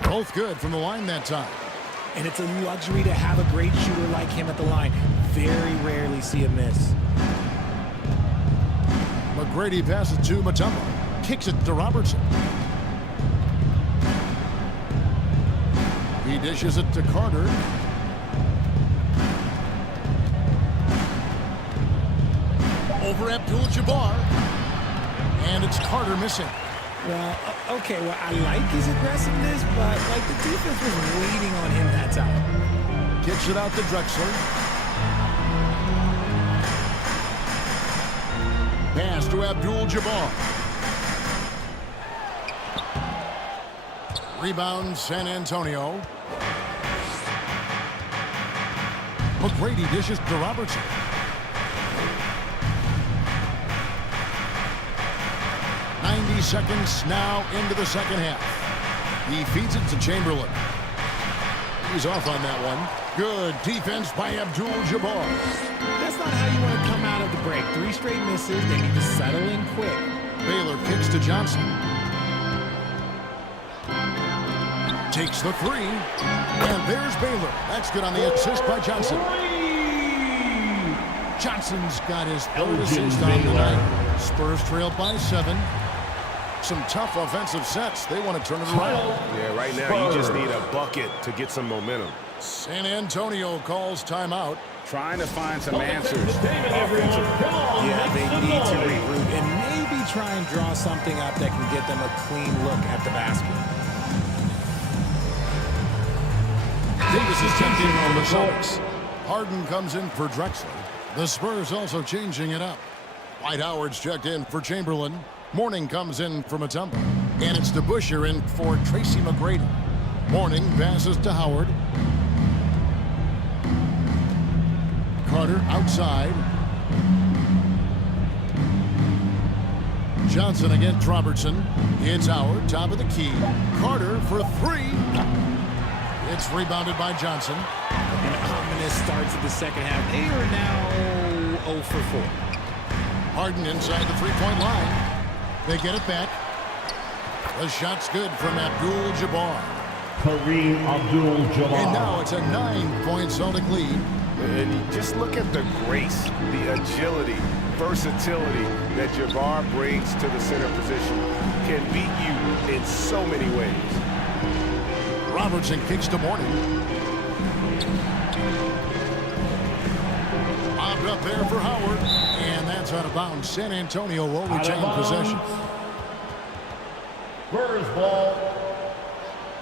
Both good from the line that time. And it's a luxury to have a great shooter like him at the line. Very rarely see a miss. McGrady passes to Mutombo. Kicks it to Robertson. He dishes it to Carter. Over Abdul-Jabbar. And it's Carter missing. Well, okay, well, I like his aggressiveness, but like the defense was waiting on him that time. Kicks it out to Drexler. Pass to Abdul-Jabbar. Rebound San Antonio. McGrady dishes to Robertson. Seconds now into the second half. He feeds it to Chamberlain. He's off on that one. Good defense by Abdul-Jabbar. That's not how you want to come out of the break. 3 straight misses. They need to settle in quick. Baylor kicks to Johnson. Takes the 3. And there's Baylor. That's good on the assist by Johnson. Johnson's got his 3rd assist on the night. Spurs trailed by 7. Some tough offensive sets. They want to turn it around. Yeah, right now you just need a bucket to get some momentum. San Antonio calls timeout. Trying to find some answers. Yeah, they need to regroup and maybe try and draw something up that can get them a clean look at the basket. Davis is checked in on the Celtics. Harden comes in for Drexler. The Spurs also changing it up. Dwight Howard's checked in for Chamberlain. Morning comes in for Mutombo. And it's DeBusschere in for Tracy McGrady. Morning passes to Howard. Carter outside. Johnson against Robertson. It's Howard, top of the key. Carter for 3. It's rebounded by Johnson. An ominous start to the second half. They are now 0 for 4. Harden inside the 3-point line. They get it back. The shot's good from Abdul-Jabbar. Kareem Abdul-Jabbar. And now it's a 9-point Celtic lead. And you just look at the grace, the agility, versatility that Jabbar brings to the center position. Can beat you in so many ways. Robertson kicks to Morning. Bobbed up there for Howard. And that's out of bounds. San Antonio will retain possession. Spurs ball.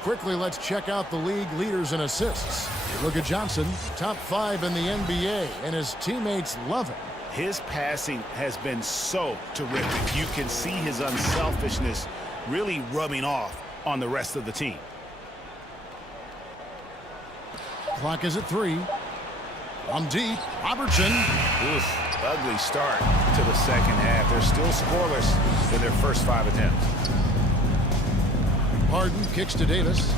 Quickly, let's check out the league leaders in assists. Look at Johnson, top 5 in the NBA, and his teammates love him. His passing has been so terrific. You can see his unselfishness really rubbing off on the rest of the team. Clock is at 3. From deep, Robertson. Oof, ugly start to the second half. They're still scoreless in their first 5 attempts. Harden kicks to Davis.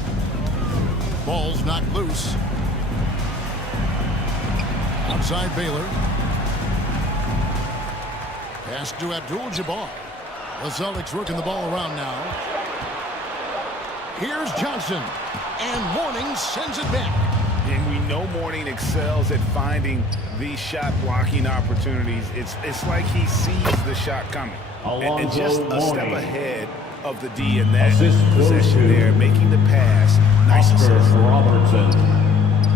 Ball's knocked loose. Outside Baylor. Pass to Abdul-Jabbar. The Celtics working the ball around now. Here's Johnson. And Morning sends it back. And we know Morning excels at finding these shot blocking opportunities. It's like he sees the shot coming. And just a step ahead of the D in that possession there, making the pass. Nice assist. Robertson.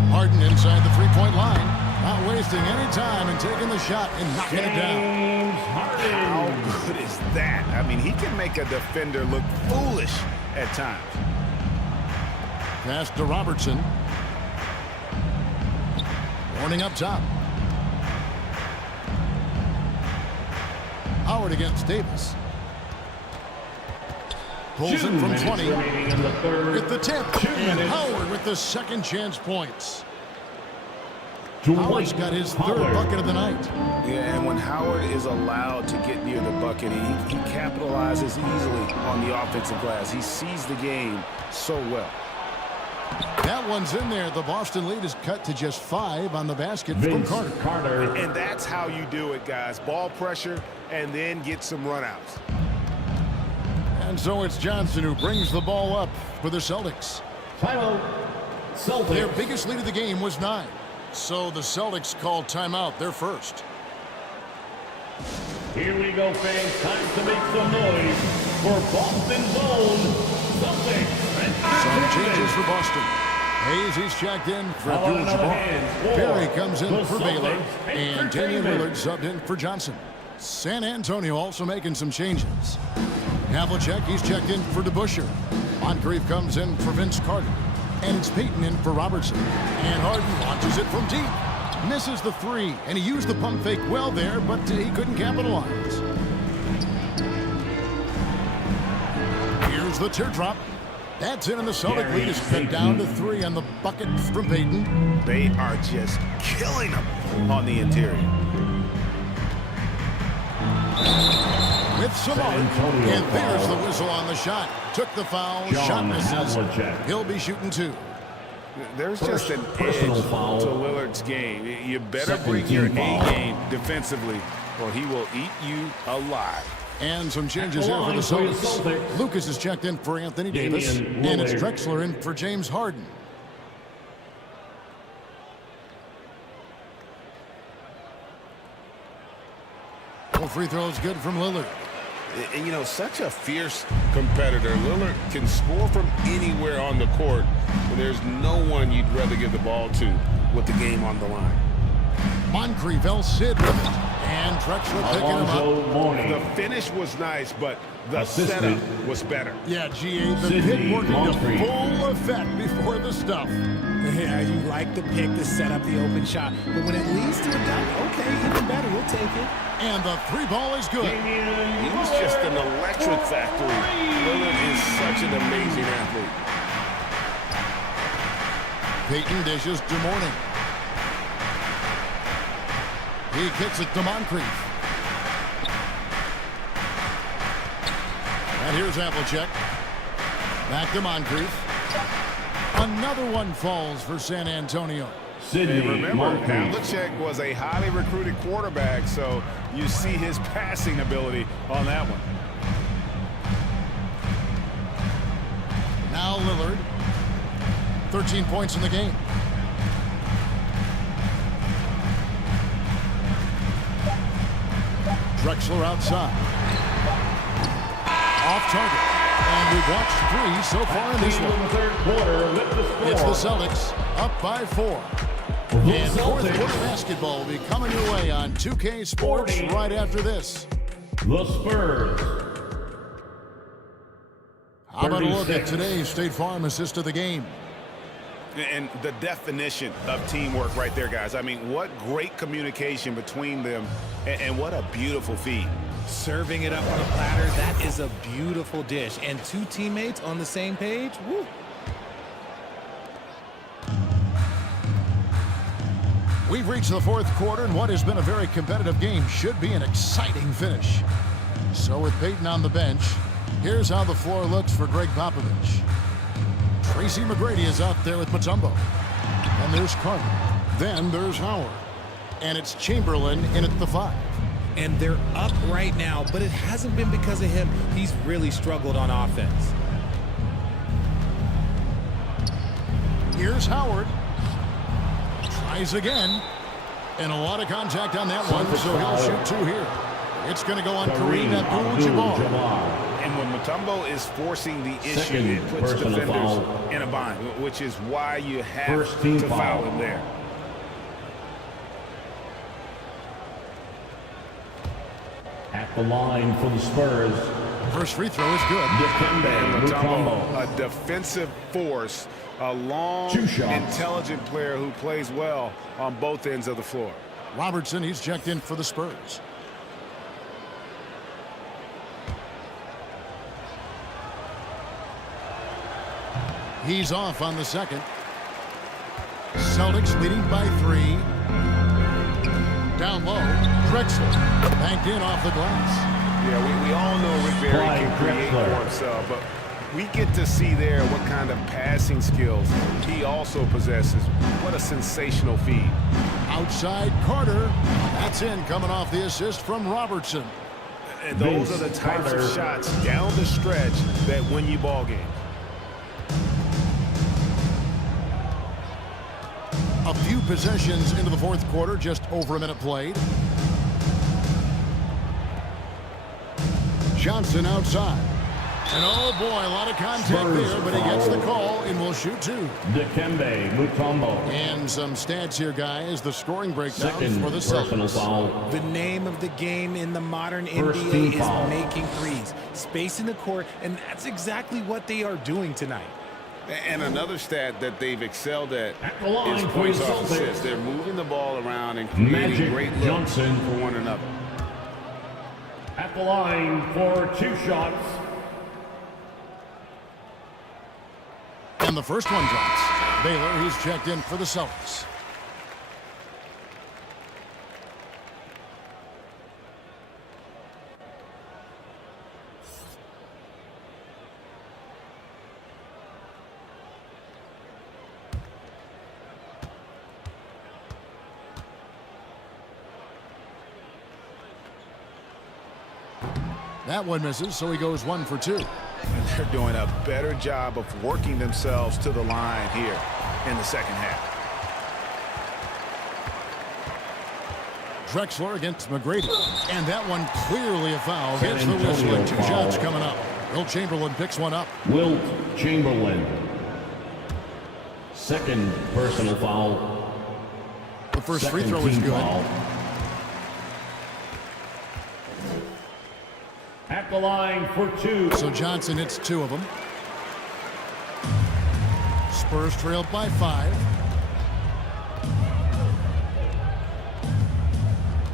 Harden inside the three-point line. Not wasting any time and taking the shot and knocking it down. How good is that? I mean, he can make a defender look foolish at times. Pass to Robertson. Morning up top. Howard against Davis. Pulls it from 20. With the tip. And Howard with the second chance points. Howard's got his third bucket of the night. Yeah, and when Howard is allowed to get near the bucket, he capitalizes easily on the offensive glass. He sees the game so well. That one's in there. The Boston lead is cut to just 5 on the basket from Carter. And that's how you do it, guys. Ball pressure and then get some runouts. And so it's Johnson who brings the ball up for the Celtics. Timeout. Celtics. Their biggest lead of the game was 9. So the Celtics called timeout. They're first. Here we go, fans. Time to make some noise for Boston's own Celtics. Some changes for Boston. Hayes, he's checked in for Abdul-Jabbar. Perry comes in for Baylor. And Damian Lillard subbed in for Johnson. San Antonio also making some changes. Havlicek, he's checked in for DeBusschere. Moncrief comes in for Vince Carter. And it's Payton in for Robertson. And Harden launches it from deep. Misses the 3. And he used the pump fake well there, but he couldn't capitalize. Here's the teardrop. That's in, and the Celtic lead is cut down to 3 on the bucket from Payton. They are just killing them on the interior. With Simone, and there's the whistle on the shot. Took the foul, shot misses. He'll be shooting 2. There's just an edge to Lillard's game. You better bring your A game defensively, or he will eat you alive. And some changes here for the Celtics. Lucas is checked in for Anthony Davis, and it's Drexler in for James Harden. Full free throws good from Lillard. And, you know, such a fierce competitor. Lillard can score from anywhere on the court, but there's no one you'd rather give the ball to with the game on the line. Moncrief, El Cid with it. And Drexler picking him up. The finish was nice, but the setup was better. Yeah, GA, the pick working to full effect before the stuff. Yeah, you like the pick to set up the open shot, but when it leads to a dunk, okay, even better, we'll take it. And the 3-ball is good. He's just an electric factory. Lillard is such an amazing athlete. Payton dishes to Morning. He kicks it to Moncrief. And here's Havlicek. Back to Moncrief. Another one falls for San Antonio. And remember, Havlicek was a highly recruited quarterback, so you see his passing ability on that one. Now Lillard. 13 points in the game. Drexler outside. Off target. And we've watched 3 so far in this one. The third quarter with the score. It's the Celtics up by 4. And fourth quarter basketball will be coming your way on 2K Sports right after this. The Spurs. How about a look at today's State Farm assist of the game? And the definition of teamwork right there, guys. I mean, what great communication between them, and what a beautiful feed. Serving it up on a platter, that is a beautiful dish. And 2 teammates on the same page, woo. We've reached the fourth quarter, and what has been a very competitive game should be an exciting finish. So with Peyton on the bench, here's how the floor looks for Greg Popovich. Tracy McGrady is out there with Mutombo. And there's Carter. Then there's Howard. And it's Chamberlain in at the 5. And they're up right now, but it hasn't been because of him. He's really struggled on offense. Here's Howard. Tries again. And a lot of contact on that one, so he'll shoot 2 here. It's going to go on Kareem Abdul-Jabbar. And when Mutombo is forcing the issue, it puts defenders in a bind, which is why you have to foul him there. At the line for the Spurs. First free throw is good. Mutombo, a defensive force, a long, intelligent player who plays well on both ends of the floor. Robertson, he's checked in for the Spurs. He's off on the second. Celtics leading by 3. Down low, Drexler banked in off the glass. Yeah, we all know Rick Barry can create for himself, but we get to see there what kind of passing skills he also possesses. What a sensational feed. Outside Carter. That's in, coming off the assist from Robertson. And those are the types of shots down the stretch that win you ball games. A few possessions into the fourth quarter, just over a minute played. Johnson outside. And oh boy, a lot of contact there, but he gets the call and will shoot 2. Dikembe Mutombo. And some stats here, guys. The scoring breakdown for the Celtics. The name of the game in the modern NBA is making threes. Spacing the court, and that's exactly what they are doing tonight. And another stat that they've excelled at is points off assists. They're moving the ball around and creating great looks for one another. At the line for 2 shots. And the first one drops. Baylor, he's checked in for the Celtics. That one misses, so he goes 1 for 2. And they're doing a better job of working themselves to the line here in the second half. Drexler against McGrady. And that one clearly a foul. Gets the whistle and 2 shots coming up. Wilt Chamberlain picks one up. Wilt Chamberlain. Second personal foul. The first free throw is good. Foul. At the line for 2. So Johnson hits 2 of them. Spurs trailed by 5.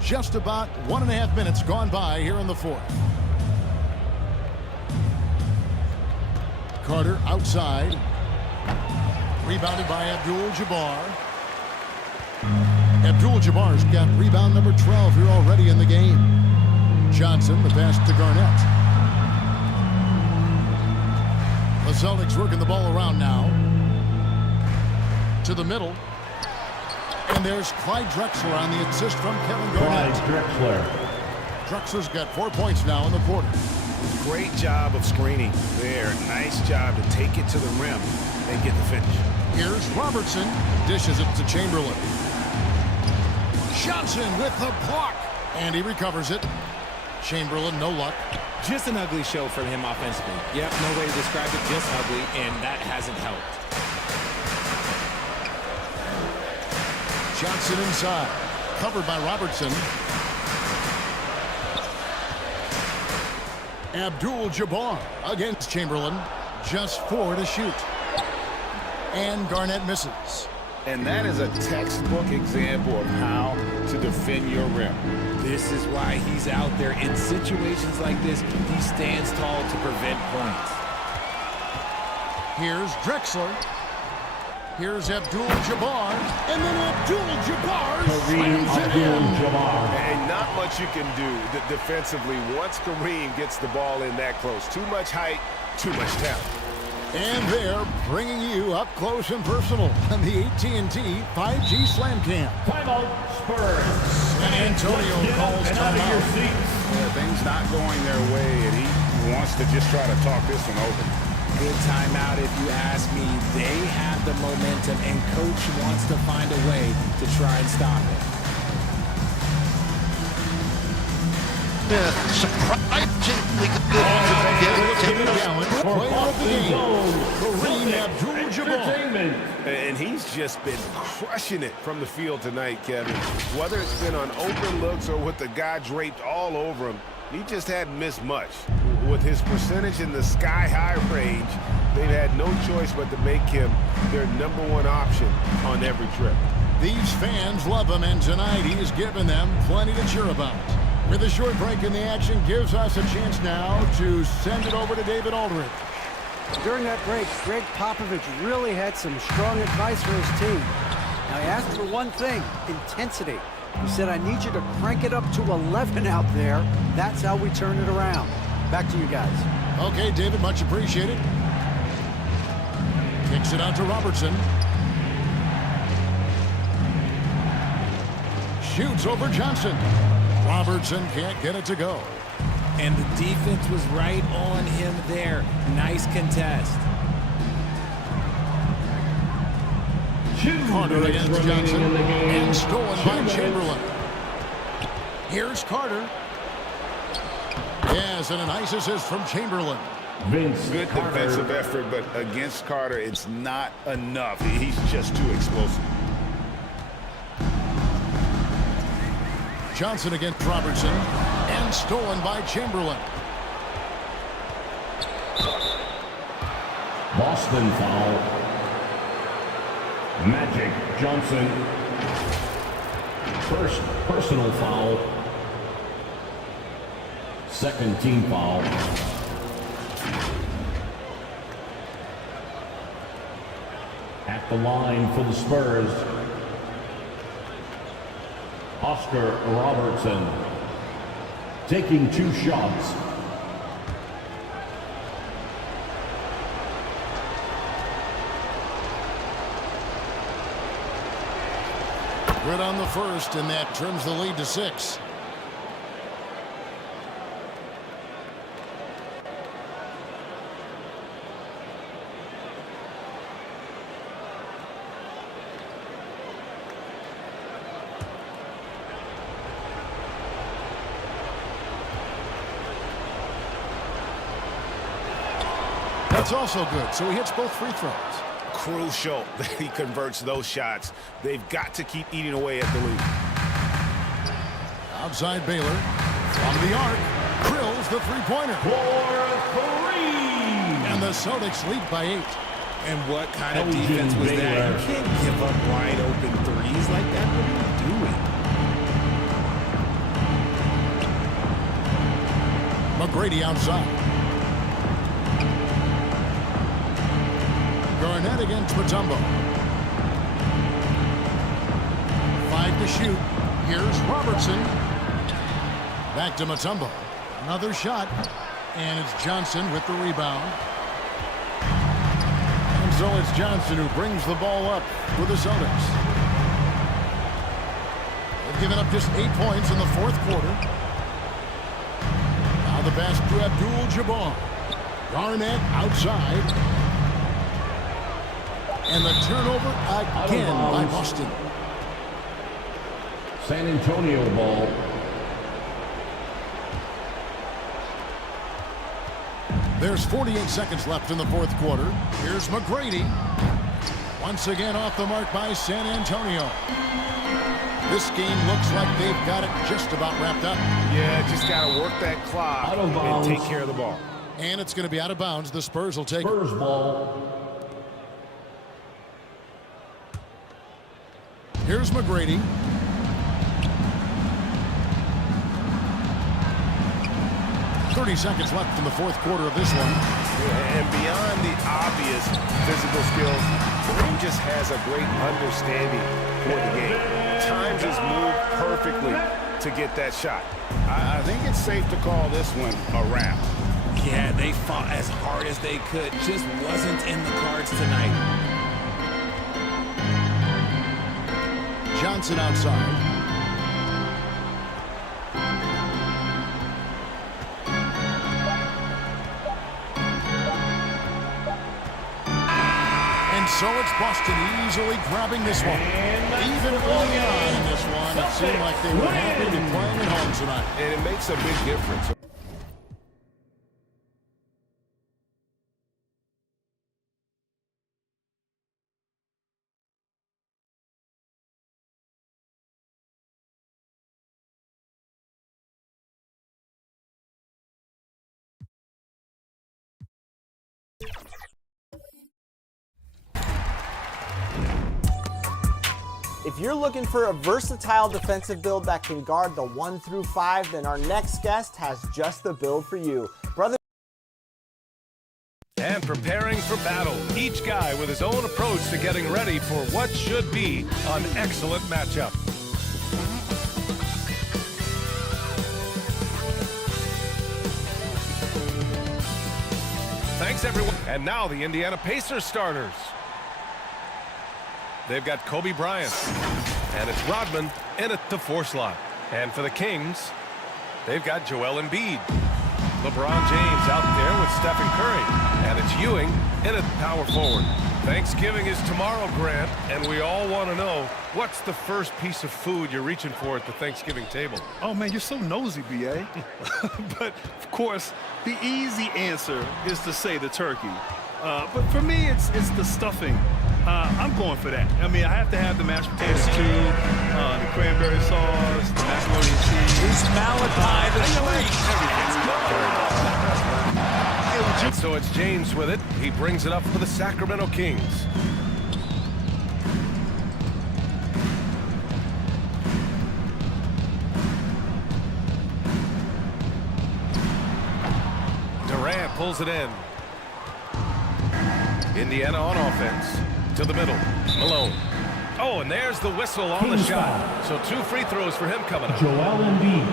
Just about 1.5 minutes gone by here in the fourth. Carter outside. Rebounded by Abdul-Jabbar. Abdul-Jabbar's got rebound number 12 here already in the game. Johnson, the pass to Garnett. The Celtics working the ball around now. To the middle. And there's Clyde Drexler on the assist from Kevin Garnett. Clyde Drexler. Drexler's got 4 points now in the quarter. Great job of screening there. Nice job to take it to the rim and get the finish. Here's Robertson. Dishes it to Chamberlain. Johnson with the block. And he recovers it. Chamberlain, no luck. Just an ugly show from him offensively. Yep, no way to describe it, just ugly, and that hasn't helped. Johnson inside. Covered by Robertson. Abdul-Jabbar against Chamberlain. Just 4 to shoot. And Garnett misses. And that is a textbook example of how to defend your rim. This is why he's out there in situations like this. He stands tall to prevent points. Here's Drexler. Here's Abdul-Jabbar. And then Abdul-Jabbar slams it in. And not much you can do defensively once Kareem gets the ball in that close. Too much height, too much talent. And they're bringing you up close and personal on the AT&T 5G Slam Cam. Timeout, Spurs. San Antonio calls timeout. Things not going their way, and he wants to just try to talk this one over. Good timeout if you ask me. They have the momentum, and Coach wants to find a way to try and stop it. Surprisingly good. Player of the game, Kareem Abdul-Jabbar. And he's just been crushing it from the field tonight, Kevin. Whether it's been on open looks or with the guy draped all over him, he just hadn't missed much. With his percentage in the sky-high range, they've had no choice but to make him their #1 option on every trip. These fans love him, and tonight he's given them plenty to cheer about. With a short break in the action, gives us a chance now to send it over to David Aldridge. During that break, Greg Popovich really had some strong advice for his team. Now, he asked for one thing, intensity. He said, I need you to crank it up to 11 out there. That's how we turn it around. Back to you guys. Okay, David, much appreciated. Kicks it out to Robertson. Shoots over Johnson. Robertson can't get it to go. And the defense was right on him there. Nice contest. Carter against Johnson. And stolen by Chamberlain. Here's Carter. Yes, and a nice assist from Chamberlain. Good defensive effort, but against Carter, it's not enough. He's just too explosive. Johnson against Robertson, and stolen by Chamberlain. Boston foul. Magic Johnson. First personal foul. Second team foul. At the line for the Spurs, Oscar Robertson, taking 2 shots. Good on the first, and that trims the lead to 6. That's also good, so he hits both free throws. Crucial that he converts those shots. They've got to keep eating away at the lead. Outside Baylor. From the arc. Drills the three-pointer. For 3! And the Celtics lead by 8. And what kind of defense was that? You can't give up wide open threes like that. What are you doing? McGrady outside. Garnett against Mutombo. 5 to shoot. Here's Robertson. Back to Mutombo. Another shot. And it's Johnson with the rebound. And so it's Johnson who brings the ball up for the Celtics. They've given up just 8 points in the 4th quarter. Now the pass to Abdul-Jabbar. Garnett outside. And the turnover again by Boston. San Antonio ball. There's 48 seconds left in the fourth quarter. Here's McGrady. Once again off the mark by San Antonio. This game looks like they've got it just about wrapped up. Yeah, just got to work that clock and take care of the ball. And it's going to be out of bounds. The Spurs will take Spurs it. ball. Here's McGrady. .30 seconds left in the fourth quarter of this one. Yeah, and beyond the obvious physical skills, Kareem just has a great understanding for the game. Times his move perfectly to get that shot. I think it's safe to call this one a wrap. Yeah, they fought as hard as they could. Just wasn't in the cards tonight. Johnson outside. And so it's Boston easily grabbing this one. Even early on in this one, it seemed like they were happy to be playing at home tonight. And it makes a big difference. If you're looking for a versatile defensive build that can guard the 1 through 5, then our next guest has just the build for you. Brother. And preparing for battle, each guy with his own approach to getting ready for what should be an excellent matchup. Thanks, everyone. And now the Indiana Pacers starters. They've got Kobe Bryant, and it's Rodman in at the 4 slot. And for the Kings, they've got Joel Embiid. LeBron James out there with Stephen Curry, and it's Ewing in at power forward. Thanksgiving is tomorrow, Grant, and we all want to know, what's the first piece of food you're reaching for at the Thanksgiving table? Oh, man, you're so nosy, B.A. But, of course, the easy answer is to say the turkey. But for me, it's the stuffing. I'm going for that. I mean, I have to have the mashed potatoes too, the cranberry sauce, the macaroni and cheese. It's Malachi the So it's James with it. He brings it up for the Sacramento Kings. Durant pulls it in. Indiana on offense. To the middle. Malone. Oh, and there's the whistle on the shot. So 2 free throws for him coming up. Joel Embiid.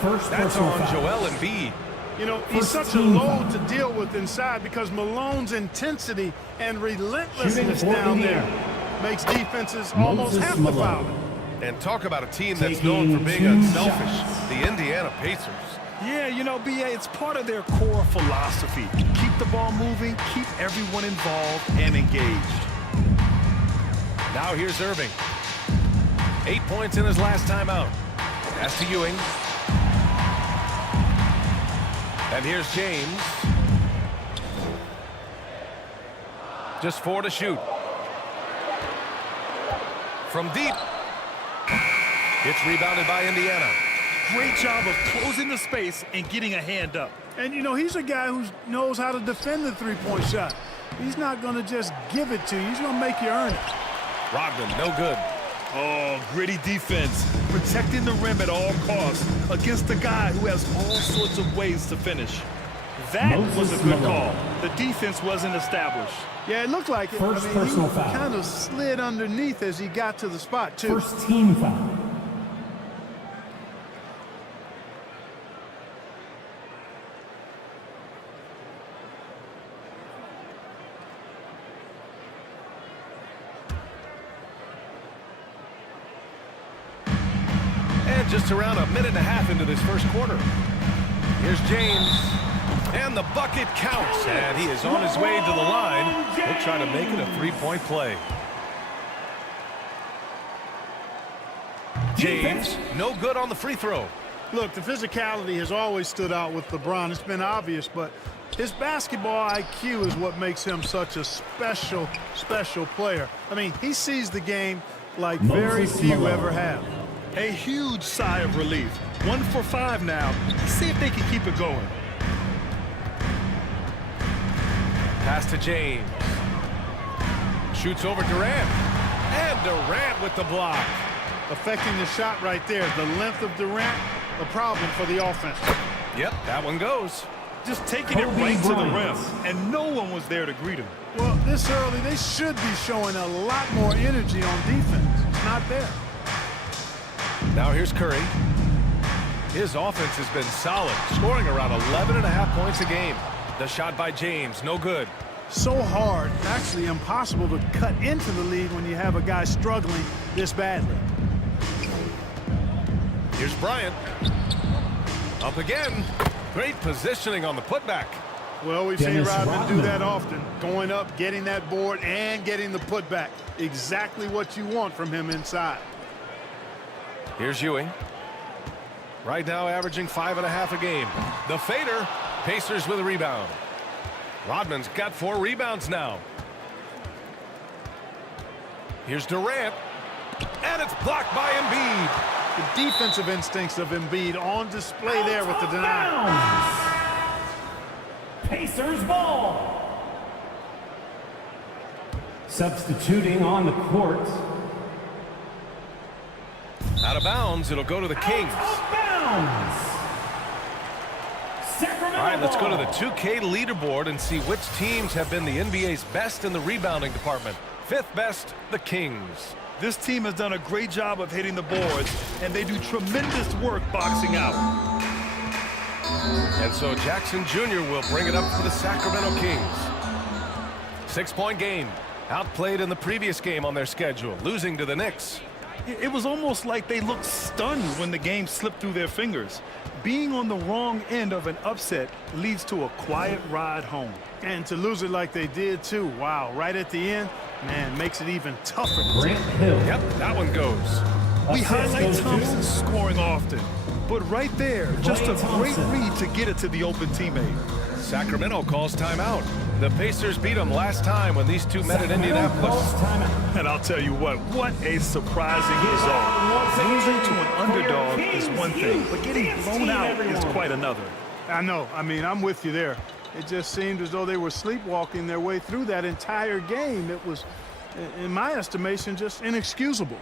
First That's on Joel Embiid. You know, he's such a load to deal with inside because Malone's intensity and relentlessness down there makes defenses almost have to foul. And talk about a team that's known for being unselfish. The Indiana Pacers. Yeah, you know, B.A., it's part of their core philosophy. Keep the ball moving, keep everyone involved and engaged. Now here's Irving. 8 points in his last time out. Pass to Ewing. And here's James. Just 4 to shoot. From deep. It's rebounded by Indiana. Great job of closing the space and getting a hand up. And, you know, he's a guy who knows how to defend the three-point shot. He's not going to just give it to you. He's going to make you earn it. Rodman, no good. Oh, gritty defense. Protecting the rim at all costs against a guy who has all sorts of ways to finish. That was a good call. The defense wasn't established. Yeah, it looked like it. First he personal foul. kind of slid underneath as he got to the spot, too. First team foul. Just around a minute and a half into this first quarter. Here's James. And the bucket counts. And he is on his way to the line. He'll try to make it a three-point play. James, no good on the free throw. Look, the physicality has always stood out with LeBron. It's been obvious, but his basketball IQ is what makes him such a special player. I mean, he sees the game like very few ever have. A huge sigh of relief. 1 for 5 now. Let's see if they can keep it going. Pass to James. Shoots over Durant. And Durant with the block. Affecting the shot right there. The length of Durant, a problem for the offense. Yep, that one goes. Just taking it right to the rim, and no one was there to greet him. Well, this early, they should be showing a lot more energy on defense. It's not there. Now here's Curry. His offense has been solid, scoring around 11.5 points a game. The shot by James, no good. So hard, actually impossible to cut into the lead when you have a guy struggling this badly. Here's Bryant. Up again. Great positioning on the putback. Well, we've seen Rodman do that often. Going up, getting that board, and getting the putback. Exactly what you want from him inside. Here's Ewing. Right now averaging 5.5 a game. The fader. Pacers with a rebound. Rodman's got 4 rebounds now. Here's Durant. And it's blocked by Embiid. The defensive instincts of Embiid on display there with the denial. Pacers ball. Substituting on the court. Out of bounds, it'll go to the Kings. All right, let's go to the 2K leaderboard and see which teams have been the NBA's best in the rebounding department. 5th best, the Kings. This team has done a great job of hitting the boards, and they do tremendous work boxing out. And so Jackson Jr. will bring it up for the Sacramento Kings. 6-point game. Outplayed in the previous game on their schedule, losing to the Knicks. It was almost like they looked stunned when the game slipped through their fingers. Being on the wrong end of an upset leads to a quiet ride home. And to lose it like they did, too. Wow, right at the end, man, makes it even tougher. Yep, that one goes. We highlight Thompson scoring often, but right there, just a great read to get it to the open teammate. Sacramento calls timeout. The Pacers beat them last time when these two met at Indianapolis. And I'll tell you what a surprising result. Losing to an underdog is one thing, but getting blown out is quite another. I know. I mean, I'm with you there. It just seemed as though they were sleepwalking their way through that entire game. It was, in my estimation, just inexcusable.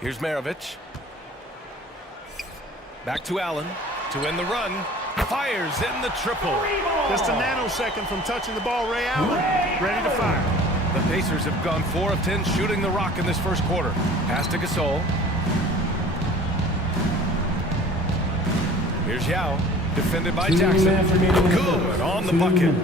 Here's Maravich. Back to Allen to end the run. Fires in the triple. Just a nanosecond from touching the ball, Ray Allen, ready to fire. The Pacers have gone 4 of 10 shooting the rock in this first quarter. Pass to Gasol. Here's Yao, defended by Jackson. Good on the bucket.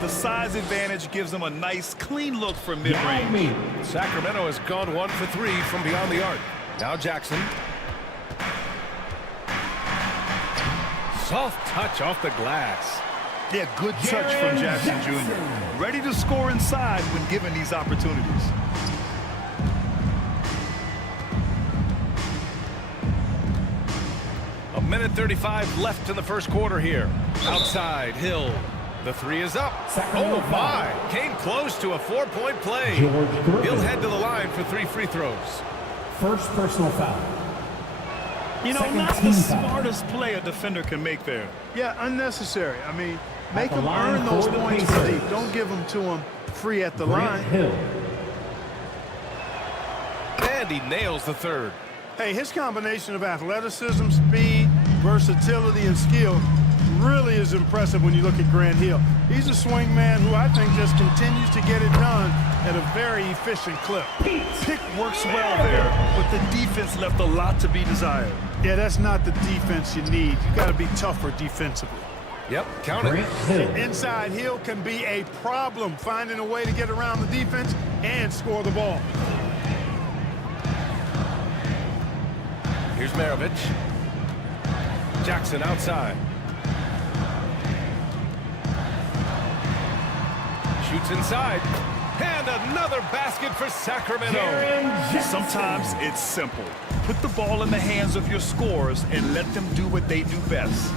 The size advantage gives them a nice, clean look from mid-range. Sacramento has gone 1 for 3 from beyond the arc. Now Jackson. Soft touch off the glass. Yeah, good touch from Jackson Jr. Ready to score inside when given these opportunities. A minute 35 left in the first quarter here. Outside, Hill. The 3 is up. Oh, my. Came close to a 4-point play. He'll head to the line for 3 free throws. First personal foul. You know, not the smartest play a defender can make there. Yeah, unnecessary. I mean, make them earn those points deep. Don't give them to them free at the line. And he nails the 3rd. Hey, his combination of athleticism, speed, versatility, and skill really is impressive when you look at Grant Hill. He's a swing man who I think just continues to get it done at a very efficient clip. Pick works well there, but the defense left a lot to be desired. Yeah, that's not the defense you need. You got to be tougher defensively. Yep, count it. Inside, Hill can be a problem, finding a way to get around the defense and score the ball. Here's Maravich. Jackson outside. Shoots inside. And another basket for Sacramento. Sometimes it's simple. Put the ball in the hands of your scorers and let them do what they do best.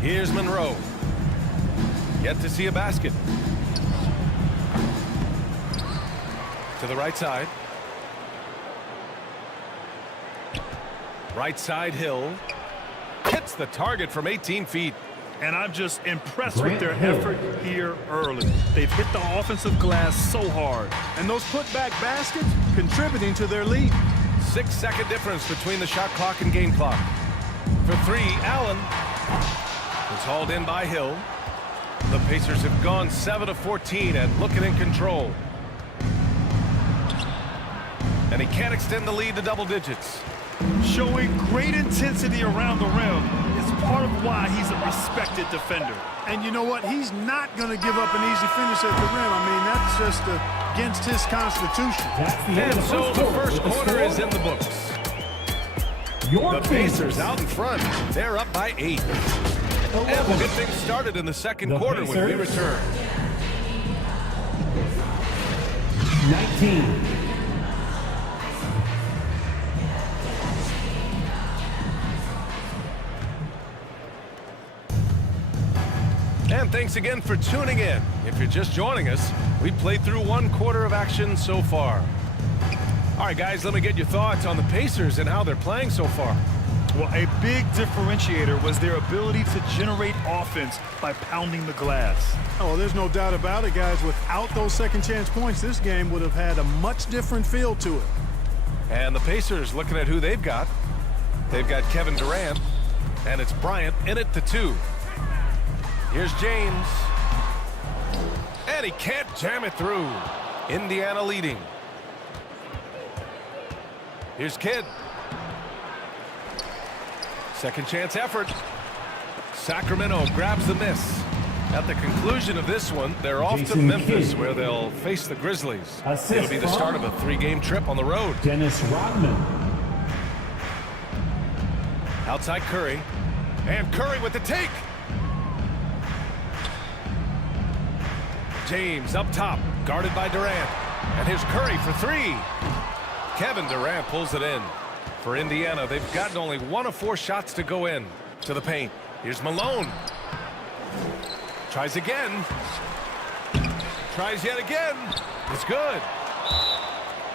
Here's Monroe. Yet to see a basket. To the right side. Right side Hill. Hits the target from 18 feet. And I'm just impressed with their effort here early. They've hit the offensive glass so hard. And those putback baskets contributing to their lead. 6-second difference between the shot clock and game clock. For three, Allen. It's hauled in by Hill. The Pacers have gone 7 of 14 and looking in control. And he can't extend the lead to double digits. Showing great intensity around the rim is part of why he's a respected defender. And you know what? He's not going to give up an easy finish at the rim. I mean, that's just against his constitution. And so the first quarter is in the books. The Pacers out in front. They're up by 8. And we'll get things started in the second quarter when we return. 19. And thanks again for tuning in. If you're just joining us, we played through one quarter of action so far. All right, guys, let me get your thoughts on the Pacers and how they're playing so far. Well, a big differentiator was their ability to generate offense by pounding the glass. Oh, there's no doubt about it, guys. Without those second chance points, this game would have had a much different feel to it. And the Pacers, looking at who they've got got Kevin Durant, and it's Bryant in at the 2. Here's James. And he can't jam it through. Indiana leading. Here's Kidd. Second chance effort. Sacramento grabs the miss. At the conclusion of this one, they're off to Memphis, where they'll face the Grizzlies. It'll be the start of a 3-game trip on the road. Dennis Rodman. Outside Curry. And Curry with the take. James up top, guarded by Durant. And here's Curry for 3. Kevin Durant pulls it in. For Indiana, they've gotten only 1 of 4 shots to go in. To the paint. Here's Malone. Tries again. Tries yet again. It's good.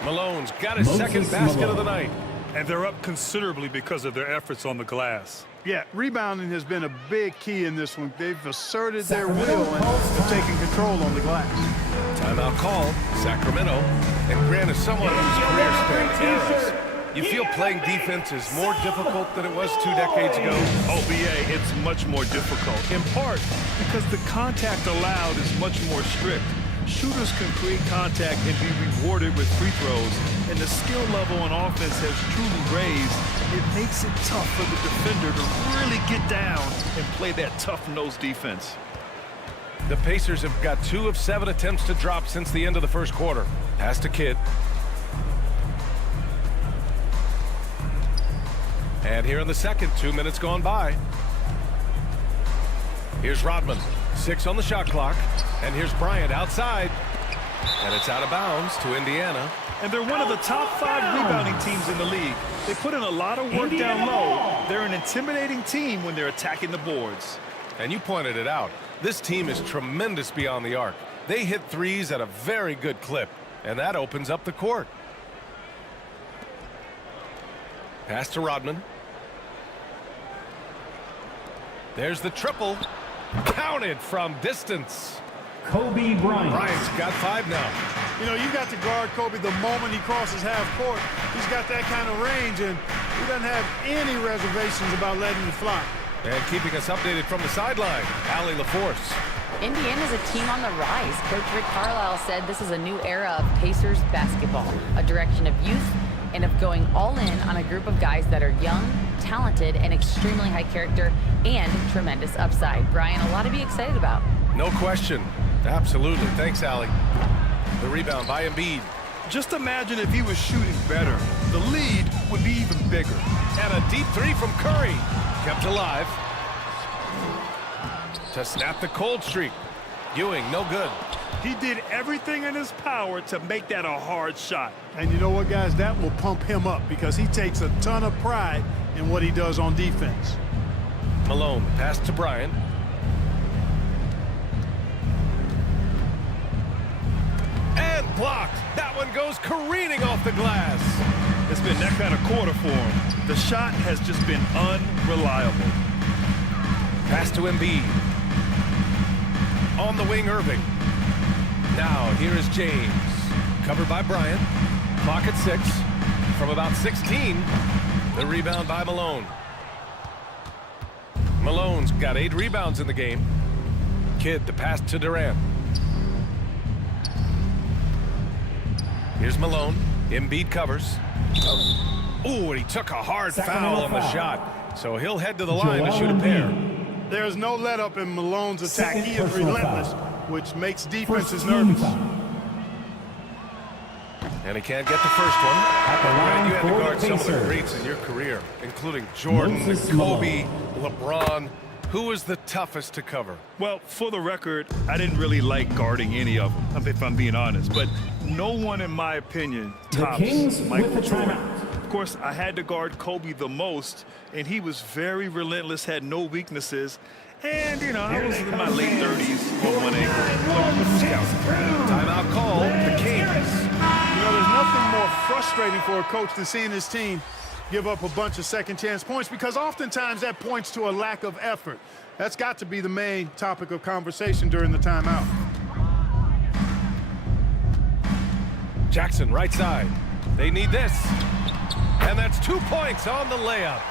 Malone's got his second basket of the night. And they're up considerably because of their efforts on the glass. Yeah, rebounding has been a big key in this one. They've asserted their will and have taken control on the glass. Timeout called. Sacramento. And Grant is someone whose career spanned eras. You feel playing defense is more difficult than it was 2 decades ago? Oh, BA, it's much more difficult, in part because the contact allowed is much more strict. Shooters can create contact and be rewarded with free throws, and the skill level on offense has truly raised. It makes it tough for the defender to really get down and play that tough-nosed defense. The Pacers have got 2 of 7 attempts to drop since the end of the first quarter. Pass to Kidd. And here in the second, 2 minutes gone by. Here's Rodman. 6 on the shot clock. And here's Bryant outside. And it's out of bounds to Indiana. And they're one of the top 5 rebounding teams in the league. They put in a lot of work down low. They're an intimidating team when they're attacking the boards. And you pointed it out. This team is tremendous beyond the arc. They hit threes at a very good clip. And that opens up the court. Pass to Rodman. There's the triple. Counted from distance. Kobe Bryant. Bryant's got 5 now. You know, you got to guard Kobe the moment he crosses half court. He's got that kind of range, and he doesn't have any reservations about letting it fly. And keeping us updated from the sideline, Allie LaForce. Indiana's a team on the rise. Coach Rick Carlisle said this is a new era of Pacers basketball, a direction of youth and of going all in on a group of guys that are young, talented, and extremely high character and tremendous upside. Brian, a lot to be excited about. No question. Absolutely. Thanks, Allie. The rebound by Embiid. Just imagine if he was shooting better. the lead would be even bigger. And a deep three from Curry. Kept alive. To snap the cold streak. Ewing, no good. He did everything in his power to make that a hard shot. And you know what, guys? That will pump him up because he takes a ton of pride in what he does on defense. Malone, pass to Bryant. And blocked. That one goes careening off the glass. It's been that kind of quarter for him. The shot has just been unreliable. Pass to Embiid. On the wing, Irving. Now, here is James. Covered by Bryant. Clock at 6. From about 16. The rebound by Malone. Malone's got 8 rebounds in the game. Kidd, the pass to Durant. Here's Malone. Embiid covers. Ooh, and he took a hard foul on the shot. So he'll head to the line to shoot a pair. There's no let up in Malone's attack. He is relentless, which makes defenses nervous. And he can't get the first one. And you had to guard some of the greats in your career, including Jordan, Kobe, LeBron. Who was the toughest to cover? Well, for the record, I didn't really like guarding any of them, if I'm being honest. But no one, in my opinion, tops Michael Jordan. Of course, I had to guard Kobe the most, and he was very relentless, had no weaknesses. And, you know, I was in my late 30s on one ankle. Timeout call, the Kings. You know, there's nothing more frustrating for a coach than seeing his team give up a bunch of second chance points, because oftentimes that points to a lack of effort. That's got to be the main topic of conversation during the timeout. Jackson, right side. They need this. And that's 2 points on the layup.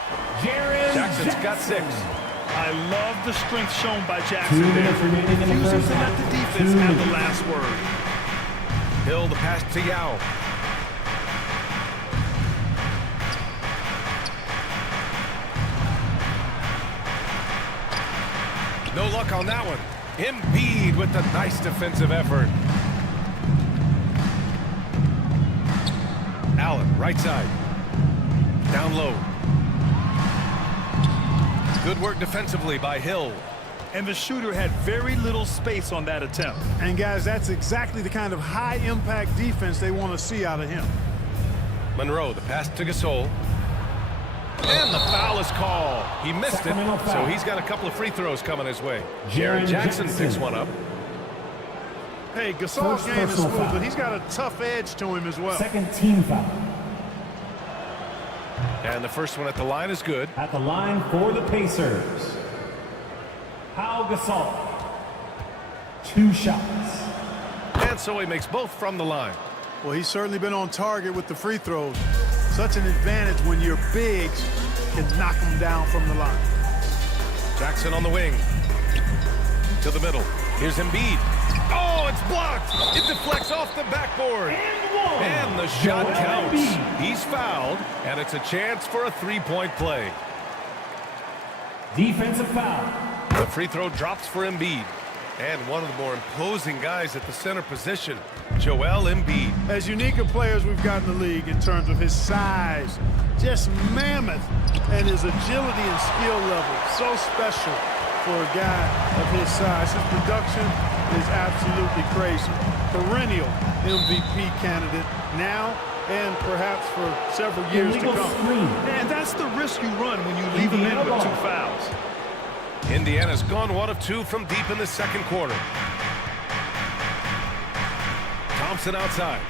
Jackson's got 6. I love the strength shown by Jackson there. Refusing to let the defense have the last word. Hill, the pass to Yao. No luck on that one. Embiid with the nice defensive effort. Allen, right side. Down low. Good work defensively by Hill. And the shooter had very little space on that attempt. And, guys, that's exactly the kind of high-impact defense they want to see out of him. Monroe, the pass to Gasol. And the foul is called. He missed it, so he's got a couple of free throws coming his way. Jaren Jackson picks one up. Hey, Gasol's game is smooth, but he's got a tough edge to him as well. Second team foul. And the first one at the line is good. At the line for the Pacers, Pau Gasol. 2 shots. And so he makes both from the line. Well, he's certainly been on target with the free throws. Such an advantage when your bigs can knock them down from the line. Jackson on the wing. To the middle. Here's Embiid. Oh, it's blocked. It deflects off the backboard. And the shot counts. He's fouled, and it's a chance for a 3-point play. Defensive foul. The free throw drops for Embiid. And one of the more imposing guys at the center position, Joel Embiid. As unique a player as we've got in the league in terms of his size, just mammoth, and his agility and skill level, so special for a guy of his size. His production is absolutely crazy. Perennial MVP candidate now and perhaps for several years to come. And that's the risk you run when you leave him in with 2 fouls. Indiana's gone 1 of 2 from deep in the second quarter. Thompson outside.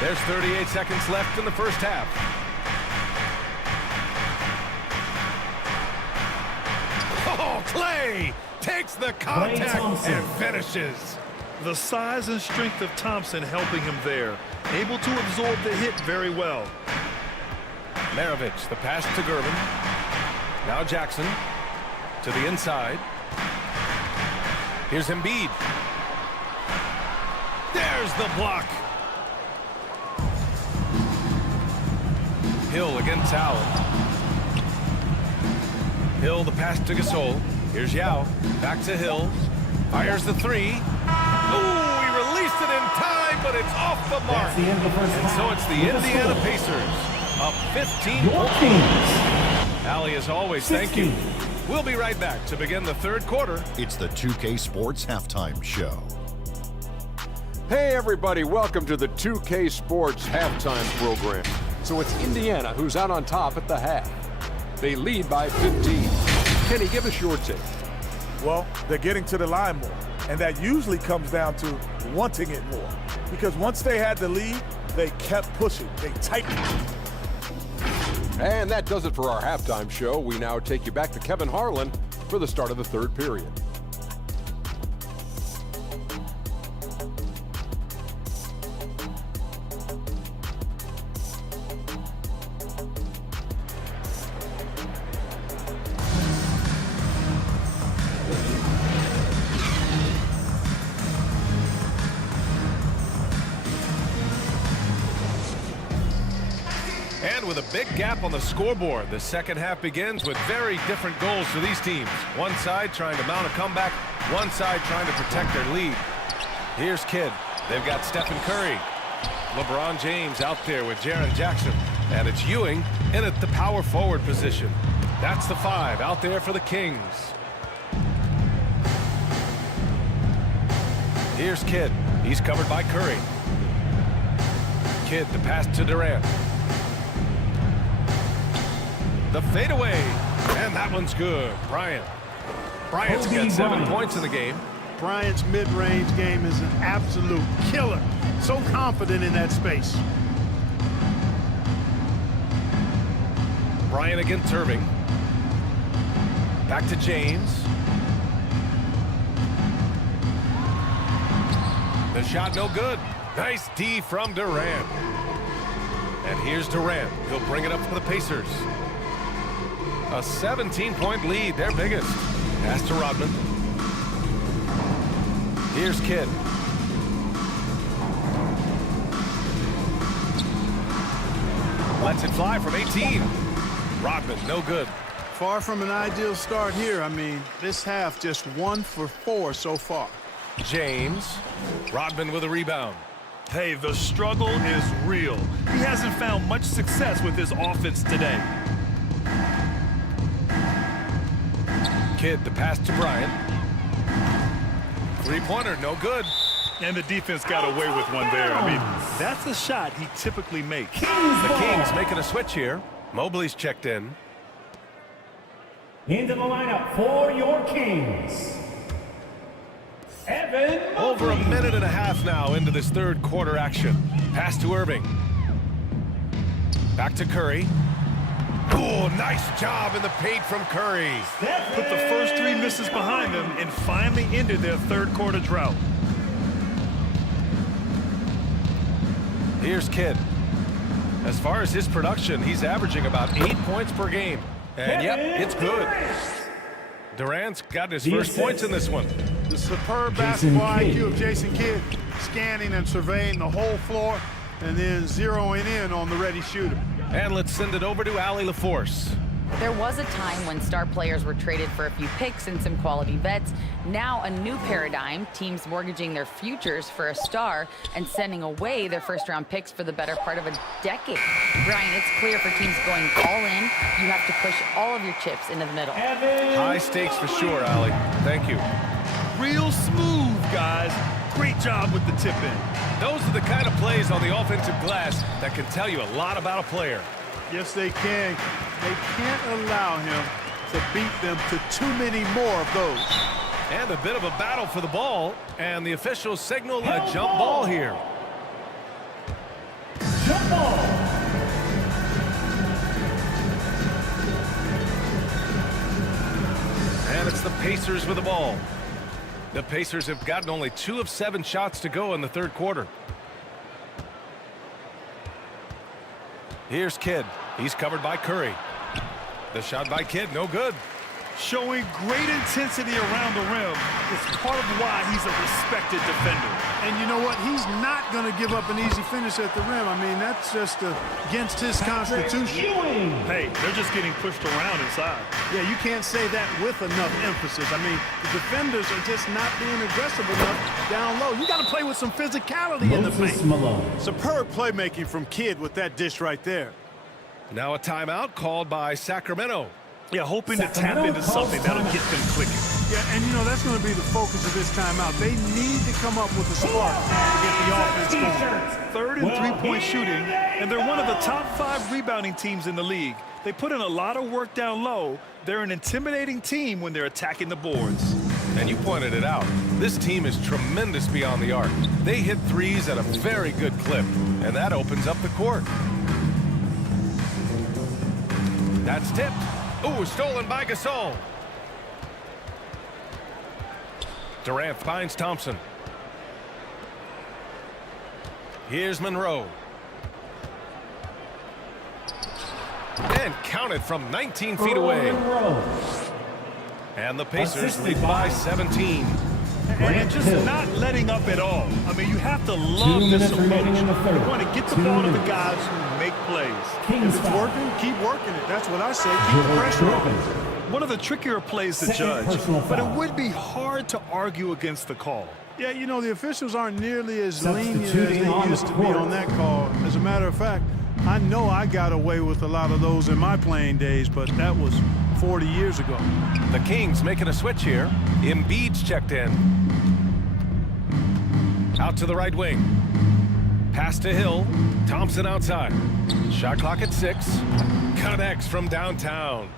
There's 38 seconds left in the first half. Oh, Clay takes the contact and finishes. The size and strength of Thompson helping him there. Able to absorb the hit very well. Maravich, the pass to Gervin. Now Jackson to the inside. Here's Embiid. There's the block. Hill against Allen. Hill, the pass to Gasol. Here's Yao. Back to Hill. Fires the 3. Ooh, he released it in time, but it's off the mark. And so it's the Indiana Pacers up 15 points. Allie, as always, thank you. We'll be right back to begin the third quarter. It's the 2K Sports Halftime Show. Hey everybody, welcome to the 2K Sports Halftime program. So it's Indiana who's out on top at the half. They lead by 15. Kenny, give us your take. Well, they're getting to the line more, and that usually comes down to wanting it more. Because once they had the lead, they kept pushing. They tightened. And that does it for our halftime show. We now take you back to Kevin Harlan for the start of the third period. And with a big gap on the scoreboard, the second half begins with very different goals for these teams. One side trying to mount a comeback, one side trying to protect their lead. Here's Kidd. They've got Stephen Curry. LeBron James out there with Jaren Jackson. And it's Ewing in at the power forward position. That's the 5 out there for the Kings. Here's Kidd. He's covered by Curry. Kidd, the pass to Durant. The fadeaway, and that one's good. Bryant's got 7 points in the game. Bryant's mid-range game is an absolute killer. So confident in that space. Bryant against Irving. Back to James. The shot no good. Nice D from Durant. And here's Durant. He'll bring it up for the Pacers. A 17-point lead, their biggest. Pass to Rodman. Here's Kidd. Lets it fly from 18. Rodman, no good. Far from an ideal start here. I mean, this half just 1 for 4 so far. James. Rodman with a rebound. Hey, the struggle is real. He hasn't found much success with his offense today. Kidd, the pass to Bryant. Three-pointer, no good. And the defense got away with one there. I mean, that's a shot he typically makes. The Kings making a switch here. Mobley's checked in. Into the lineup for your Kings, Evan Mobley. Over a minute and a half now into this third quarter action. Pass to Irving. Back to Curry. Oh, nice job in the paint from Curry. Put the first 3 misses behind them and finally ended their third quarter drought. Here's Kidd. As far as his production, he's averaging about 8 points per game. And yep, it's good. Durant's got his first points in this one. The superb basketball IQ of Jason Kidd, scanning and surveying the whole floor and then zeroing in on the ready shooter. And let's send it over to Allie LaForce. There was a time when star players were traded for a few picks and some quality vets. Now a new paradigm, teams mortgaging their futures for a star and sending away their first-round picks for the better part of a decade. Brian, it's clear for teams going all in, you have to push all of your chips into the middle. High stakes for sure, Allie. Thank you. Real smooth, guys. Great job with the tip-in. Those are the kind of plays on the offensive glass that can tell you a lot about a player. Yes, they can. They can't allow him to beat them to too many more of those. And a bit of a battle for the ball, and the officials signal a jump ball here. Jump ball. And it's the Pacers with the ball. The Pacers have gotten only 2 of 7 shots to go in the third quarter. Here's Kidd. He's covered by Curry. The shot by Kidd, no good. Showing great intensity around the rim is part of why he's a respected defender. And you know what? He's not going to give up an easy finish at the rim. I mean, that's just against his constitution. Hey, they're just getting pushed around inside. Yeah, you can't say that with enough emphasis. I mean, the defenders are just not being aggressive enough down low. You got to play with some physicality in the paint. Superb playmaking from Kidd with that dish right there. Now a timeout called by Sacramento. Yeah, hoping to tap into something that'll get them clicking. Yeah, and you know, that's going to be the focus of this timeout. They need to come up with a spark to get the offense going. Third and three-point shooting, and they're one of the top 5 rebounding teams in the league. They put in a lot of work down low. They're an intimidating team when they're attacking the boards. And you pointed it out. This team is tremendous beyond the arc. They hit threes at a very good clip, and that opens up the court. That's tipped. Ooh, stolen by Gasol. Durant finds Thompson. Here's Monroe. And counted from 19 feet away. And the Pacers lead by 17. And just not letting up at all. I mean, you have to love this approach. You want to get the ball to the guys who make plays. If it's working, keep working it. That's what I say. Keep the pressure on. One of the trickier plays to judge, but it would be hard to argue against the call. Yeah, you know, the officials aren't nearly as lenient as they used to be on that call. As a matter of fact, I know I got away with a lot of those in my playing days, but that was 40 years ago. The Kings making a switch here. Embiid's checked in. Out to the right wing. Pass to Hill. Thompson outside. Shot clock at 6. Connects from downtown.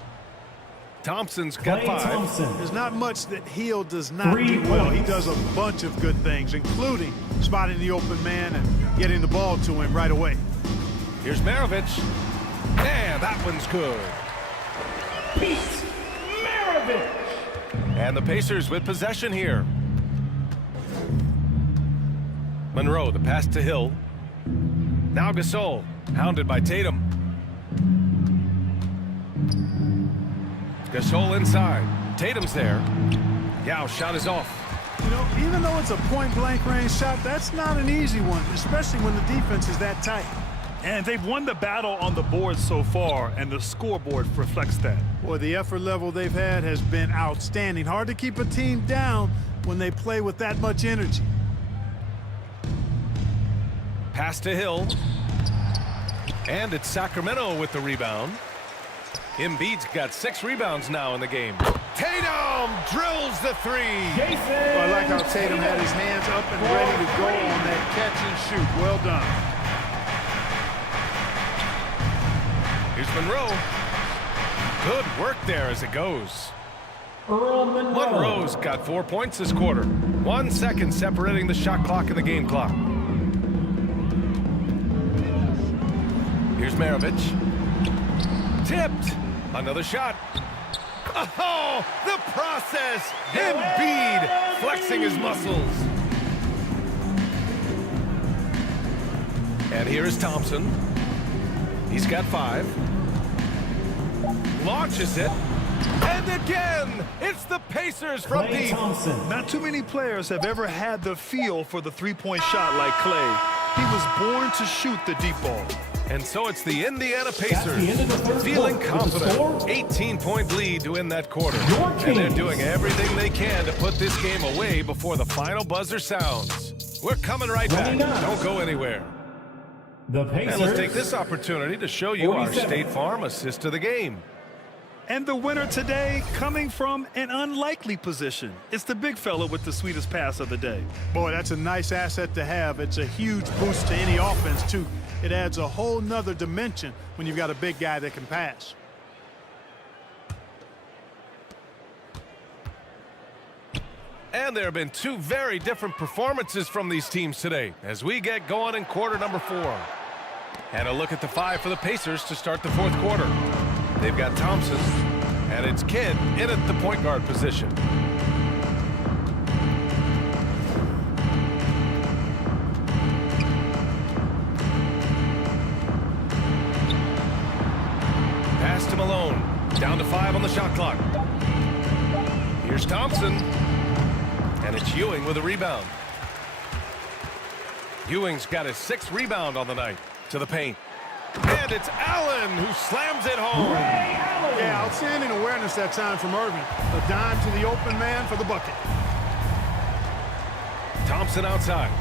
Thompson's got 5. There's not much that Hill does not do well. He does a bunch of good things, including spotting the open man and getting the ball to him right away. Here's Maravich. And that one's good. Pete Maravich. And the Pacers with possession here. Monroe, the pass to Hill. Now Gasol, hounded by Tatum. Gasol inside. Tatum's there. Yao shot is off. You know, even though it's a point-blank range shot, that's not an easy one, especially when the defense is that tight. And they've won the battle on the board so far, and the scoreboard reflects that. Boy, the effort level they've had has been outstanding. Hard to keep a team down when they play with that much energy. Pass to Hill. And it's Sacramento with the rebound. Embiid's got 6 rebounds now in the game. Tatum drills the 3. Well, I like how Tatum had his hands up and ready to go on that catch and shoot. Well done. Here's Monroe. Good work there as it goes. Monroe's got 4 points this quarter. 1 second separating the shot clock and the game clock. Here's Maravich. Tipped. Another shot. Oh, the process. Embiid flexing his muscles. And here is Thompson. He's got 5. Launches it. And again, it's the Pacers from deep. Not too many players have ever had the feel for the three-point shot like Clay. He was born to shoot the deep ball. And so it's the Indiana Pacers feeling confident. 18-point lead to win that quarter. And they're doing everything they can to put this game away before the final buzzer sounds. We're coming right back. Don't go anywhere. The Pacers. And let's take this opportunity to show you our State Farm assist to the game. And the winner today coming from an unlikely position. It's the big fella with the sweetest pass of the day. Boy, that's a nice asset to have. It's a huge boost to any offense, too. It adds a whole nother dimension when you've got a big guy that can pass. And there have been 2 very different performances from these teams today as we get going in quarter number 4. And a look at the 5 for the Pacers to start the 4th quarter. They've got Thompson, and it's Kidd in at the point guard position. Pass to Malone. Down to 5 on the shot clock. Here's Thompson. And it's Ewing with a rebound. Ewing's got his 6th rebound on the night. To the paint. And it's Allen who slams it home. Yeah, outstanding awareness that time from Irving. A dime to the open man for the bucket. Thompson outside.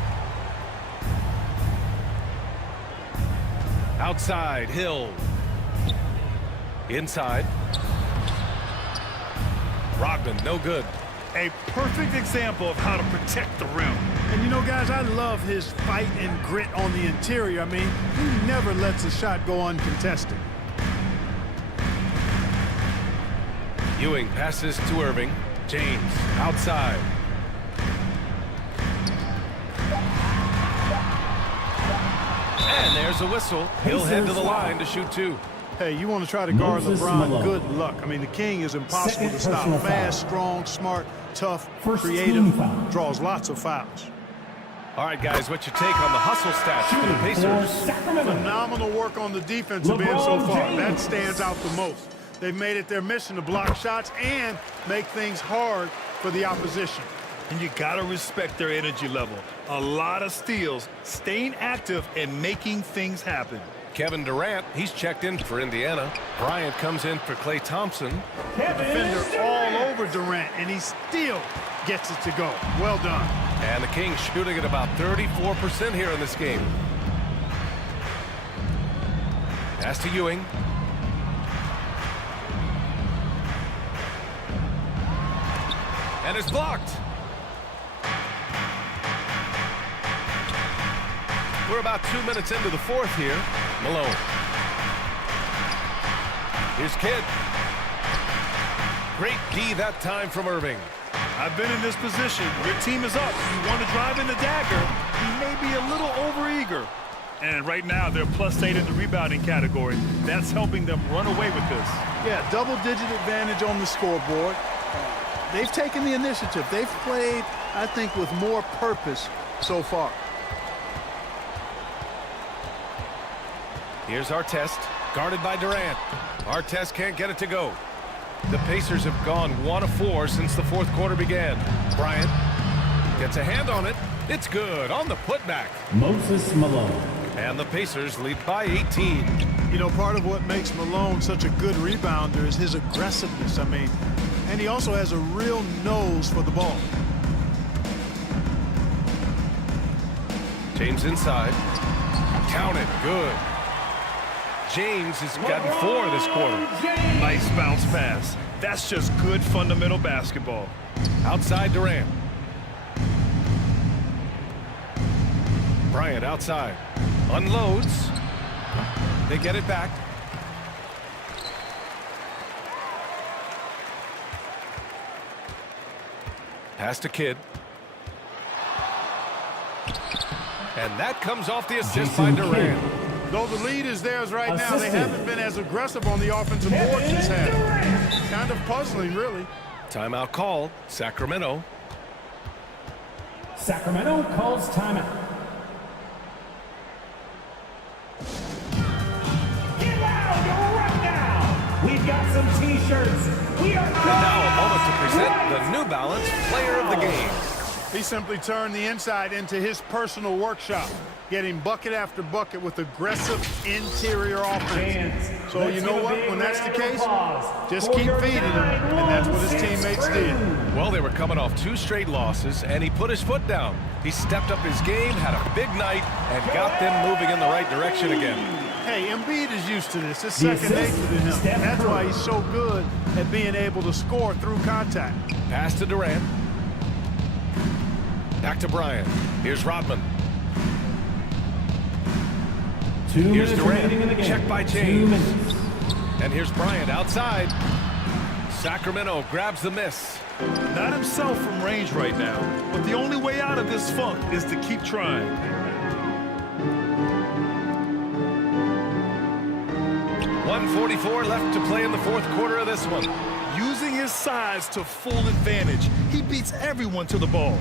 Outside, Hill. Inside. Rodman, no good. A perfect example of how to protect the rim. And you know, guys, I love his fight and grit on the interior. I mean, he never lets a shot go uncontested. Ewing passes to Irving. James outside. And there's a whistle. He'll head to the line to shoot 2. Hey, you want to try to guard LeBron, good luck. I mean, the king is impossible to stop. Fast, strong, smart, tough, creative, draws lots of fouls. All right, guys, what's your take on the hustle stats for the Pacers? Phenomenal work on the defensive end so far. That stands out the most. They've made it their mission to block shots and make things hard for the opposition. And you got to respect their energy level. A lot of steals, staying active, and making things happen. Kevin Durant, he's checked in for Indiana. Bryant comes in for Klay Thompson. Defender all over Durant, and he still gets it to go. Well done. And the Kings shooting at about 34% here in this game. Pass to Ewing. And it's blocked. We're about 2 minutes into the 4th here. Malone. Here's Kidd. Great D that time from Irving. I've been in this position. Your team is up. You want to drive in the dagger. He may be a little overeager. And right now, they're +8 in the rebounding category. That's helping them run away with this. Yeah, double-digit advantage on the scoreboard. They've taken the initiative. They've played, I think, with more purpose so far. Here's Artest, guarded by Durant. Artest can't get it to go. The Pacers have gone 1 of 4 since the 4th quarter began. Bryant gets a hand on it. It's good on the putback. Moses Malone. And the Pacers lead by 18. You know, part of what makes Malone such a good rebounder is his aggressiveness. I mean, and he also has a real nose for the ball. James inside. Count it. Good. James has gotten 4 this quarter. Nice bounce pass. That's just good fundamental basketball. Outside Durant. Bryant outside. Unloads. They get it back. Pass to Kidd. And that comes off the assist by Durant. Though the lead is theirs right now, they haven't been as aggressive on the offensive boards this half. Kind of puzzling, really. Timeout called. Sacramento. Sacramento calls timeout. Get loud right now. We've got some T-shirts. We are And now a moment to present the New Balance Player of the Game. He simply turned the inside into his personal workshop, getting bucket after bucket with aggressive interior offense. So you know what? When that's the case, just keep feeding him, and that's what his teammates did. Well, they were coming off 2 straight losses, and he put his foot down. He stepped up his game, had a big night, and got them moving in the right direction again. Hey, Embiid is used to this. It's second nature to him. That's why he's so good at being able to score through contact. Pass to Durant. Back to Bryant. Here's Rodman. Here's Durant. Checked by James. And here's Bryant outside. Sacramento grabs the miss. Not himself from range right now, but the only way out of this funk is to keep trying. .144 left to play in the 4th quarter of this one. Using his size to full advantage, he beats everyone to the ball.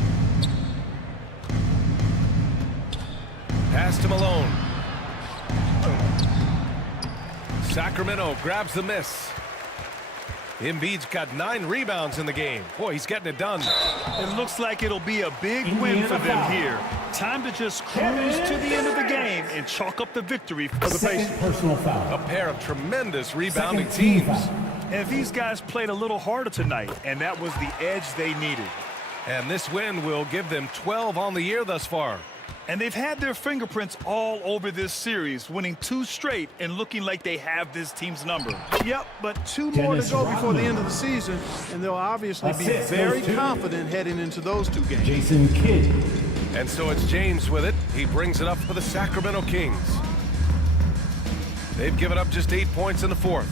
Pass to Malone. Sacramento grabs the miss. Embiid's got 9 rebounds in the game. Boy, he's getting it done. It looks like it'll be a big win for them here. Time to just cruise to the end of the game and chalk up the victory for the Pacers. Personal foul. A pair of tremendous rebounding teams. And these guys played a little harder tonight, and that was the edge they needed. And this win will give them 12 on the year thus far. And they've had their fingerprints all over this series, winning 2 straight and looking like they have this team's number. Yep, but 2 more to go before the end of the season, and they'll obviously be very confident heading into those 2 games. Jason Kidd. And so it's James with it. He brings it up for the Sacramento Kings. They've given up just 8 points in the 4th.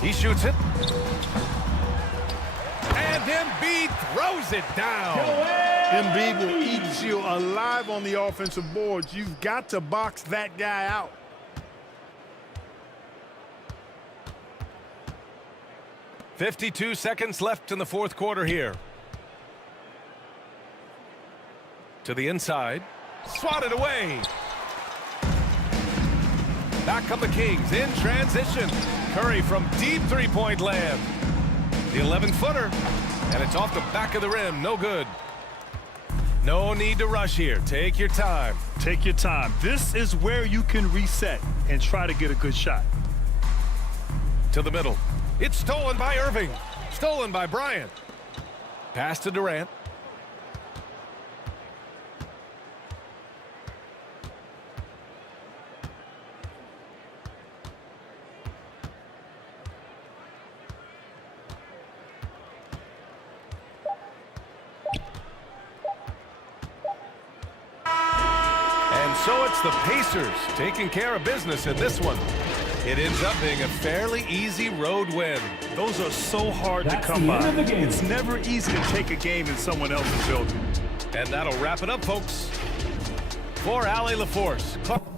He shoots it. And Embiid throws it down. Embiid will eat you alive on the offensive boards. You've got to box that guy out. .52 seconds left in the 4th quarter here. To the inside. Swatted away. Back come the Kings in transition. Curry from deep 3-point land. The 11-footer. And it's off the back of the rim. No good. No need to rush here. Take your time. Take your time. This is where you can reset and try to get a good shot. To the middle. It's stolen by Irving. Stolen by Bryant. Pass to Durant. So it's the Pacers taking care of business in this one. It ends up being a fairly easy road win. Those are so hard to come by. It's never easy to take a game in someone else's building. And that'll wrap it up, folks. For Allie LaForce.